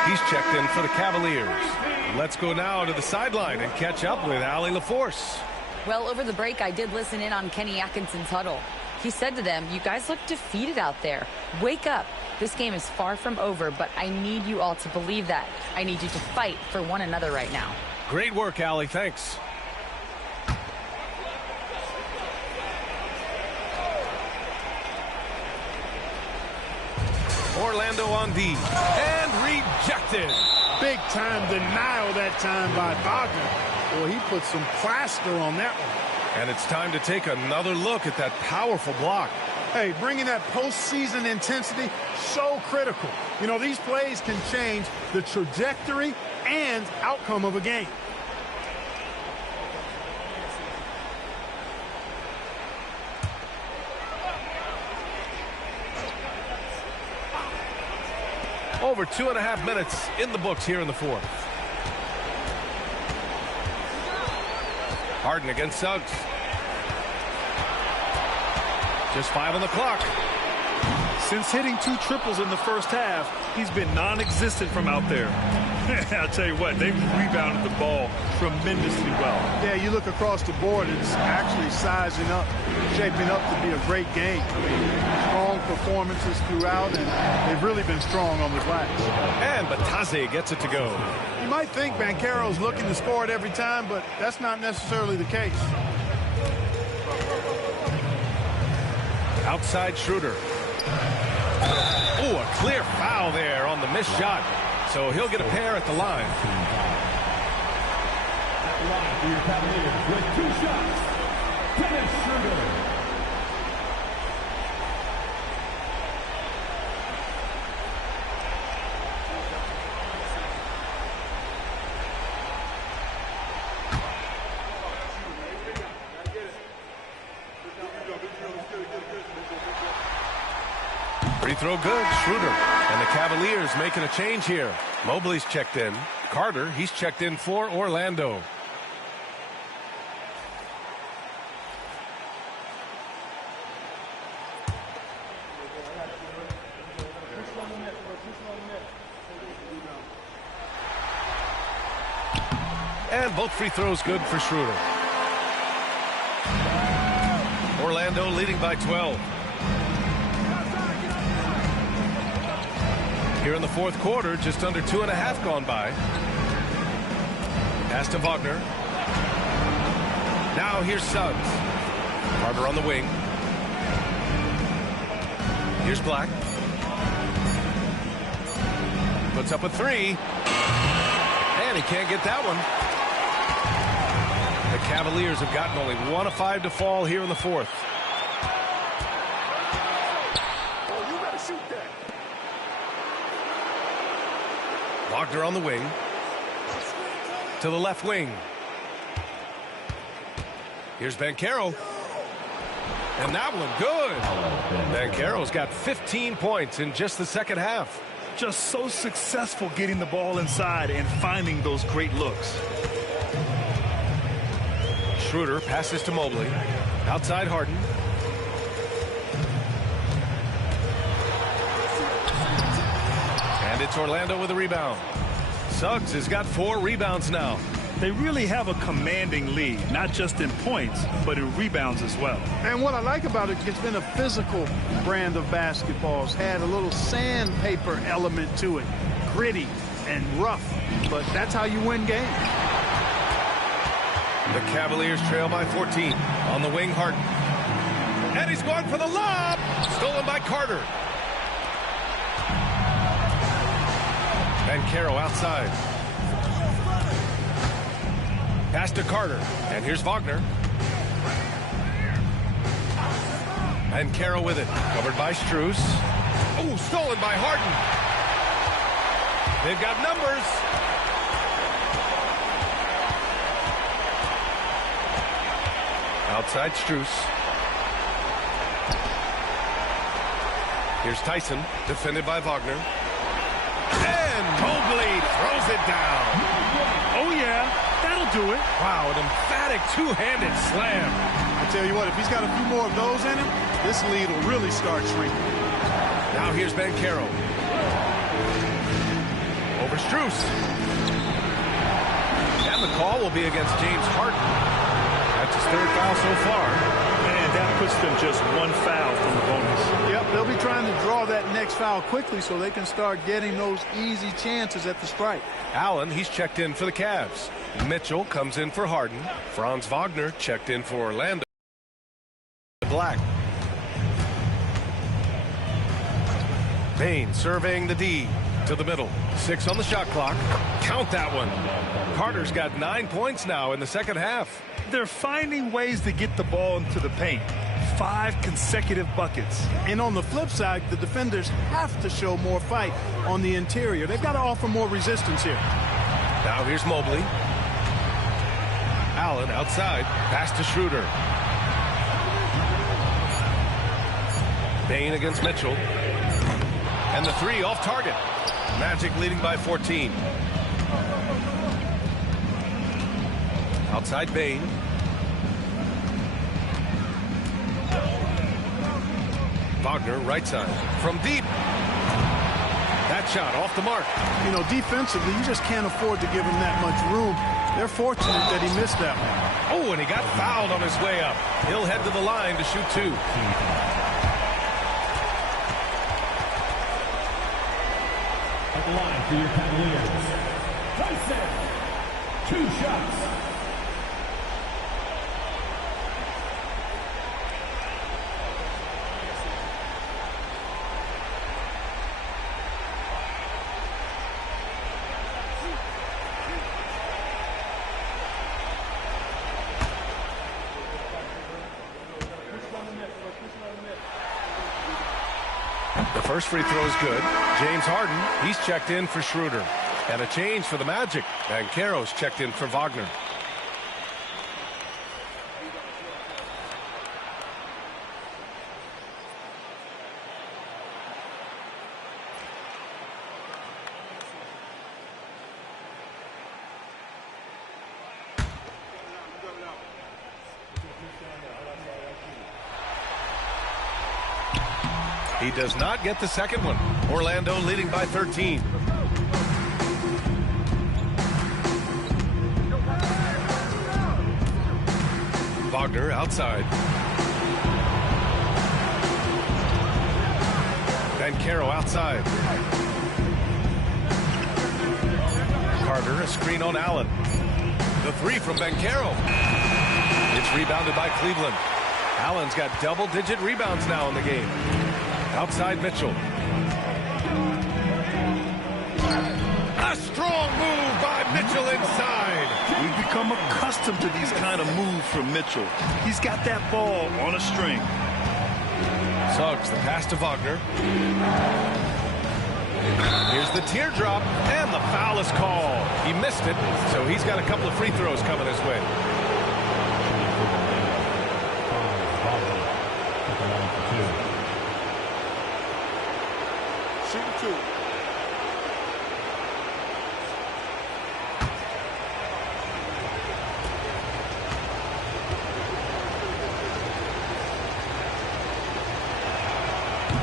He's checked in for the Cavaliers. Let's go now to the sideline and catch up with Allie LaForce. Well, over the break, I did listen in on Kenny Atkinson's huddle. He said to them, you guys look defeated out there. Wake up. This game is far from over, but I need you all to believe that. I need you to fight for one another right now. Great work, Allie. Thanks. Orlando on D. And rejected. Big time denial that time by Wagner. Boy, he put some plaster on that one. And it's time to take another look at that powerful block. Hey, bringing that postseason intensity, so critical. You know, these plays can change the trajectory and outcome of a game. Over 2.5 minutes in the books here in the fourth. Harden against Suggs. Just 5 on the clock. Since hitting 2 triples in the first half, he's been non-existent from out there. I'll tell you what, they've rebounded the ball tremendously well. Yeah, you look across the board, it's actually sizing up, shaping up to be a great game. I mean, strong performances throughout, and they've really been strong on the glass. And Batase gets it to go. You might think Banchero's looking to score it every time, but that's not necessarily the case. Outside Schroeder. Oh, a clear foul there on the missed shot. So he'll get a pair at the line. At the line for your Cavaliers with 2 shots, Dennis Schroeder. Free throw good, Schroeder. And the Cavaliers making a change here. Mobley's checked in. Carter, he's checked in for Orlando. And both free throws good for Schroeder. Orlando leading by 12. Here in the fourth quarter, just under 2.5 gone by. Pass to Wagner. Now here's Suggs. Carter on the wing. Here's Black. Puts up a 3. And he can't get that one. The Cavaliers have gotten only 1 of 5 to fall here in the fourth. Wagner on the wing. To the left wing. Here's Banchero. And that one good. Banchero's got 15 points in just the second half. Just so successful getting the ball inside and finding those great looks. Schroeder passes to Mobley. Outside Harden. And it's Orlando with a rebound. Suggs has got 4 rebounds now. They really have a commanding lead, not just in points, but in rebounds as well. And what I like about it, it's been a physical brand of basketball. It's had a little sandpaper element to it. Gritty and rough, but that's how you win games. The Cavaliers trail by 14. On the wing, Harden. And he's going for the lob. Stolen by Carter. Banchero outside. Pass to Carter. And here's Wagner. Banchero with it. Covered by Strus. Oh, stolen by Harden. They've got numbers. Outside Strus. Here's Tyson, defended by Wagner. And Mobley throws it down. Oh, yeah, that'll do it. Wow, an emphatic two-handed slam. I tell you what, if he's got a few more of those in him, this lead will really start shrinking. Now here's Banchero. Over Strus. And the call will be against James Harden. That's his 3rd foul so far. And that puts them just 1 foul from the bonus. Yep, they'll be trying to draw that next foul quickly so they can start getting those easy chances at the strike. Allen, he's checked in for the Cavs. Mitchell comes in for Harden. Franz Wagner checked in for Orlando. Black. Bain surveying the D to the middle. 6 on the shot clock. Count that one. Carter's got 9 points now in the second half. They're finding ways to get the ball into the paint. 5 consecutive buckets. And on the flip side, the defenders have to show more fight on the interior. They've got to offer more resistance here. Now here's Mobley. Allen outside. Pass to Schroeder. Bain against Mitchell. And the 3 off target. Magic leading by 14. Outside Bain. Wagner right side. From deep. That shot off the mark. You know, defensively, you just can't afford to give him that much room. They're fortunate that he missed that one. Oh, and he got fouled on his way up. He'll head to the line to shoot 2. At the line for your Cavaliers, Tyson, 2 shots. The first free throw is good. James Harden, he's checked in for Schroeder. And a change for the Magic. Banchero's checked in for Wagner. He does not get the second one. Orlando leading by 13. Wagner outside. Banchero outside. Carter, a screen on Allen. The 3 from Banchero. It's rebounded by Cleveland. Allen's got double-digit rebounds now in the game. Outside Mitchell. A strong move by Mitchell inside. We've become accustomed to these kind of moves from Mitchell. He's got that ball on a string. Suggs, the pass to Wagner. Here's the teardrop, and the foul is called. He missed it, so he's got a couple of free throws coming his way.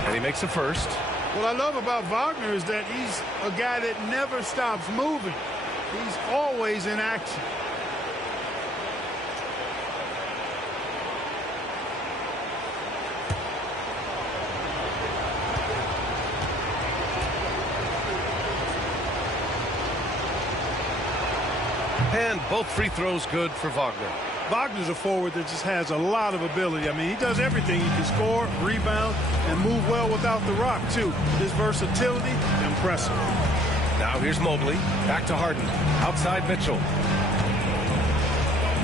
And he makes a first. What I love about Wagner is that he's a guy that never stops moving. He's always in action. And both free throws good for Wagner. Wagner's a forward that just has a lot of ability. I mean, he does everything. He can score, rebound, and move well without the rock, too. His versatility, impressive. Now here's Mobley. Back to Harden. Outside Mitchell.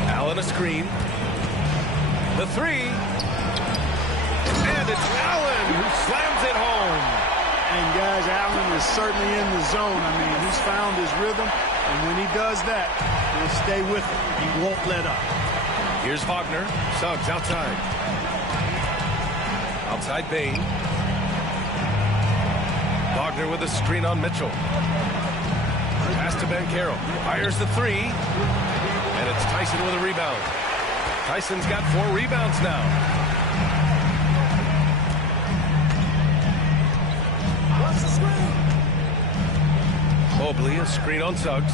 Allen a screen. The 3. And it's Allen who slams it home. And, guys, Allen is certainly in the zone. I mean, he's found his rhythm. And when he does that, he'll stay with it. He won't let up. Here's Wagner. Suggs outside. Outside Bain. Wagner with a screen on Mitchell. Pass to Banchero. Fires the 3. And it's Tyson with a rebound. Tyson's got 4 rebounds now. Watch the screen. Mobley, a screen on Suggs.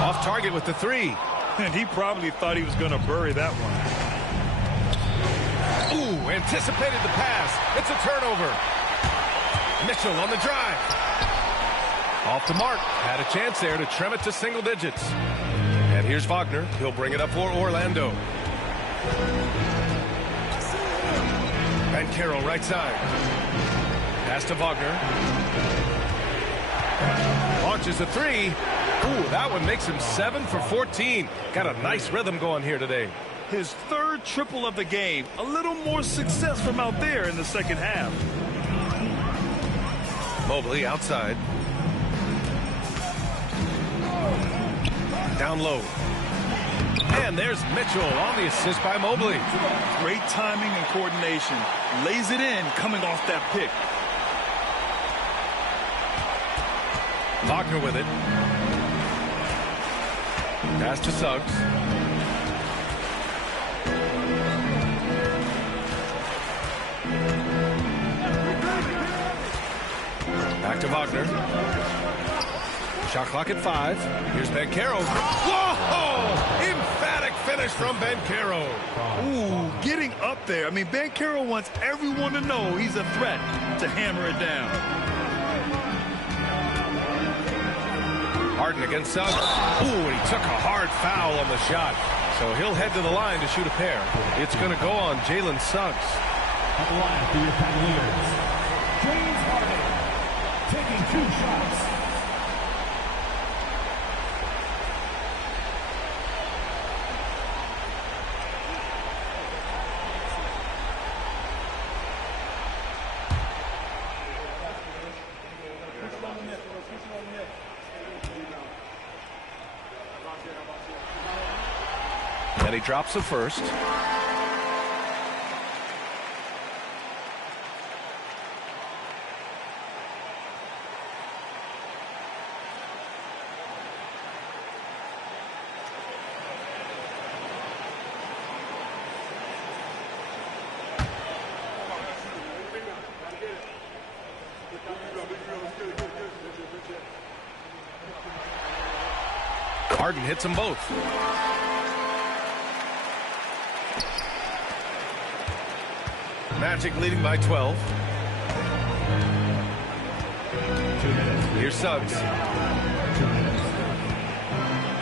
Off target with the 3. And he probably thought he was going to bury that one. Ooh, anticipated the pass. It's a turnover. Mitchell on the drive. Off the mark. Had a chance there to trim it to single digits. And here's Wagner. He'll bring it up for Orlando. Banchero right side. Pass to Wagner. Launches a three. Ooh, that one makes him 7 for 14. Got a nice rhythm going here today. His third triple of the game. A little more success from out there in the second half. Mobley outside. Down low. And there's Mitchell on the assist by Mobley. Great timing and coordination. Lays it in coming off that pick. Wagner with it. Pass to Suggs. Back to Wagner. Shot clock at 5. Here's Banchero. Whoa! Emphatic finish from Banchero. Ooh, getting up there. I mean, Banchero wants everyone to know he's a threat to hammer it down. Harden against Suggs. Ooh, and he took a hard foul on the shot. So he'll head to the line to shoot a pair. It's going to go on Jalen Suggs. On the line for your Cavaliers, James Harden, taking 2 shots. And he drops the first. Harden hits them both. Magic leading by 12. Here's Suggs.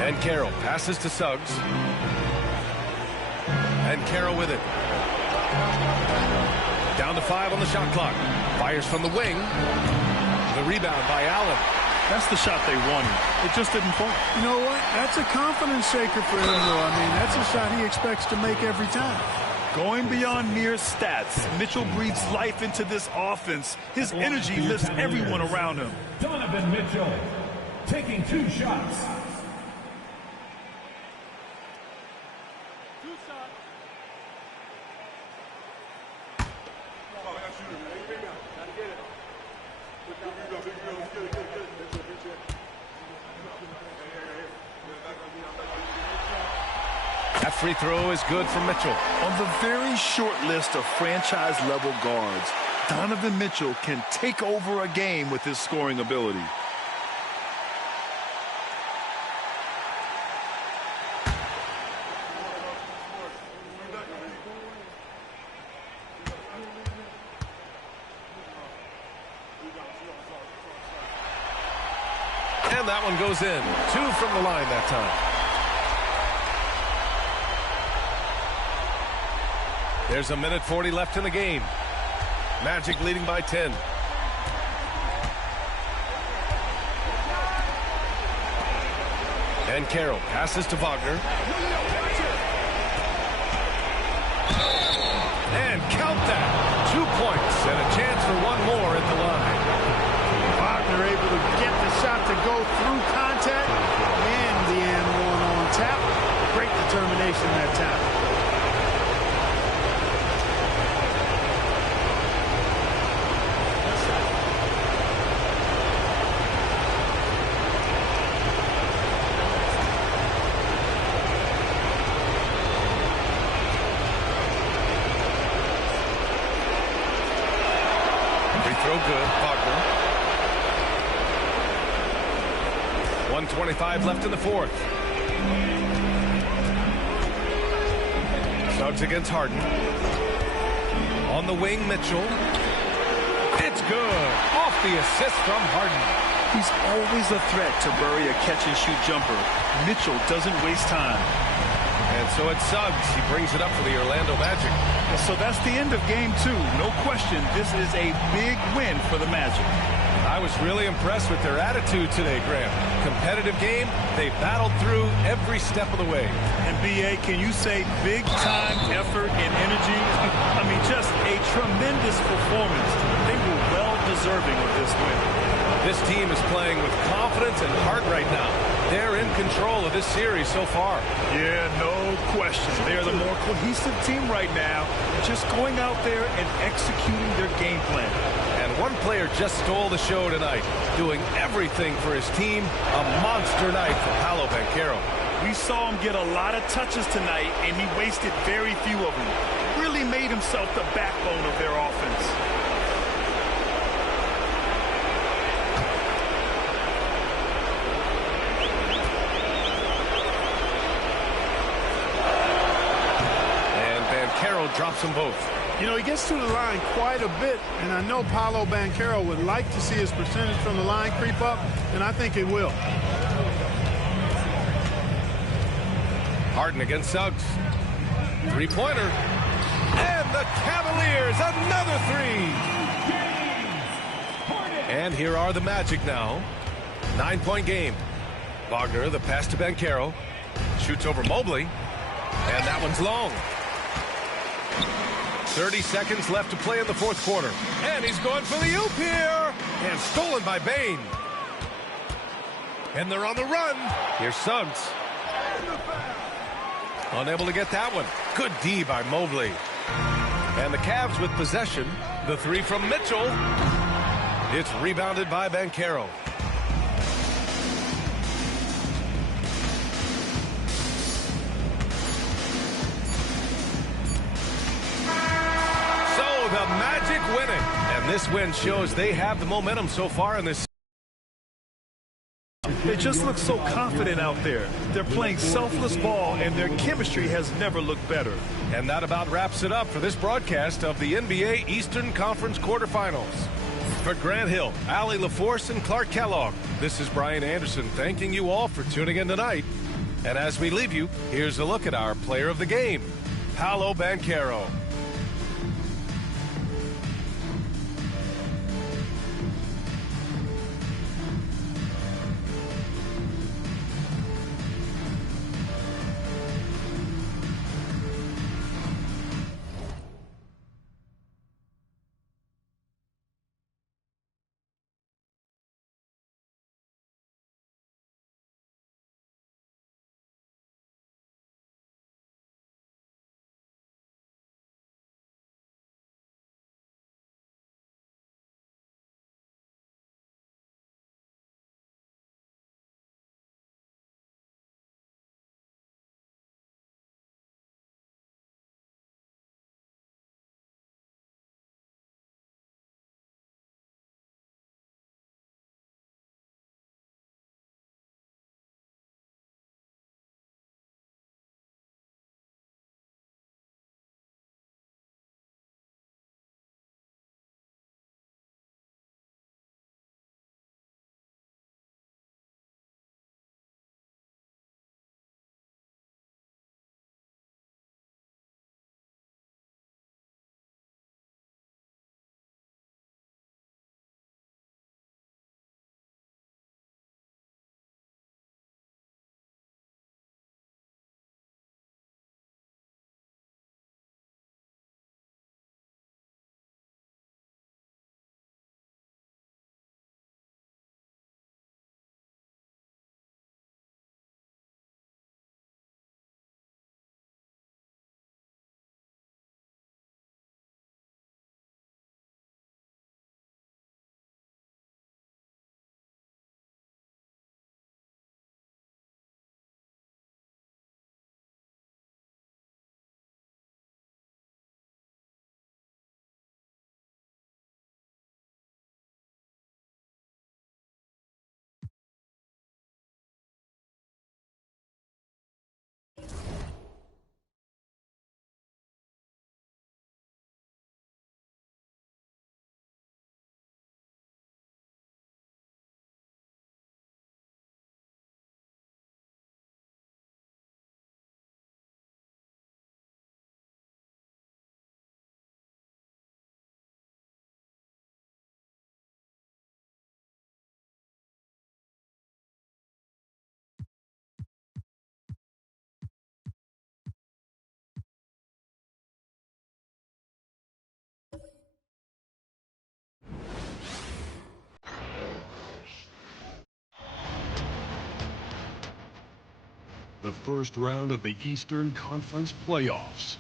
And Carroll passes to Suggs. And Carroll with it. Down to 5 on the shot clock. Fires from the wing. The rebound by Allen. That's the shot they wanted. It just didn't fall. You know what? That's a confidence shaker for him, though. I mean, that's a shot he expects to make every time. Going beyond mere stats, Mitchell breathes life into this offense. His energy lifts everyone around him. Donovan Mitchell, taking 2 shots. That free throw is good for Mitchell. On the very short list of franchise-level guards, Donovan Mitchell can take over a game with his scoring ability. And that one goes in. 2 from the line that time. There's a minute 40 left in the game. Magic leading by 10. And Carroll passes to Wagner. And count that. 2 points and a chance for one more at the line. Wagner able to get the shot to go through contact and the and one on tap. Great determination that time. Throw good, Wagner. 1:25 left in the 4th. Suggs against Harden. On the wing, Mitchell. It's good. Off the assist from Harden. He's always a threat to bury a catch-and-shoot jumper. Mitchell doesn't waste time. And so it's Suggs. He brings it up for the Orlando Magic. So that's the end of game 2. No question, this is a big win for the Magic. I was really impressed with their attitude today, Graham. Competitive game. They battled through every step of the way. And B.A., can you say big-time effort and energy? I mean, just a tremendous performance. They were well-deserving of this win. This team is playing with confidence and heart right now. They're in control of this series so far. Yeah, no question. They're the more cohesive team right now, just going out there and executing their game plan. And one player just stole the show tonight, doing everything for his team. A monster night for Paolo Banchero. We saw him get a lot of touches tonight, and he wasted very few of them. Really made himself the backbone of their offense. Drops them both. You know, he gets to the line quite a bit, and I know Paolo Banchero would like to see his percentage from the line creep up, and I think it will. Harden against Suggs. Three-pointer. And the Cavaliers, another three. And here are the Magic now. 9-point game. Wagner, the pass to Banchero. Shoots over Mobley. And that one's long. 30 seconds left to play in the fourth quarter. And he's going for the oop here. And stolen by Bane. And they're on the run. Here's Suggs. Unable to get that one. Good D by Mobley. And the Cavs with possession. The three from Mitchell. It's rebounded by Banchero. The Magic winning, and this win shows they have the momentum so far in this. They just look so confident out there. They're playing selfless ball, and their chemistry has never looked better. And that about wraps it up for this broadcast of the NBA Eastern Conference quarterfinals. For Grant Hill, Allie LaForce, and Clark Kellogg, this is Brian Anderson thanking you all for tuning in tonight. And as we leave you, here's a look at our player of the game, Paolo Banchero. the first round of the Eastern Conference playoffs.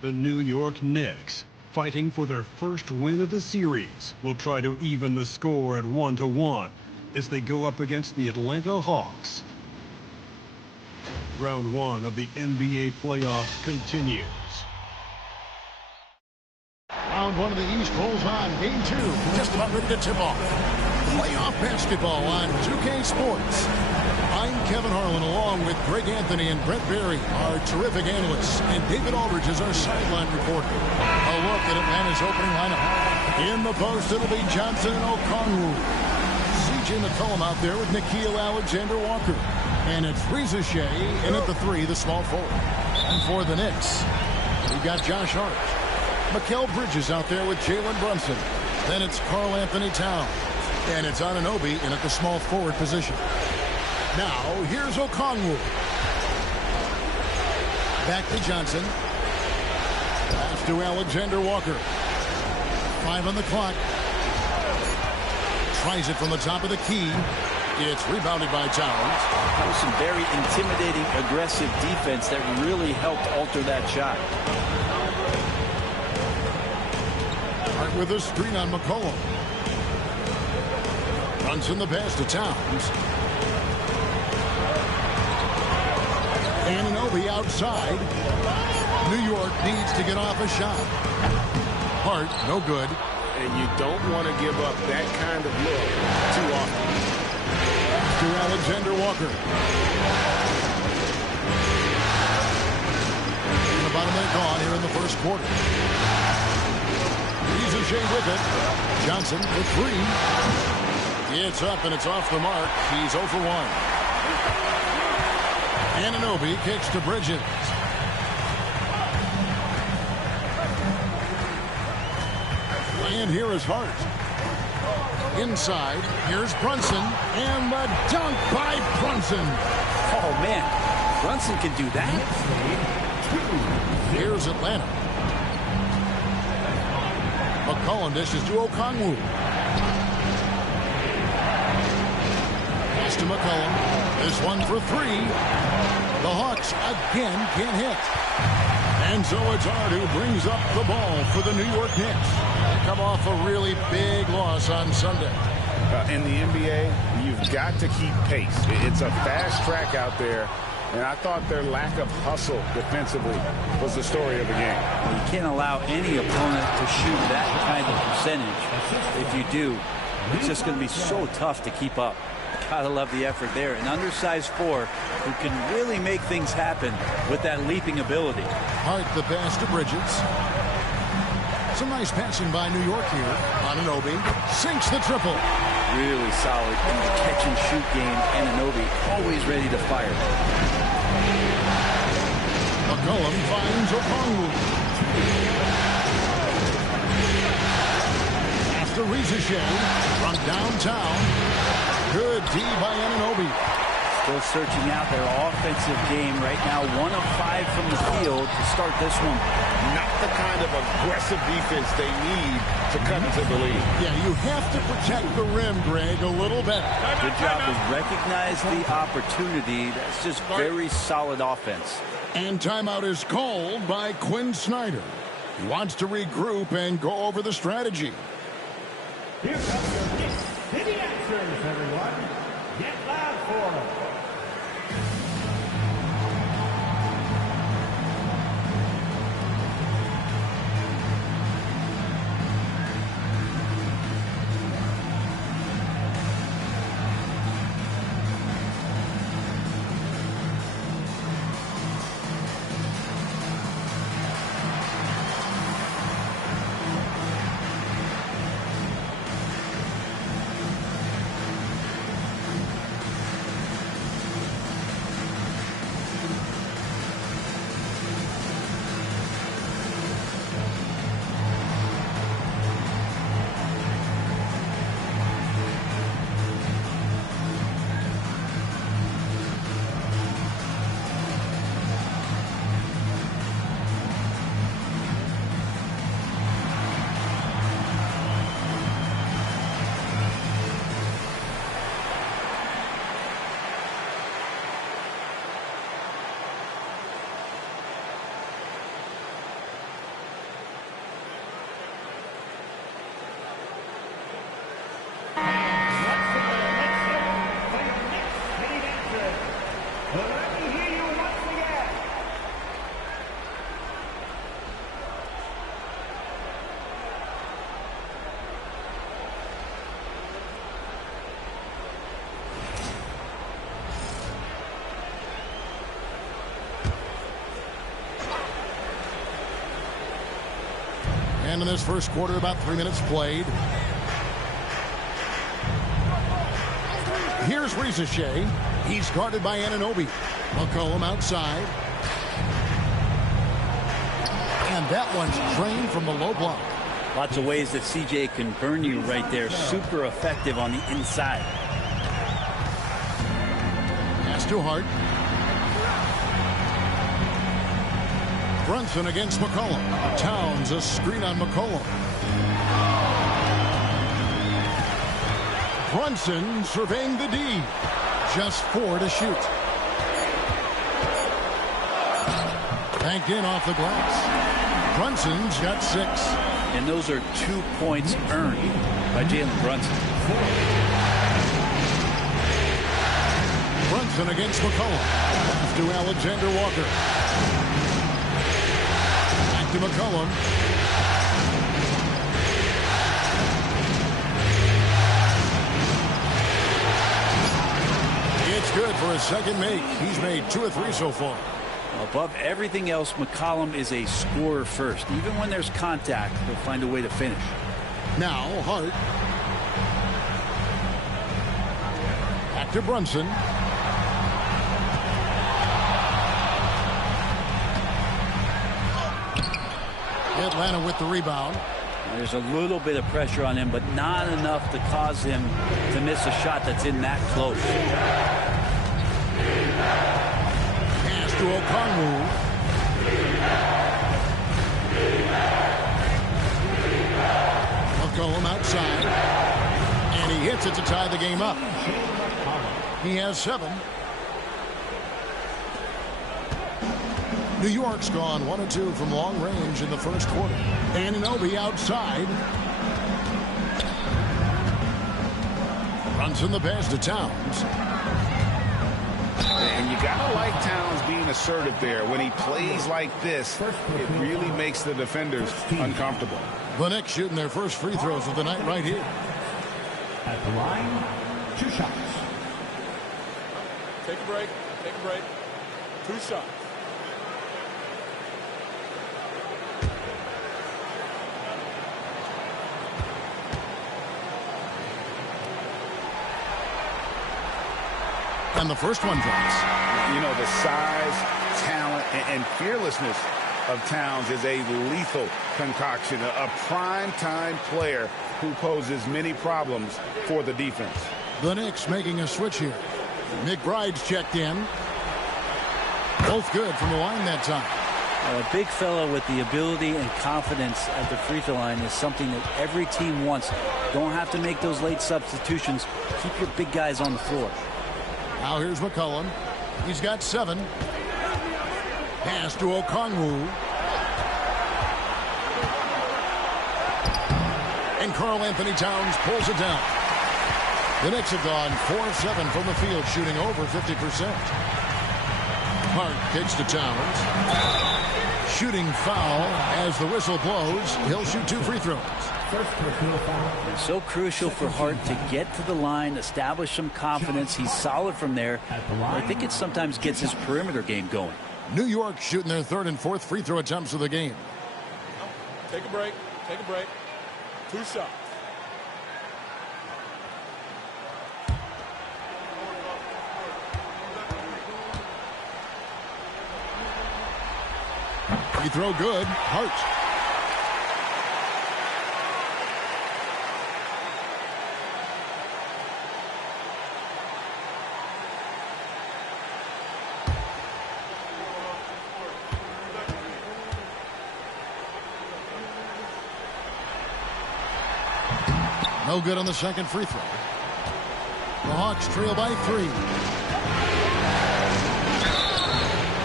The New York Knicks, fighting for their first win of the series, will try to even the score at 1-1 as they go up against the Atlanta Hawks. Round 1 of the NBA playoffs continues. Round 1 of the East rolls on. Game 2, just about ready to tip off. Playoff basketball on 2K Sports. I'm Kevin Harlan, along with Greg Anthony and Brett Berry, our terrific analysts, and David Aldridge is our sideline reporter. A look at Atlanta's opening lineup. In the post, it'll be Johnson and Okongwu. C.J. McCollum out there with Nickeil Alexander-Walker. And it's Reza Shea in at the 3, the small forward. And for the Knicks, we've got Josh Hart. Mikal Bridges out there with Jalen Brunson. Then it's Karl Anthony Towns. And it's Anunoby in at the small forward position. Now, here's Okongwu. Back to Johnson. Pass to Alexander-Walker. 5 on the clock. Tries it from the top of the key. It's rebounded by Towns. That was some very intimidating, aggressive defense that really helped alter that shot. Hart with a screen on McCollum. Brunson the pass to Towns. Anunoby outside. New York needs to get off a shot. Hart, no good. And you don't want to give up that kind of look too often. To Alexander-Walker. About a minute gone here in the first quarter. Reza Shea with it. Johnson for 3. It's up and it's off the mark. He's 0 for 1. Anunoby kicks to Bridges. And here is Hart. Inside, here's Brunson, and the dunk by Brunson. Oh, man. Brunson can do that? Here's Atlanta. McCollum dishes to Okongwu. Pass to McCollum. This one for 3. The Hawks again can't hit. And so it's Hart who brings up the ball for the New York Knicks. Come off a really big loss on Sunday. In the NBA, you've got to keep pace. It's a fast track out there, and I thought their lack of hustle defensively was the story of the game. Well, you can't allow any opponent to shoot that kind of percentage. If you do, it's just going to be so tough to keep up. Gotta love the effort there. An undersized 4 who can really make things happen with that leaping ability. Hart the pass to Bridges. Some nice passing by New York here. Anunoby sinks the triple. Really solid in the catch and shoot game. Anunoby always ready to fire. McCollum finds Okongwu. After Reza Shea from downtown. Good D by Anunoby. Still searching out their offensive game right now. 1 of 5 from the field to start this one. Not the kind of aggressive defense they need to come into the lead. Yeah, you have to protect the rim, Greg, a little better. Good job to recognize the opportunity. That's just very solid offense. And timeout is called by Quinn Snyder. He wants to regroup and go over the strategy. Here comes your Knicks City answers, everyone. Get loud for them. And in this first quarter, about 3 minutes played. Here's Ricochet. He's guarded by Anunoby. McCollum outside. And that one's drained from the low block. Lots of ways that CJ can burn you right there. Super effective on the inside. Pass to Hart. Brunson against McCollum. Towns a screen on McCollum. Brunson surveying the D. Just 4 to shoot. Banked in off the glass. Brunson's got 6. And those are 2 points earned by Jalen Brunson. Brunson against McCollum. Pass to Alexander Walker. Back to McCollum. It's good for a second make. He's made 2 or 3 so far. Above everything else, McCollum is a scorer first. Even when there's contact, he'll find a way to finish. Now, Hart. Back to Brunson. Atlanta with the rebound. There's a little bit of pressure on him, but not enough to cause him to miss a shot that's in that close. Pass to Okongwu. McCollum outside. And he hits it to tie the game up. He has 7. New York's gone 1 of 2 from long range in the first quarter. Anunoby outside. Brunson the pass to Towns. And you gotta like Towns being assertive there. When he plays like this, it really makes the defenders uncomfortable. The Knicks shooting their first free throws of the night right here. At the line, 2 shots. Take a break. Take a break. 2 shots. And the first one drops. You know, the size, talent, and fearlessness of Towns is a lethal concoction, a prime-time player who poses many problems for the defense. The Knicks making a switch here. McBride's checked in. Both good from the line that time. A big fella with the ability and confidence at the free throw line is something that every team wants. Don't have to make those late substitutions. Keep your big guys on the floor. Now here's McCollum. He's got 7. Pass to Okongwu. And Karl Anthony Towns pulls it down. The Knicks have gone 4 of 7 from the field, shooting over 50%. Hart kicks to Towns. Shooting foul as the whistle blows. He'll shoot 2 free throws. It's so crucial for Hart to get to the line, establish some confidence. He's solid from there. I think it sometimes gets his perimeter game going. New York shooting their 3rd and 4th free throw attempts of the game. Take a break. Take a break. 2 shots. Free throw good. Hart. No good on the second free throw. The Hawks trail by 3.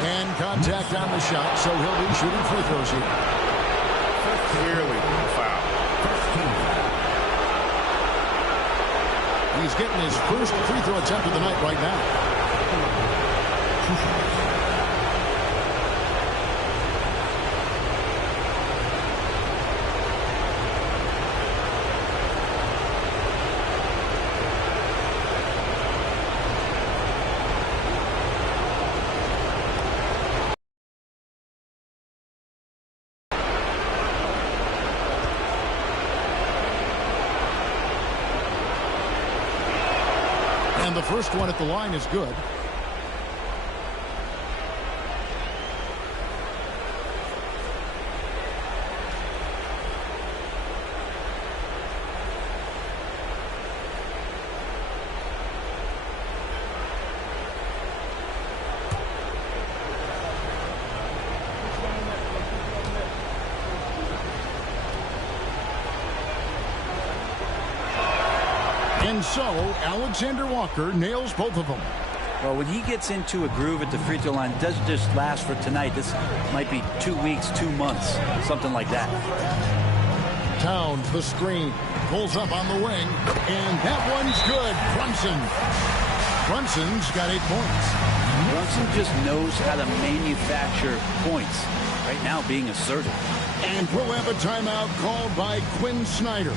And contact on the shot, so he'll be shooting free throws here. Clearly a foul. He's getting his first free throw attempt of the night right now. And the first one at the line is good. And so, Alexander Walker nails both of them. Well, when he gets into a groove at the free throw line, it doesn't just last for tonight. This might be 2 weeks, 2 months, something like that. Towns, the screen, pulls up on the wing, and that one's good. Brunson's got 8 points. Brunson just knows how to manufacture points. Right now, being assertive. And we'll have a timeout called by Quinn Snyder.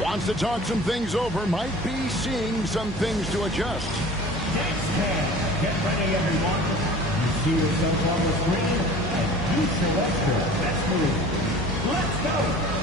Wants to talk some things over, might be seeing some things to adjust. Next man, get ready, everyone. You see yourself on the screen, and you select your best move. Let's go.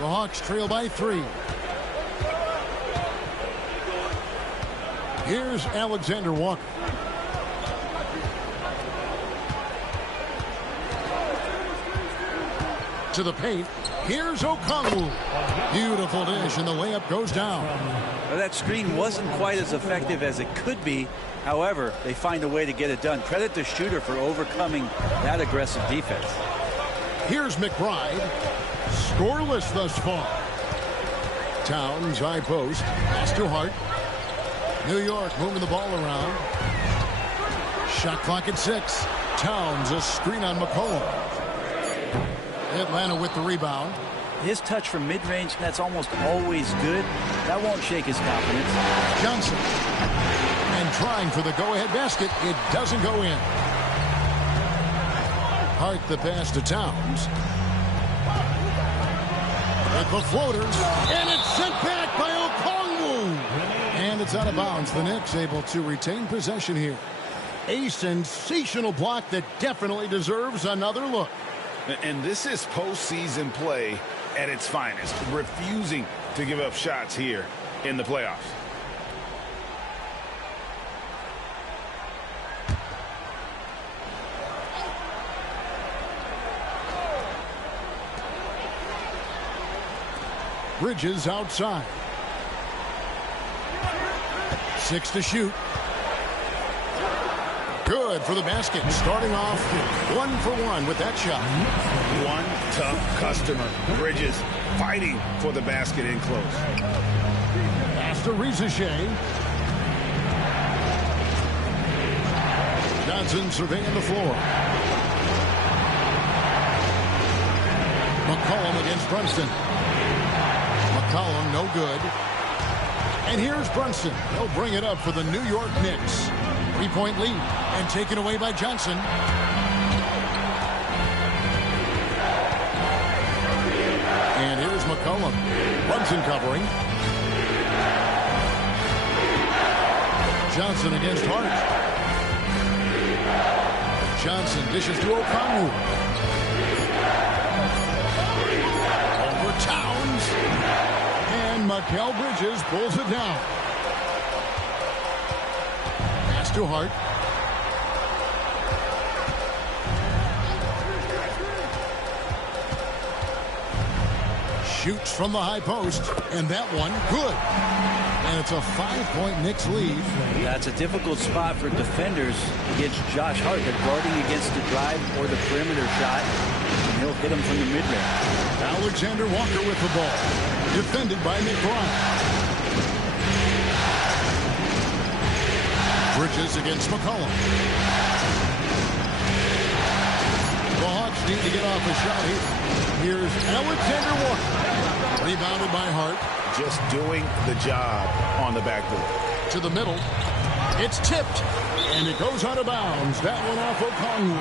The Hawks trail by 3. Here's Alexander Walker. To the paint. Here's Okongwu. Beautiful dish, and the layup goes down. Well, that screen wasn't quite as effective as it could be. However, they find a way to get it done. Credit the shooter for overcoming that aggressive defense. Here's McBride. Scoreless thus far. Towns, high post. Pass to Hart. New York moving the ball around. Shot clock at 6. Towns, a screen on McCollum. Atlanta with the rebound. His touch from mid-range, that's almost always good. That won't shake his confidence. Johnson. And trying for the go-ahead basket. It doesn't go in. Hart the pass to Towns. With the floaters. And it's sent back by Okongwu. And it's out of bounds. The Knicks able to retain possession here. A sensational block that definitely deserves another look. And this is postseason play at its finest. Refusing to give up shots here in the playoffs. Bridges outside. 6 to shoot. Good for the basket. Starting off 1 for 1 with that shot. One tough customer. Bridges fighting for the basket in close. Pass to Rizichet. Johnson surveying the floor. McCollum against Brunson. McCollum no good. And here's Brunson. He'll bring it up for the New York Knicks. 3-point lead and taken away by Johnson. And here's McCollum. Brunson covering. Johnson against Hart. Johnson dishes to O'Connell. Over Towns. And Mikal Bridges pulls it down. Pass to Hart. Shoots from the high post, and that one good. And it's a 5-point Knicks lead. That's a difficult spot for defenders against Josh Hart. They're guarding against the drive or the perimeter shot, and he'll hit him from the mid-range. Alexander Walker with the ball, defended by McBride. Bridges against McCollum. The Hawks need to get off a shot here. Here's Alexander Walker. Rebounded by Hart. Just doing the job on the backboard. To the middle. It's tipped. And it goes out of bounds. That one off O'Connell.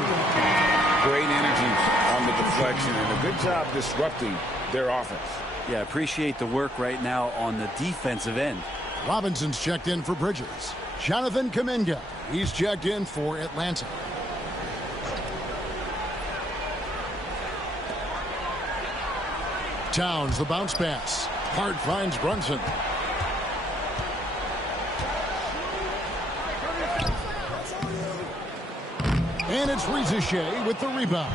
Great energy on the deflection and a good job disrupting their offense. Yeah, appreciate the work right now on the defensive end. Robinson's checked in for Bridges. Jonathan Kuminga. He's checked in for Atlanta. Towns, the bounce pass. Hart finds Brunson. And it's Rizachet with the rebound.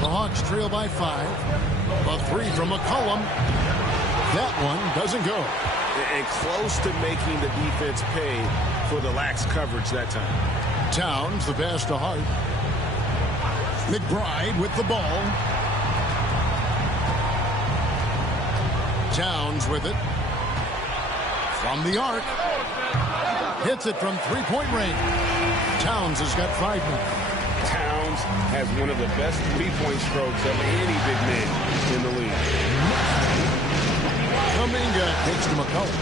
The Hawks trail by 5. A 3 from McCollum. That one doesn't go. And close to making the defense pay for the lax coverage that time. Towns, the pass to Hart. McBride with the ball. Towns with it. From the arc. Hits it from three-point range. Towns has got 5 now. Towns has one of the best three-point strokes of any big man in the league. Kuminga takes to McCollum.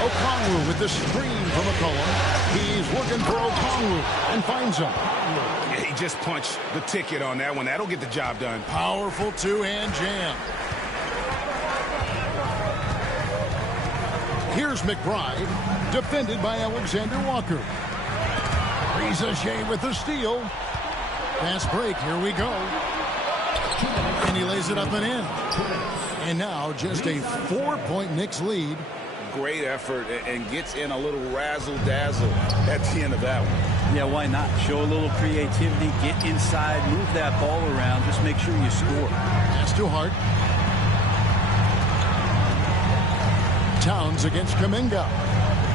O'Connell with the screen from McCollum. He's looking for O'Connell and finds him. Yeah, he just punched the ticket on that one. That'll get the job done. Powerful two-hand jam. Here's McBride, defended by Alexander Walker. Rizachet with the steal. Fast break, here we go. And he lays it up and in. And now just a 4-point Knicks lead. Great effort and gets in a little razzle-dazzle at the end of that one. Yeah, why not? Show a little creativity, get inside, move that ball around, just make sure you score. Pass to Hart. Towns against Kuminga.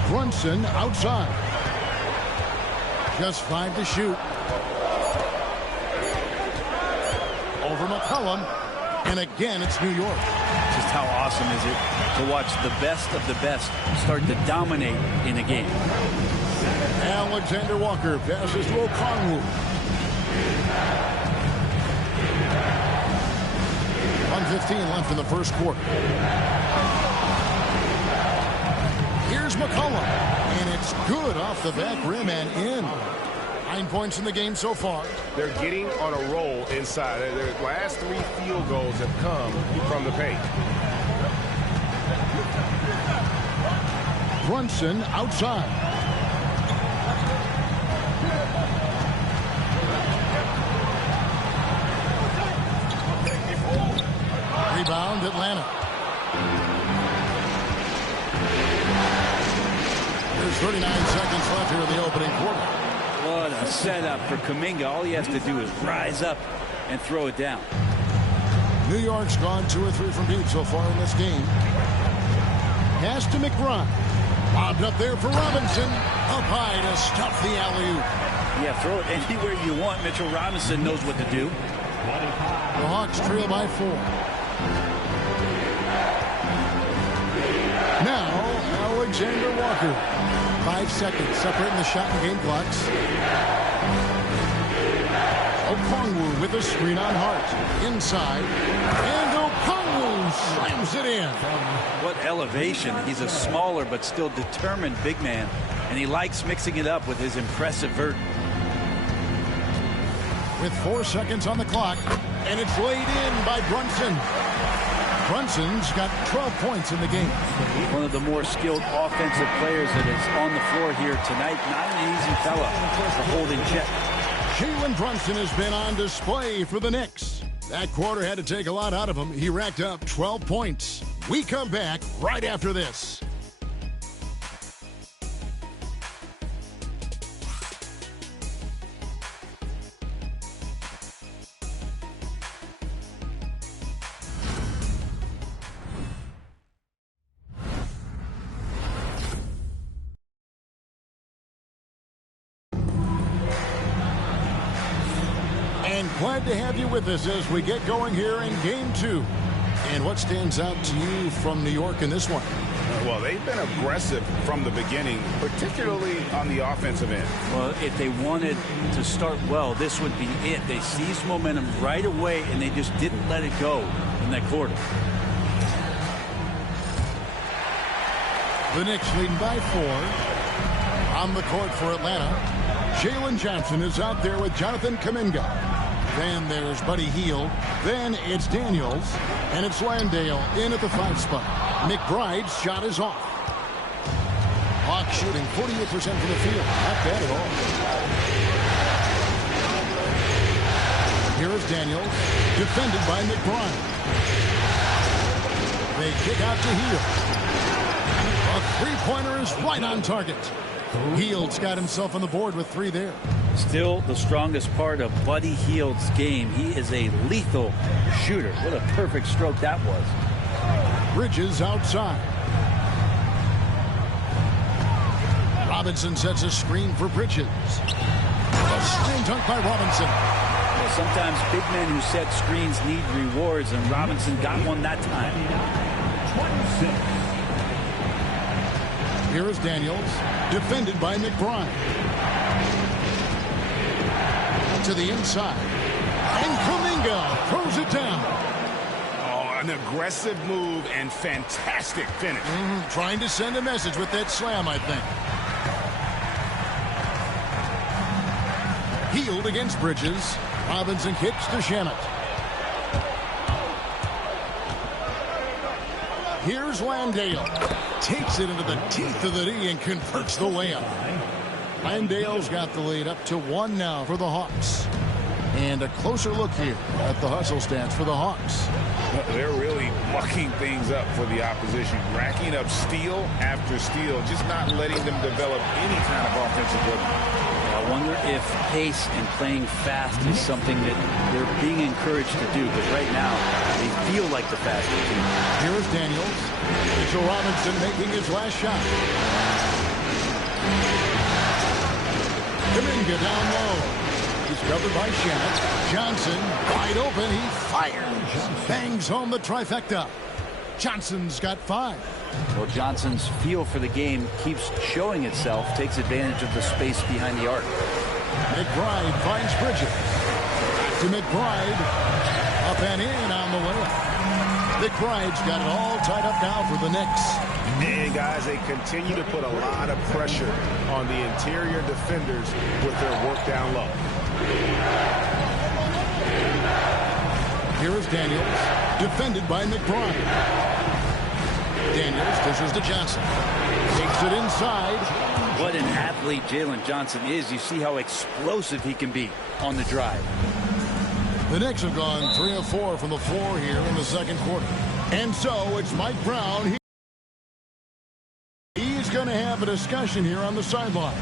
Brunson outside. Just 5 to shoot. Over McCollum. And again, it's New York. Just how awesome is it to watch the best of the best start to dominate in a game. Alexander Walker passes to O'Connell. 1:15 left in the first quarter. Here's McCollum. And it's good off the back rim and in. 9 points in the game so far. They're getting on a roll inside. Their last 3 field goals have come from the paint. Brunson outside. Rebound, Atlanta. There's 39 seconds left here in the opening quarter. What a setup for Kuminga. All he has to do is rise up and throw it down. New York's gone 2 or 3 from deep so far in this game. Pass to McBride. Lobbed up there for Robinson. Up high to stuff the alley-oop. Yeah, throw it anywhere you want. Mitchell Robinson knows what to do. The Hawks trail by 4. Now, Alexander Walker. 5 seconds separating the shot and game clocks. Okongwu with a screen on Hart. Inside. And Okongwu slams it in. What elevation. He's a smaller but still determined big man. And he likes mixing it up with his impressive vert. With 4 seconds on the clock. And it's laid in by Brunson. Brunson's got 12 points in the game. One of the more skilled offensive players that is on the floor here tonight. Not an easy fella to hold in check. Jalen Brunson has been on display for the Knicks. That quarter had to take a lot out of him. He racked up 12 points. We come back right after this. And glad to have you with us as we get going here in Game 2. And what stands out to you from New York in this one? Well, they've been aggressive from the beginning, particularly on the offensive end. Well, if they wanted to start well, this would be it. They seized momentum right away, and they just didn't let it go in that quarter. The Knicks leading by 4. On the court for Atlanta, Jalen Johnson is out there with Jonathan Kuminga. Then there's Buddy Hield. Then it's Daniels. And it's Landale in at the 5 spot. McBride's shot is off. Hawks shooting 48% from the field. Not bad at all. Here is Daniels. Defended by McBride. They kick out to Hield. A three-pointer is right on target. Hield's got himself on the board with 3 there. Still the strongest part of Buddy Hield's game. He is a lethal shooter. What a perfect stroke that was. Bridges outside. Robinson sets a screen for Bridges. A screen dunk by Robinson. Well, sometimes big men who set screens need rewards, and Robinson got one that time. 26. Here is Daniels, defended by McBride. To the inside. And Kuminga throws it down. Oh, an aggressive move and fantastic finish. Trying to send a message with that slam, I think. Hield against Bridges. Robinson kicks to Shamet. Here's Landale. Takes it into the teeth of the D and converts the layup. Landale's got the lead up to 1 now for the Hawks. And a closer look here at the hustle stats for the Hawks. They're really mucking things up for the opposition, racking up steal after steal, just not letting them develop any kind of offensive rhythm. I wonder if pace and playing fast is something that they're being encouraged to do, because right now they feel like the faster team. Here is Daniels. Mitchell Robinson making his last shot. Kuminga down low. He's covered by Shamet. Johnson wide open. He fires. Bangs home the trifecta. Johnson's got 5. Well, Johnson's feel for the game keeps showing itself. Takes advantage of the space behind the arc. McBride finds Bridges. Back to McBride. Up and in on the layup. McBride's got it all tied up now for the Knicks. And guys, they continue to put a lot of pressure on the interior defenders with their work down low. Here is Daniels, defended by McBride. Daniels dishes to Johnson. Takes it inside. What an athlete Jalen Johnson is. You see how explosive he can be on the drive. The Knicks have gone 3 of 4 from the floor here in the second quarter. And so it's Mike Brown. He's going to have a discussion here on the sideline.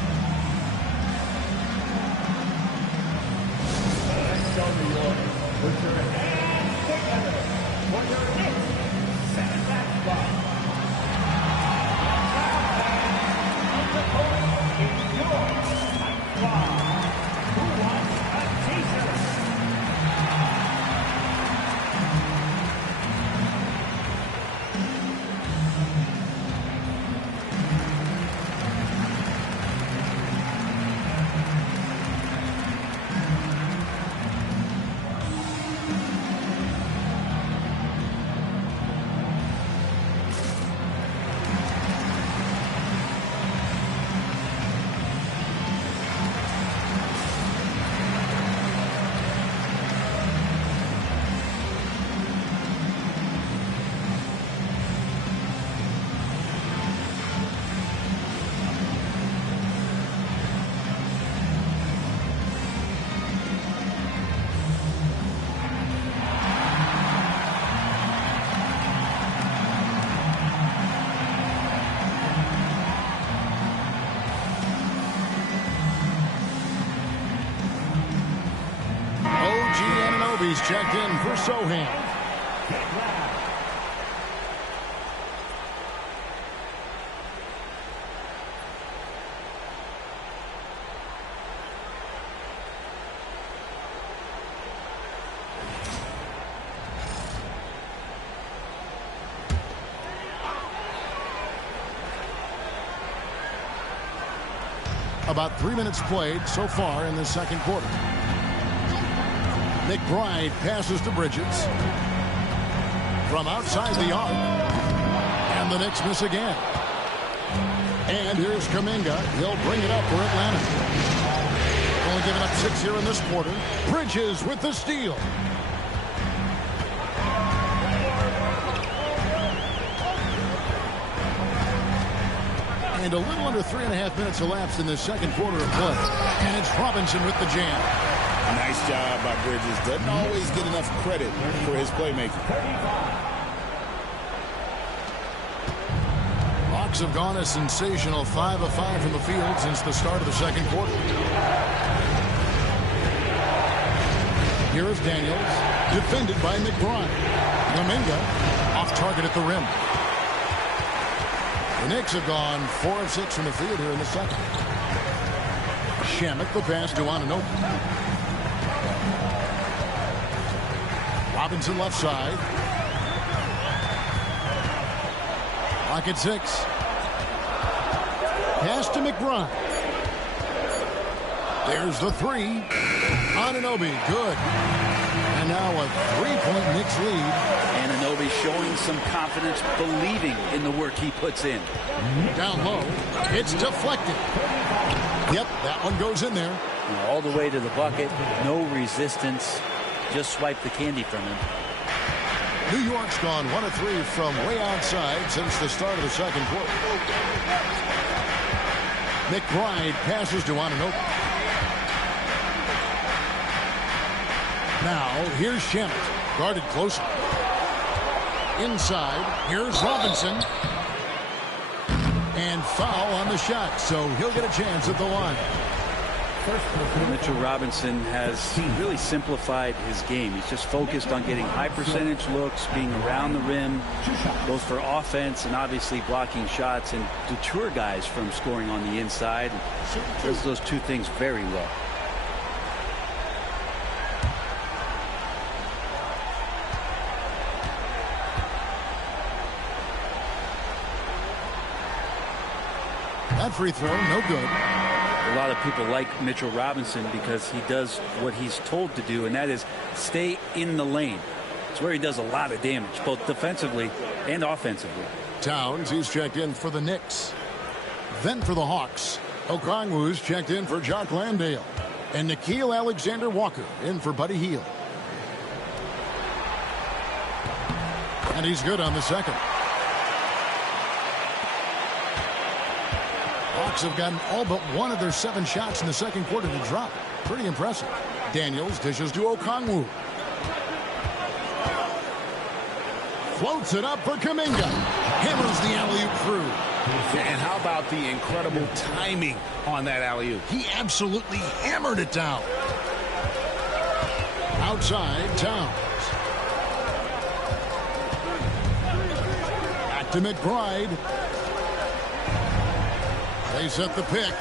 He's checked in for Sohan. About 3 minutes played so far in the second quarter. McBride passes to Bridges. From outside the arc. And the Knicks miss again. And here's Kuminga. He'll bring it up for Atlanta. Only giving up 6 here in this quarter. Bridges with the steal. And a little under 3.5 minutes elapsed in the second quarter of play. And it's Robinson with the jam. Nice job by Bridges. Doesn't always get enough credit for his playmaking. Hawks have gone a sensational 5 of 5 from the field since the start of the second quarter. Here is Daniels, defended by McBride. Kuminga off target at the rim. The Knicks have gone 4 of 6 from the field here in the second. Shamet the pass to Anunoby. Robinson left side. Clock at 6. Pass to McBride. There's the 3. Anunoby, good. And now a 3-point Knicks lead. Anunoby showing some confidence, believing in the work he puts in. Down low. It's deflected. Yep, that one goes in there. All the way to the bucket. No resistance. Just swipe the candy from him. New York's gone 1 of 3 from way outside since the start of the second quarter. McBride passes to Anunoby. Now, here's Shamet, guarded closer. Inside, here's Robinson. And foul on the shot, so he'll get a chance at the line. Mitchell Robinson has really simplified his game. He's just focused on getting high percentage looks, being around the rim, both for offense and obviously blocking shots, and deter guys from scoring on the inside. Does those two things very well. That free throw, no good. A lot of people like Mitchell Robinson because he does what he's told to do, and that is stay in the lane. It's where he does a lot of damage, both defensively and offensively. Towns, he's checked in for the Knicks. Then for the Hawks, Okongwu's checked in for Jock Landale. And Nickeil Alexander-Walker in for Buddy Hield. And he's good on the second. Hawks have gotten all but one of their 7 shots in the second quarter to drop. Pretty impressive. Daniels dishes to Okongwu. Floats it up for Kuminga. Hammers the alley-oop through. And how about the incredible timing on that alley-oop? He absolutely hammered it down. Outside, Towns. Back to McBride. They set the pick.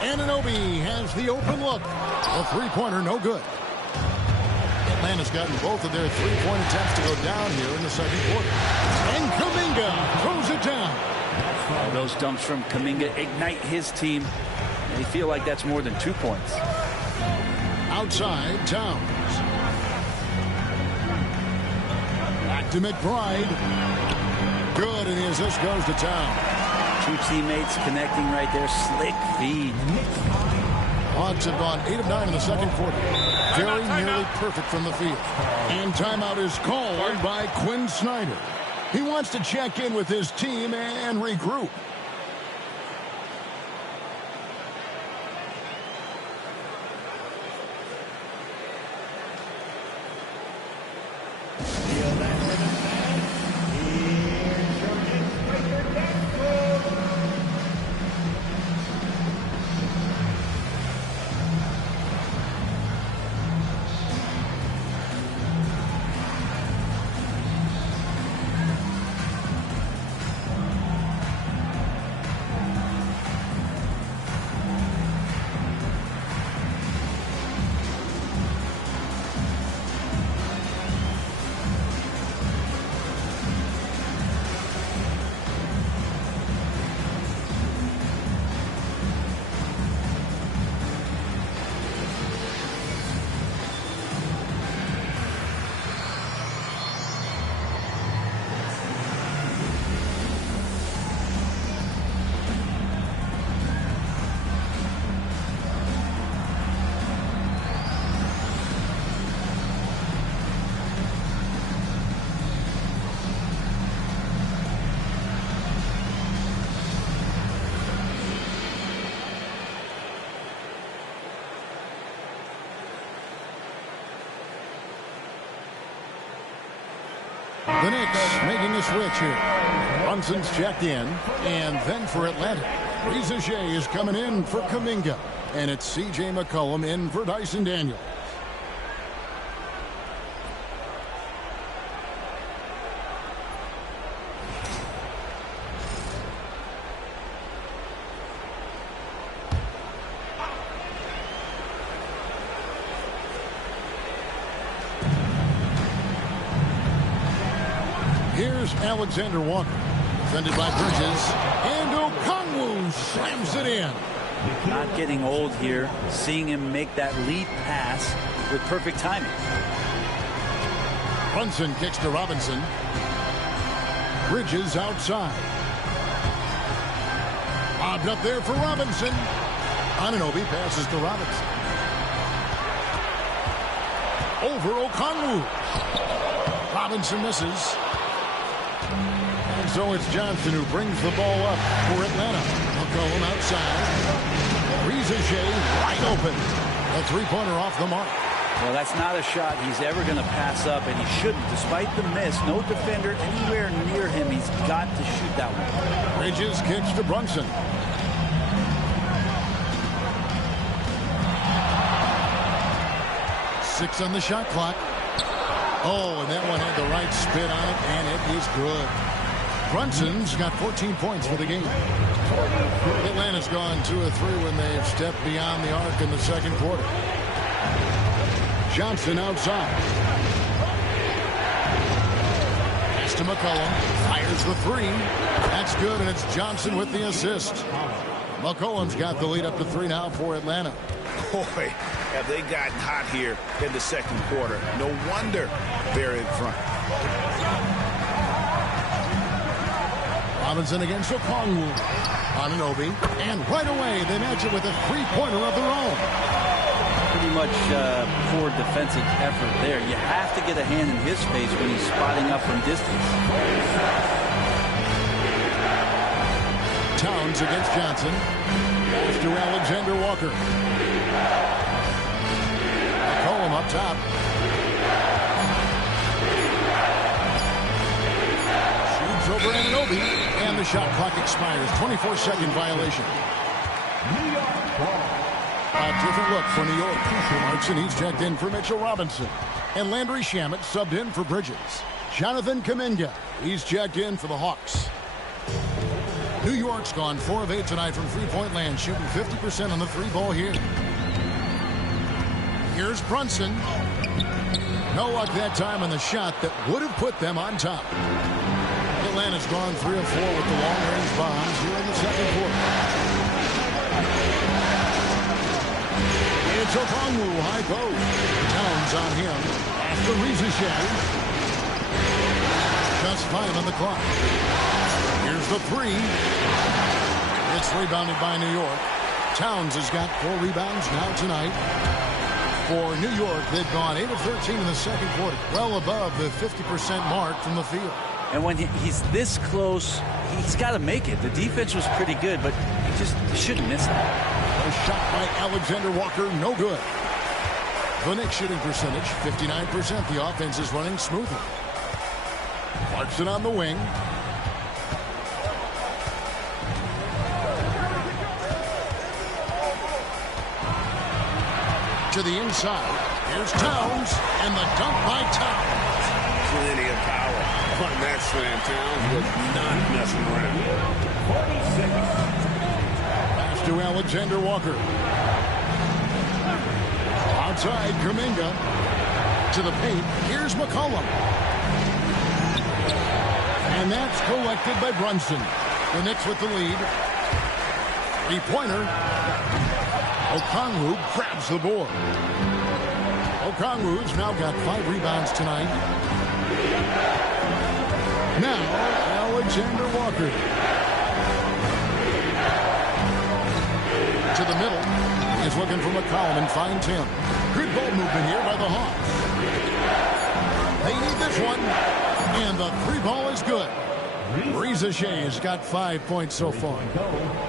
Anunoby has the open look. A three-pointer, no good. Atlanta's gotten both of their three-point attempts to go down here in the second quarter. And Kuminga throws it down. Those dumps from Kuminga ignite his team. They feel like that's more than 2 points. Outside, Towns. Back to McBride. Good, and the assist goes to Towns. 2 teammates connecting right there. Slick feed. Hawks have gone 8 of 9 in the second quarter. Very nearly perfect from the field. And timeout is called by Quinn Snyder. He wants to check in with his team and regroup. The Knicks making a switch here. Brunson's checked in, and then for Atlanta, Riza Shea is coming in for Kuminga, and it's C.J. McCollum in for Dyson Daniels. Here's Alexander Walker, defended by Bridges, and Okongwu slams it in. Not getting old here, seeing him make that lead pass with perfect timing. Brunson kicks to Robinson. Bridges outside. Bobbed up there for Robinson. Anunoby passes to Robinson. Over Okongwu. Robinson misses. And so it's Johnson who brings the ball up for Atlanta. McCollum outside. Riza Shea wide open. A three-pointer off the mark. Well, that's not a shot he's ever going to pass up, and he shouldn't. Despite the miss, no defender anywhere near him. He's got to shoot that one. Bridges kicks to Brunson. Six on the shot clock. Oh, and that one had the right spin on it, and it is good. Brunson's got 14 points for the game. Atlanta's gone 2 of 3 when they've stepped beyond the arc in the second quarter. Johnson outside. Pass to McCollum. Fires the three. That's good, and it's Johnson with the assist. McCollum's got the lead up to 3 now for Atlanta. Boy, have they gotten hot here in the second quarter. No wonder they're in front. Robinson against Okongwu. Anunoby. And right away, they match it with a three-pointer of their own. Pretty much poor defensive effort there. You have to get a hand in his face when he's spotting up from distance. Towns against Johnson. Pass to Alexander Walker. McCollum up top. Shoots over Anunoby. And the shot clock expires. 24-second violation. A different look for New York. Clarkson, he's checked in for Mitchell Robinson. And Landry Shamet subbed in for Bridges. Jonathan Kuminga, he's checked in for the Hawks. New York's gone 4 of 8 tonight from three-point land, shooting 50% on the three ball here. Here's Brunson. No luck that time on the shot that would have put them on top. Atlanta's gone 3 of 4 with the long-range bombs here in the second quarter. It's Okongwu, high post. Towns on him. After Riza Shea. Just 5 on the clock. Here's the three. It's rebounded by New York. Towns has got 4 rebounds now tonight. For New York, they've gone 8 of 13 in the second quarter. Well above the 50% mark from the field. And when he's this close, he's got to make it. The defense was pretty good, but he shouldn't miss that. A shot by Alexander Walker, no good. The Knicks shooting percentage, 59%. The offense is running smoothly. Clarkson on the wing. To the inside. Here's Towns, and the dunk by Towns. Plenty of power on that slam. Towns was not messing around. Pass to Alexander Walker. Outside, Kuminga. To the paint. Here's McCollum. And that's collected by Brunson. The Knicks with the lead. Three-pointer. Okongwu grabs the board. Okongwu's now got 5 rebounds tonight. Now, Alexander Walker. To the middle. He's looking for McCollum and finds him. Good ball movement here by the Hawks. They need this one. And the three ball is good. Riza Shea has got 5 points so far.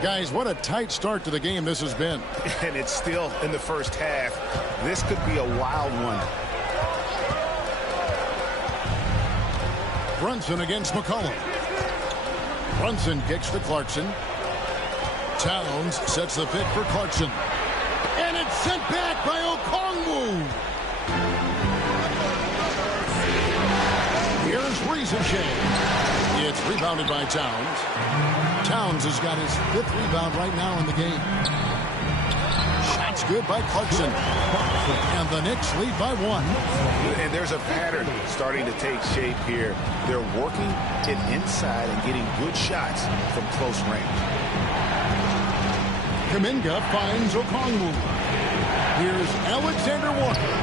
Guys, what a tight start to the game this has been. And it's still in the first half. This could be a wild one. Brunson against McCollum. Brunson kicks to Clarkson. Towns sets the pick for Clarkson. And it's sent back by Okongwu. Here's Ricochet. It's rebounded by Towns. Towns has got his 5th rebound right now in the game. Shots good by Clarkson. And the Knicks lead by 1. And there's a pattern starting to take shape here. They're working it inside and getting good shots from close range. Kuminga finds Okongwu. Here's Alexander Walker.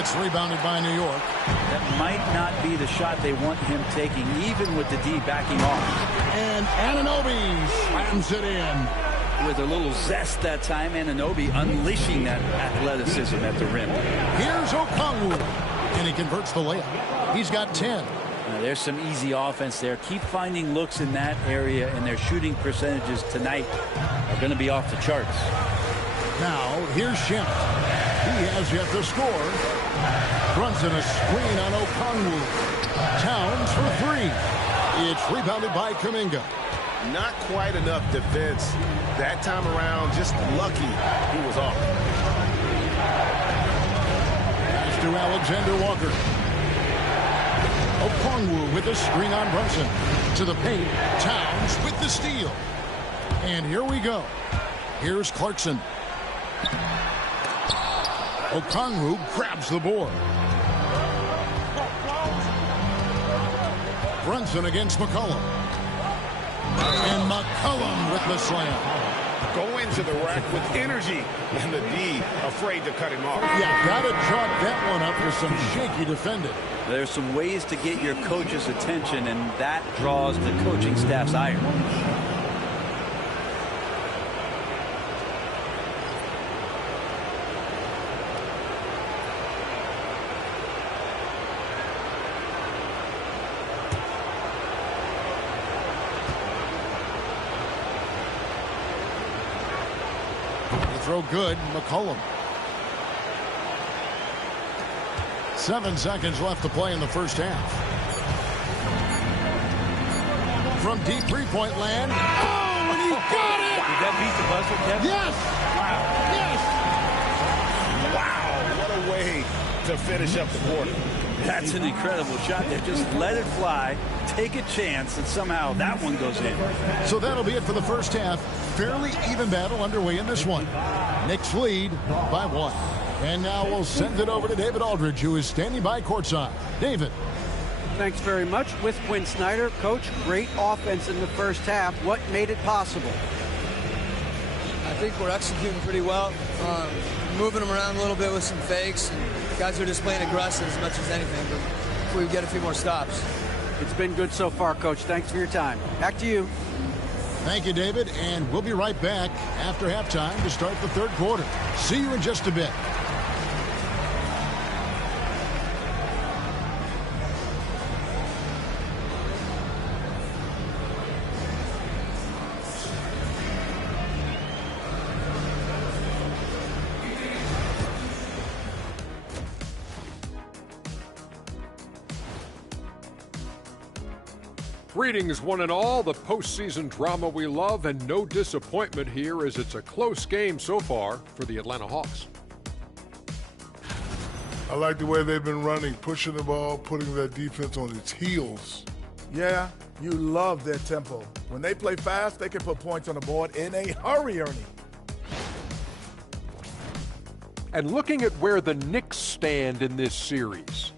It's rebounded by New York. That might not be the shot they want him taking, even with the D backing off. And Anunoby slams it in. With a little zest that time, Anunoby unleashing that athleticism at the rim. Here's Okongwu. And he converts the layup. He's got 10. There's some easy offense there. Keep finding looks in that area, and their shooting percentages tonight are going to be off the charts. Now, here's Shemp. He has yet to score. Brunson a screen on Okongwu. Towns for 3. It's rebounded by Kuminga. Not quite enough defense that time around. Just lucky he was off. Pass to Alexander Walker. Okongwu with a screen on Brunson. To the paint. Towns with the steal. And here we go. Here's Clarkson. Okongwu grabs the board. Brunson against McCollum. And McCollum with the slam. Go into the rack with energy. And the D afraid to cut him off. Yeah, gotta chalk that one up with some shaky defending. There's some ways to get your coach's attention, and that draws the coaching staff's ire. Throw good, McCollum. 7 seconds left to play in the first half. From deep three-point land. Oh, and he got it! Did that beat the buzzer, Kevin? Yes! Wow. Yes! Wow, what a way to finish up the quarter. That's an incredible shot there. Just let it fly, take a chance, and somehow that one goes in. So that'll be it for the first half. Fairly even battle underway in this one. Knicks lead by 1. And now we'll send it over to David Aldridge, who is standing by courtside. David. Thanks very much. With Quinn Snyder, Coach, great offense in the first half. What made it possible? I think we're executing pretty well. Moving them around a little bit with some fakes. And guys are just playing aggressive as much as anything. But if we get a few more stops. It's been good so far, Coach. Thanks for your time. Back to you. Thank you, David. And we'll be right back after halftime to start the third quarter. See you in just a bit. Greetings, one and all. The postseason drama we love, and no disappointment here as it's a close game so far for the Atlanta Hawks. I like the way they've been running, pushing the ball, putting their defense on its heels. Yeah, you love their tempo. When they play fast, they can put points on the board in a hurry, Ernie. And looking at where the Knicks stand in this series,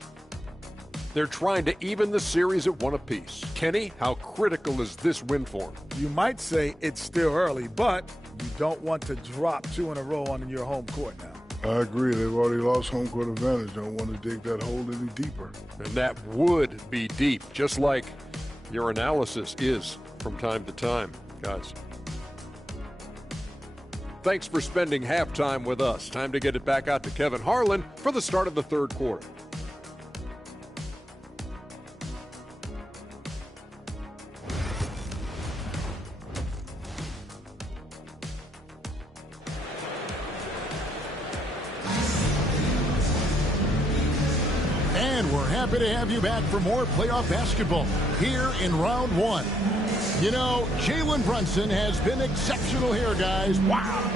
they're trying to even the series at 1 apiece. Kenny, how critical is this win for them? You might say it's still early, but you don't want to drop 2 in a row on your home court now. I agree. They've already lost home court advantage. Don't want to dig that hole any deeper. And that would be deep, just like your analysis is from time to time, guys. Thanks for spending halftime with us. Time to get it back out to Kevin Harlan for the start of the third quarter. And we're happy to have you back for more playoff basketball here in round one. You know, Jalen Brunson has been exceptional here, guys. Wow.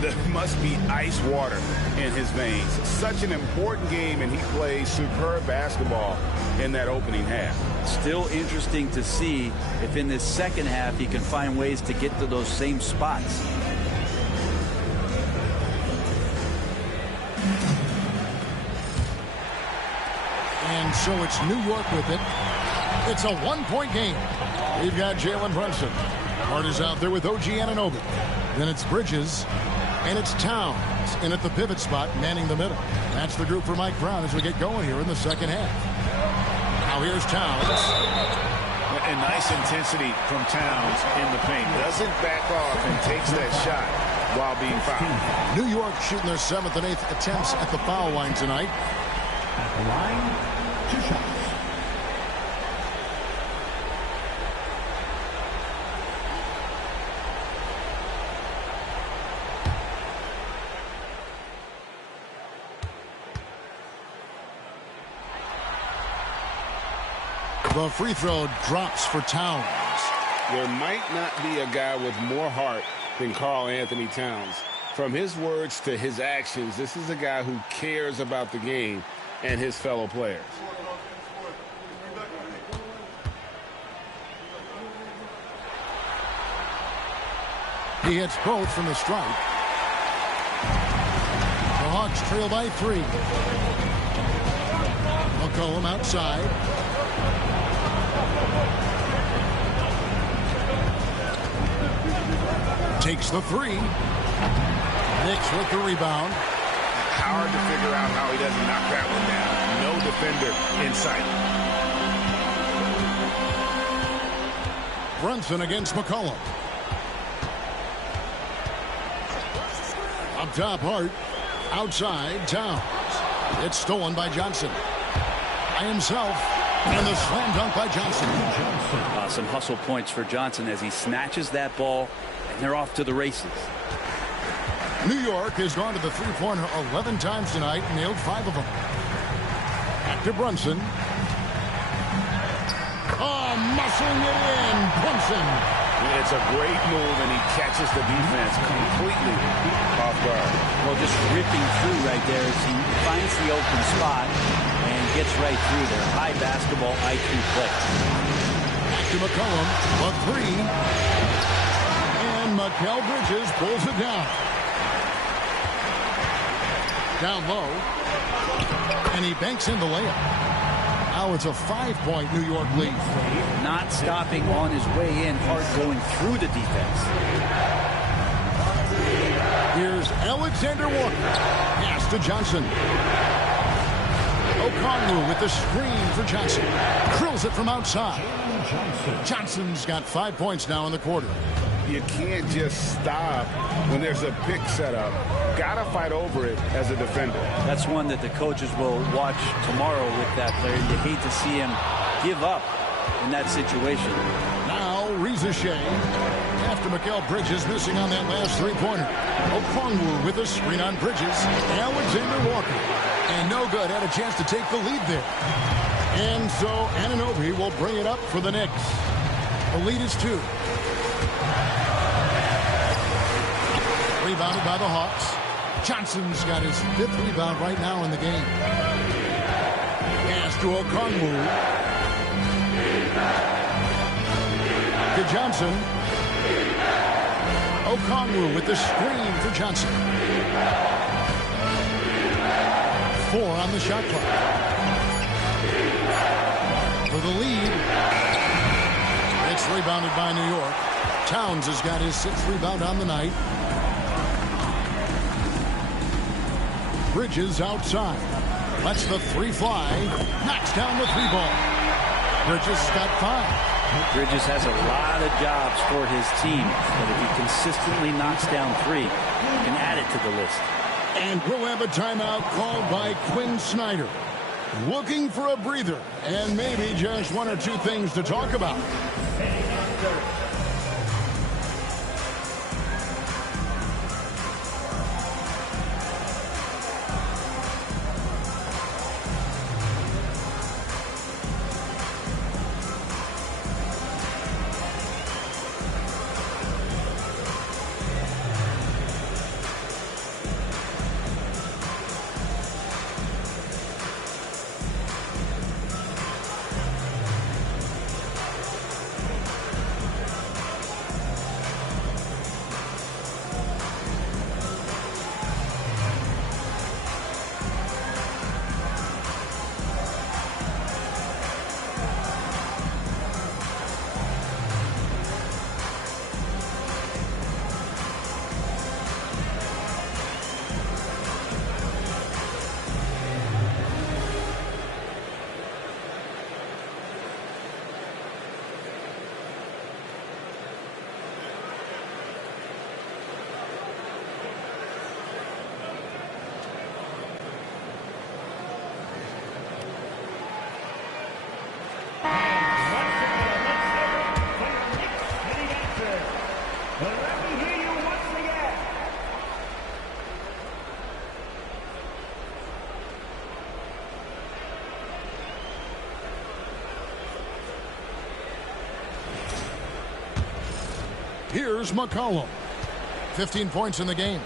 There must be ice water in his veins. Such an important game, and he plays superb basketball in that opening half. Still interesting to see if in this second half he can find ways to get to those same spots. And so it's New York with it. It's a one-point game. We've got Jalen Brunson. Hart is out there with OG Anunoby. Then it's Bridges. And it's Towns in at the pivot spot, manning the middle. That's the group for Mike Brown as we get going here in the second half. Now here's Towns. And nice intensity from Towns in the paint. Doesn't back off and takes that shot while being fouled. New York shooting their 7th and 8th attempts at the foul line tonight. At the line, 2 shots. The free throw drops for Towns. There might not be a guy with more heart than Karl Anthony Towns. From his words to his actions, this is a guy who cares about the game and his fellow players. He hits both from the stripe. The Hawks trail by 3. McCollum outside. Takes the 3. Knicks with the rebound. Hard to figure out how he doesn't knock that one down. No defender in sight. Brunson against McCollum. Up top, Hart. Outside, Towns. It's stolen by Johnson. By himself. And the slam dunk by Johnson. Some hustle points for Johnson as he snatches that ball, and they're off to the races. New York has gone to the three-pointer 11 times tonight and nailed 5 of them. Back to Brunson. Oh, muscling it in. Brunson. It's a great move, and he catches the defense completely off guard. Well, just ripping through right there as he finds the open spot and gets right through there. High basketball IQ play. Back to McCollum. A 3. And Mikal Bridges pulls it down. Down low. And he banks in the layup. Now it's a 5-point New York lead. Not stopping on his way in. Hart going through the defense. Here's Alexander Walker. Pass to Johnson. O'Connell with the screen for Johnson. Drills it from outside. Johnson's got 5 points now in the quarter. You can't just stop when there's a pick set up. Gotta fight over it as a defender. That's one that the coaches will watch tomorrow with that player. You hate to see him give up in that situation. Now Reza Shea. After Mikal Bridges missing on that last three-pointer. Okongwu with a screen on Bridges. Alexander Walker. And no good. Had a chance to take the lead there. And so Anunoby will bring it up for the Knicks. The lead is 2. Rebounded by the Hawks. Johnson's got his 5th rebound right now in the game. Pass to Okongwu. To Johnson. Okongwu with the screen for Johnson. 4 on the shot clock. For the lead. It's rebounded by New York. Towns has got his 6th rebound on the night. Bridges outside. Lets the 3 fly. Knocks down the 3 ball. Bridges got 5. Bridges has a lot of jobs for his team, but if he consistently knocks down 3, he can add it to the list. And we'll have a timeout called by Quinn Snyder. Looking for a breather and maybe just 1 or 2 things to talk about. Here's McCollum. 15 points in the game.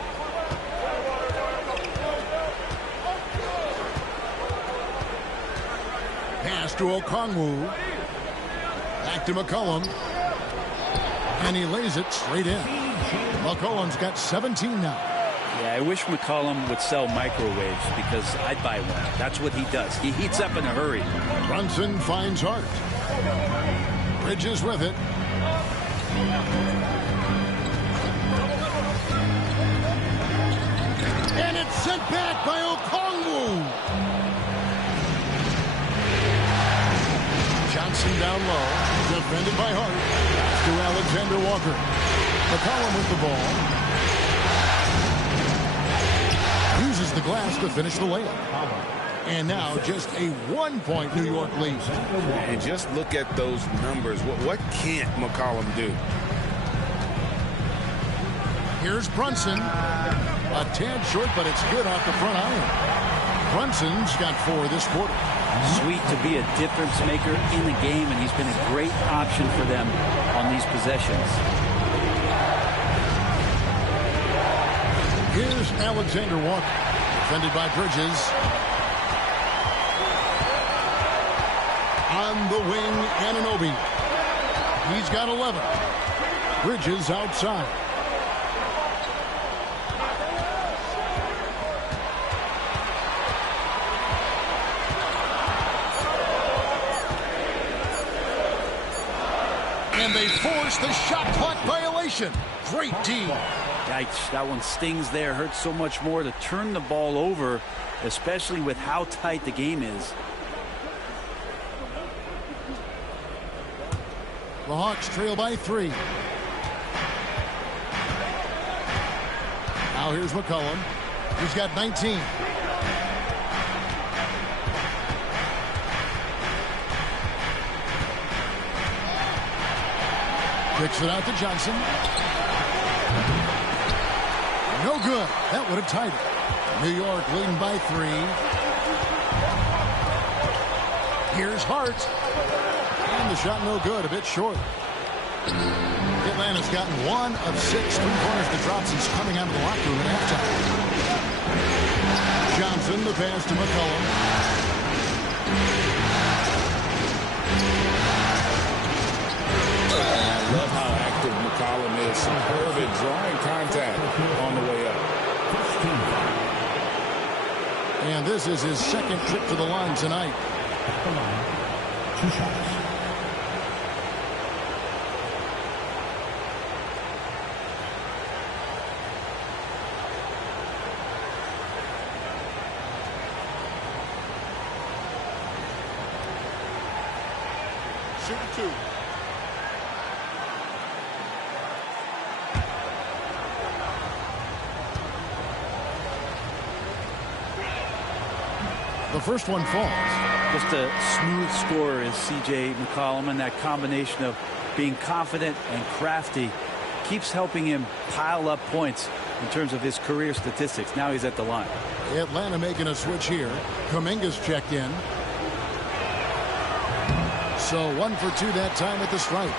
Pass to Okongwu. Back to McCollum. And he lays it straight in. McCollum's got 17 now. Yeah, I wish McCollum would sell microwaves because I'd buy one. That's what he does. He heats up in a hurry. Brunson finds Hart. Bridges with it. And it's sent back by Okongwu. Johnson down low. Defended by Hart. To Alexander Walker. McCollum with the ball. Uses the glass to finish the layup. And now just a 1-point New York lead. And just look at those numbers. What can't McCollum do? Here's Brunson. A tad short, but it's good off the front iron. Brunson's got 4 this quarter. Sweet to be a difference maker in the game, and he's been a great option for them on these possessions. Here's Alexander Walker. Defended by Bridges. On the wing, Anunoby. He's got 11. Bridges outside. And they force the shot clock violation. Great D. Yikes, that one stings there. Hurts so much more to turn the ball over, especially with how tight the game is. The Hawks trail by 3. Now here's McCollum. He's got 19. Kicks it out to Johnson. No good. That would have tied it. New York leading by 3. Here's Hart. And the shot no good. A bit short. Atlanta's gotten 1 of 6 3-pointers to drop since coming out of the locker room at halftime. Johnson, the pass to McCollum. I love how active McCollum is. Superb at drawing contact on the way up. And this is his second trip to the line tonight. 2 shots. Shooting 2. The first one falls. Just a smooth scorer is C.J. McCollum, and that combination of being confident and crafty keeps helping him pile up points in terms of his career statistics. Now he's at the line. Atlanta making a switch here. Kuminga's checked in. So 1 for 2 that time at the stripe.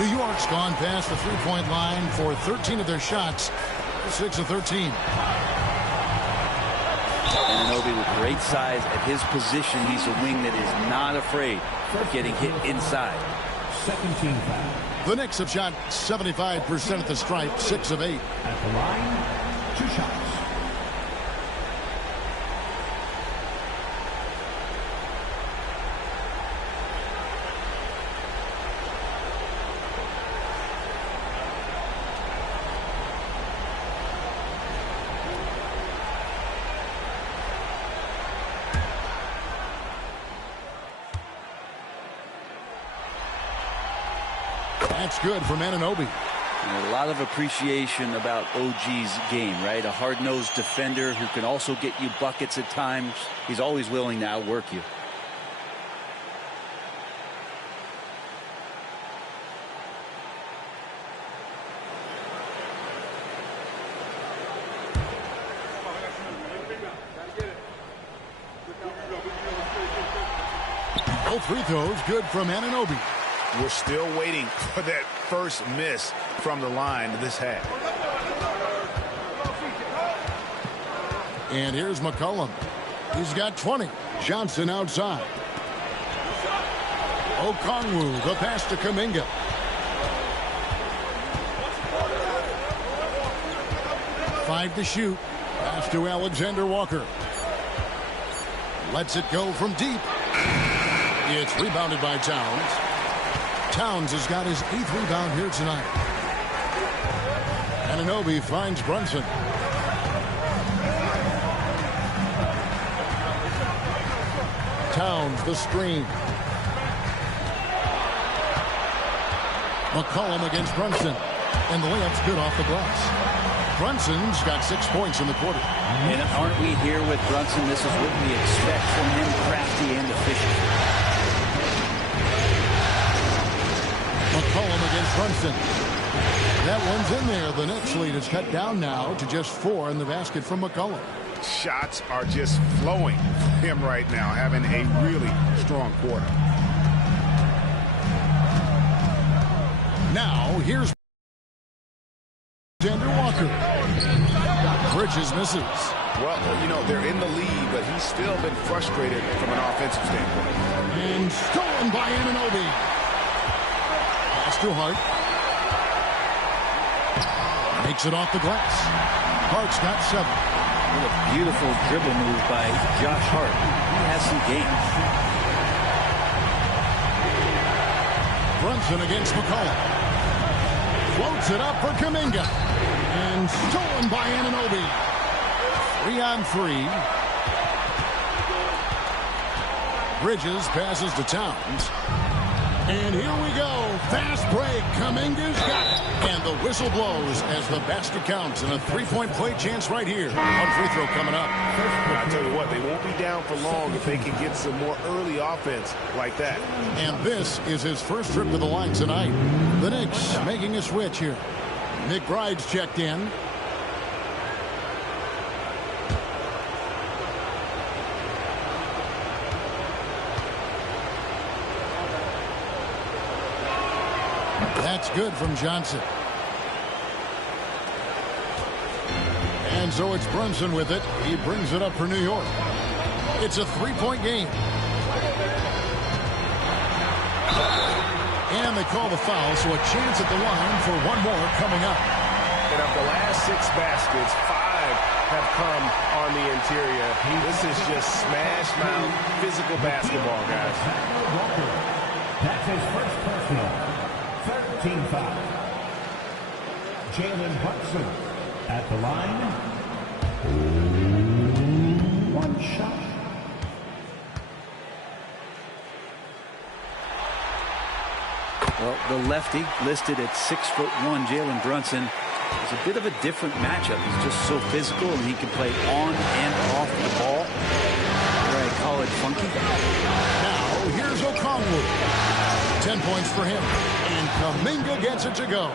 New York's gone past the 3-point line for 13 of their shots. 6 of 13. Anunoby with great size at his position. He's a wing that is not afraid of getting hit inside. Second team foul. The Knicks have shot 75% at the stripe, 6 of 8. At the line, 2 shots. That's good from Anunoby. And a lot of appreciation about OG's game, right? A hard-nosed defender who can also get you buckets at times. He's always willing to outwork you. Both free throws good from Anunoby. We're still waiting for that first miss from the line this half. And here's McCollum. He's got 20. Johnson outside. Okongwu, the pass to Kuminga. Five to shoot. Pass to Alexander Walker. Lets it go from deep. It's rebounded by Towns. Towns has got his 8th rebound here tonight. Anunoby finds Brunson. Towns the screen. McCollum against Brunson. And the layup's good off the glass. Brunson's got 6 points in the quarter. And aren't we here with Brunson? This is what we expect from him, crafty and efficient. McCollum against Brunson. That one's in there. The Knicks lead is cut down now to just 4 in the basket from McCollum. Shots are just flowing for him right now, having a really strong quarter. Now, here's Alexander Walker. Bridges misses. Well, you know, they're in the lead, but he's still been frustrated from an offensive standpoint. And stolen by Anunoby. Pass to Hart. Makes it off the glass. Hart's got 7. What a beautiful dribble move by Josh Hart. He has some game. Brunson against McCollum. Floats it up for Kuminga. And stolen by Anunoby. 3-on-3. Bridges passes to Towns. And here we go. Fast break. Kuminga's got it. And the whistle blows as the basket counts. And a 3-point play chance right here. One free throw coming up. I tell you what, they won't be down for long if they can get some more early offense like that. And this is his first trip to the line tonight. The Knicks making a switch here. McBride's checked in. That's good from Johnson. And so it's Brunson with it. He brings it up for New York. It's a 3-point game. And they call the foul, so a chance at the line for one more coming up. And of the last 6 baskets, 5 have come on the interior. This is just smash mouth physical basketball, guys. That's his first personal. 13 foul. Jalen Brunson at the line. 1 shot. Well, the lefty listed at 6'1", Jalen Brunson is a bit of a different matchup. He's just so physical, and he can play on and off the ball. Where I call it funky. Now here's Okongwu. 10 points for him. And Kuminga gets it to go.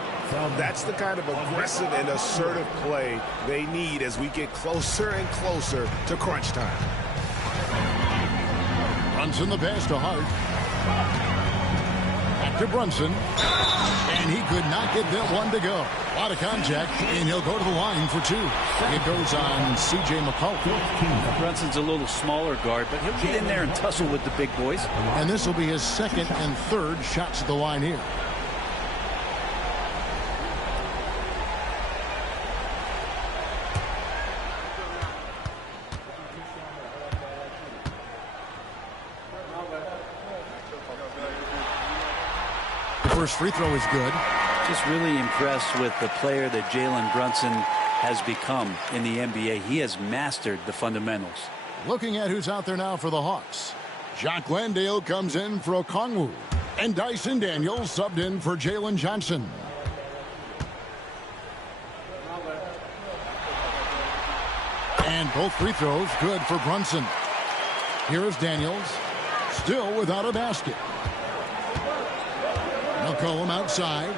That's the kind of aggressive and assertive play they need as we get closer and closer to crunch time. Brunson the pass to Hart. Back to Brunson. And he could not get that one to go. A lot of contact, and he'll go to the line for 2. It goes on C.J. McCollum. Brunson's a little smaller guard, but he'll get in there and tussle with the big boys. And this will be his 2nd and 3rd shots at the line here. The first free throw is good. Just really impressed with the player that Jalen Brunson has become in the NBA. He has mastered the fundamentals. Looking at who's out there now for the Hawks. Jacques Landale comes in for Okongwu. And Dyson Daniels subbed in for Jalen Johnson. And both free throws good for Brunson. Here's Daniels. Still without a basket. McCollum outside.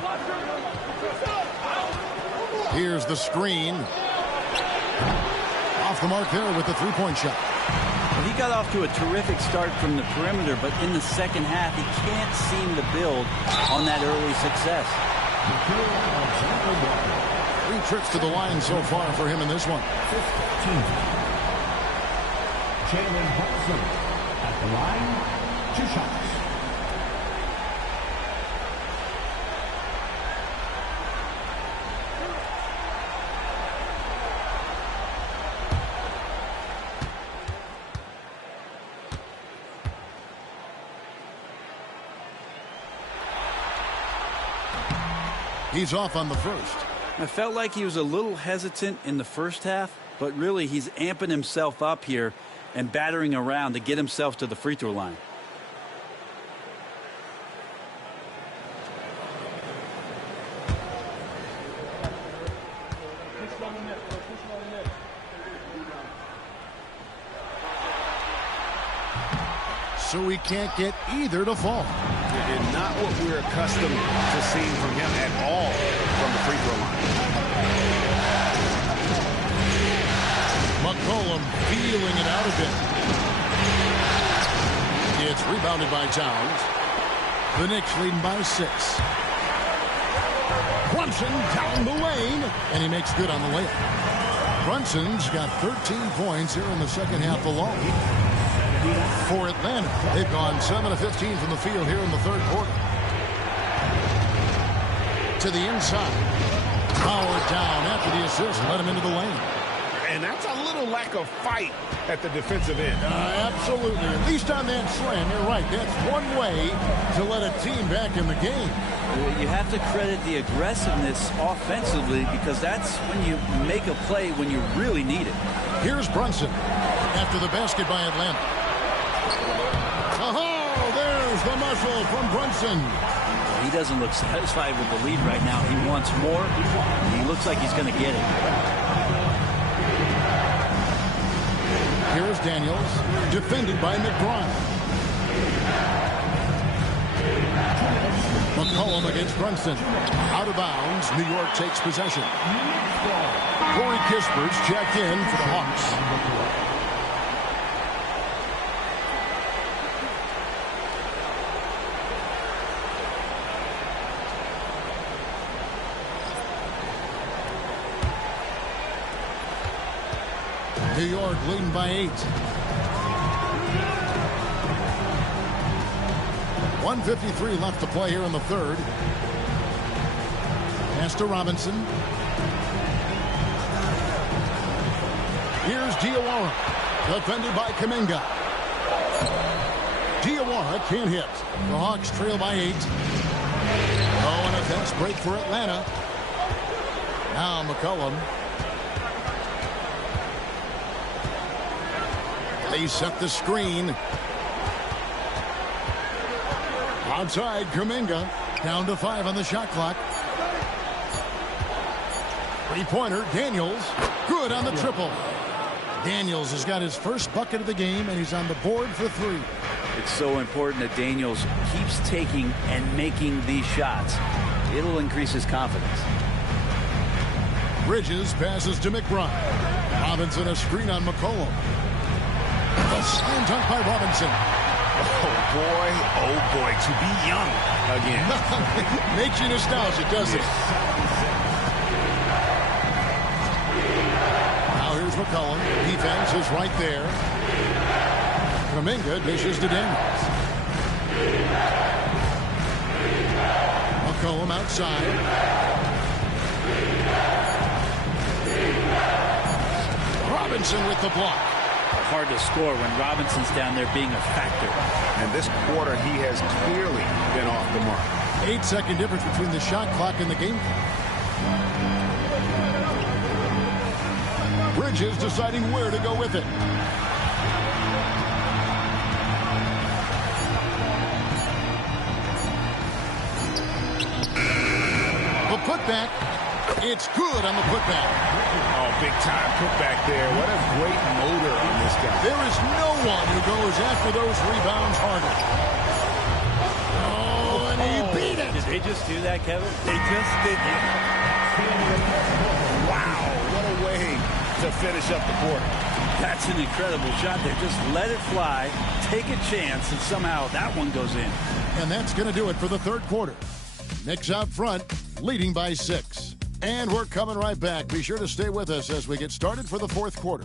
Here's the screen. Off the mark there with the 3-point shot. He got off to a terrific start from the perimeter, but in the second half, he can't seem to build on that early success. 3 trips to the line so far for him in this one. Jalen Brunson at the line, 2 shots. He's off on the first. I felt like he was a little hesitant in the first half, but really he's amping himself up here and battering around to get himself to the free throw line. So he can't get either to fall. And not what we're accustomed to seeing from him at all from the free throw line. McCollum feeling it out a bit. It's rebounded by Towns. The Knicks leading by 6. Brunson down the lane, and he makes good on the layup. Brunson's got 13 points here in the second half alone. For Atlanta, they've gone 7 of 15 from the field here in the third quarter. To the inside. Powered down after the assist. Let him into the lane. And that's a little lack of fight at the defensive end. Absolutely. At least on that slam, you're right. That's one way to let a team back in the game. You have to credit the aggressiveness offensively because that's when you make a play when you really need it. Here's Brunson after the basket by Atlanta. Oh, there's the muscle from Brunson. He doesn't look satisfied with the lead right now. He wants more. He looks like he's going to get it. Here's Daniels, defended by McBride. McCollum against Brunson. Out of bounds, New York takes possession. Corey Kispert's checked in for the Hawks. New York leading by 8. 1:53 left to play here in the third. Pass to Robinson. Here's Diawara, defended by Kuminga. Diawara can't hit. The Hawks trail by 8. Oh, and a fast break for Atlanta. Now McCollum. They set the screen. Outside, Kuminga. Down to 5 on the shot clock. Three-pointer, Daniels. Good on the triple. Daniels has got his first bucket of the game, and he's on the board for 3. It's so important that Daniels keeps taking and making these shots. It'll increase his confidence. Bridges passes to McBride. Robinson a screen on McCollum. A slam dunk by Robinson. Oh boy, to be young again. Makes you nostalgic, doesn't it? Now here's McCollum. Defense is right there. Kuminga dishes to Daniels. McCollum outside. Robinson with the block. Hard to score when Robinson's down there being a factor. And this quarter, he has clearly been off the mark. 8-second difference between the shot clock and the game clock. Bridges deciding where to go with it. The putback. It's good on the putback. Oh, big time putback there. What a great motor on this guy. There is no one who goes after those rebounds harder. Oh, and he beat it. Did they just do that, Kevin? They just did. Wow, what a way to finish up the quarter. That's an incredible shot there. Just let it fly, take a chance, and somehow that one goes in. And that's going to do it for the third quarter. Knicks out front, leading by 6. And we're coming right back. Be sure to stay with us as we get started for the fourth quarter.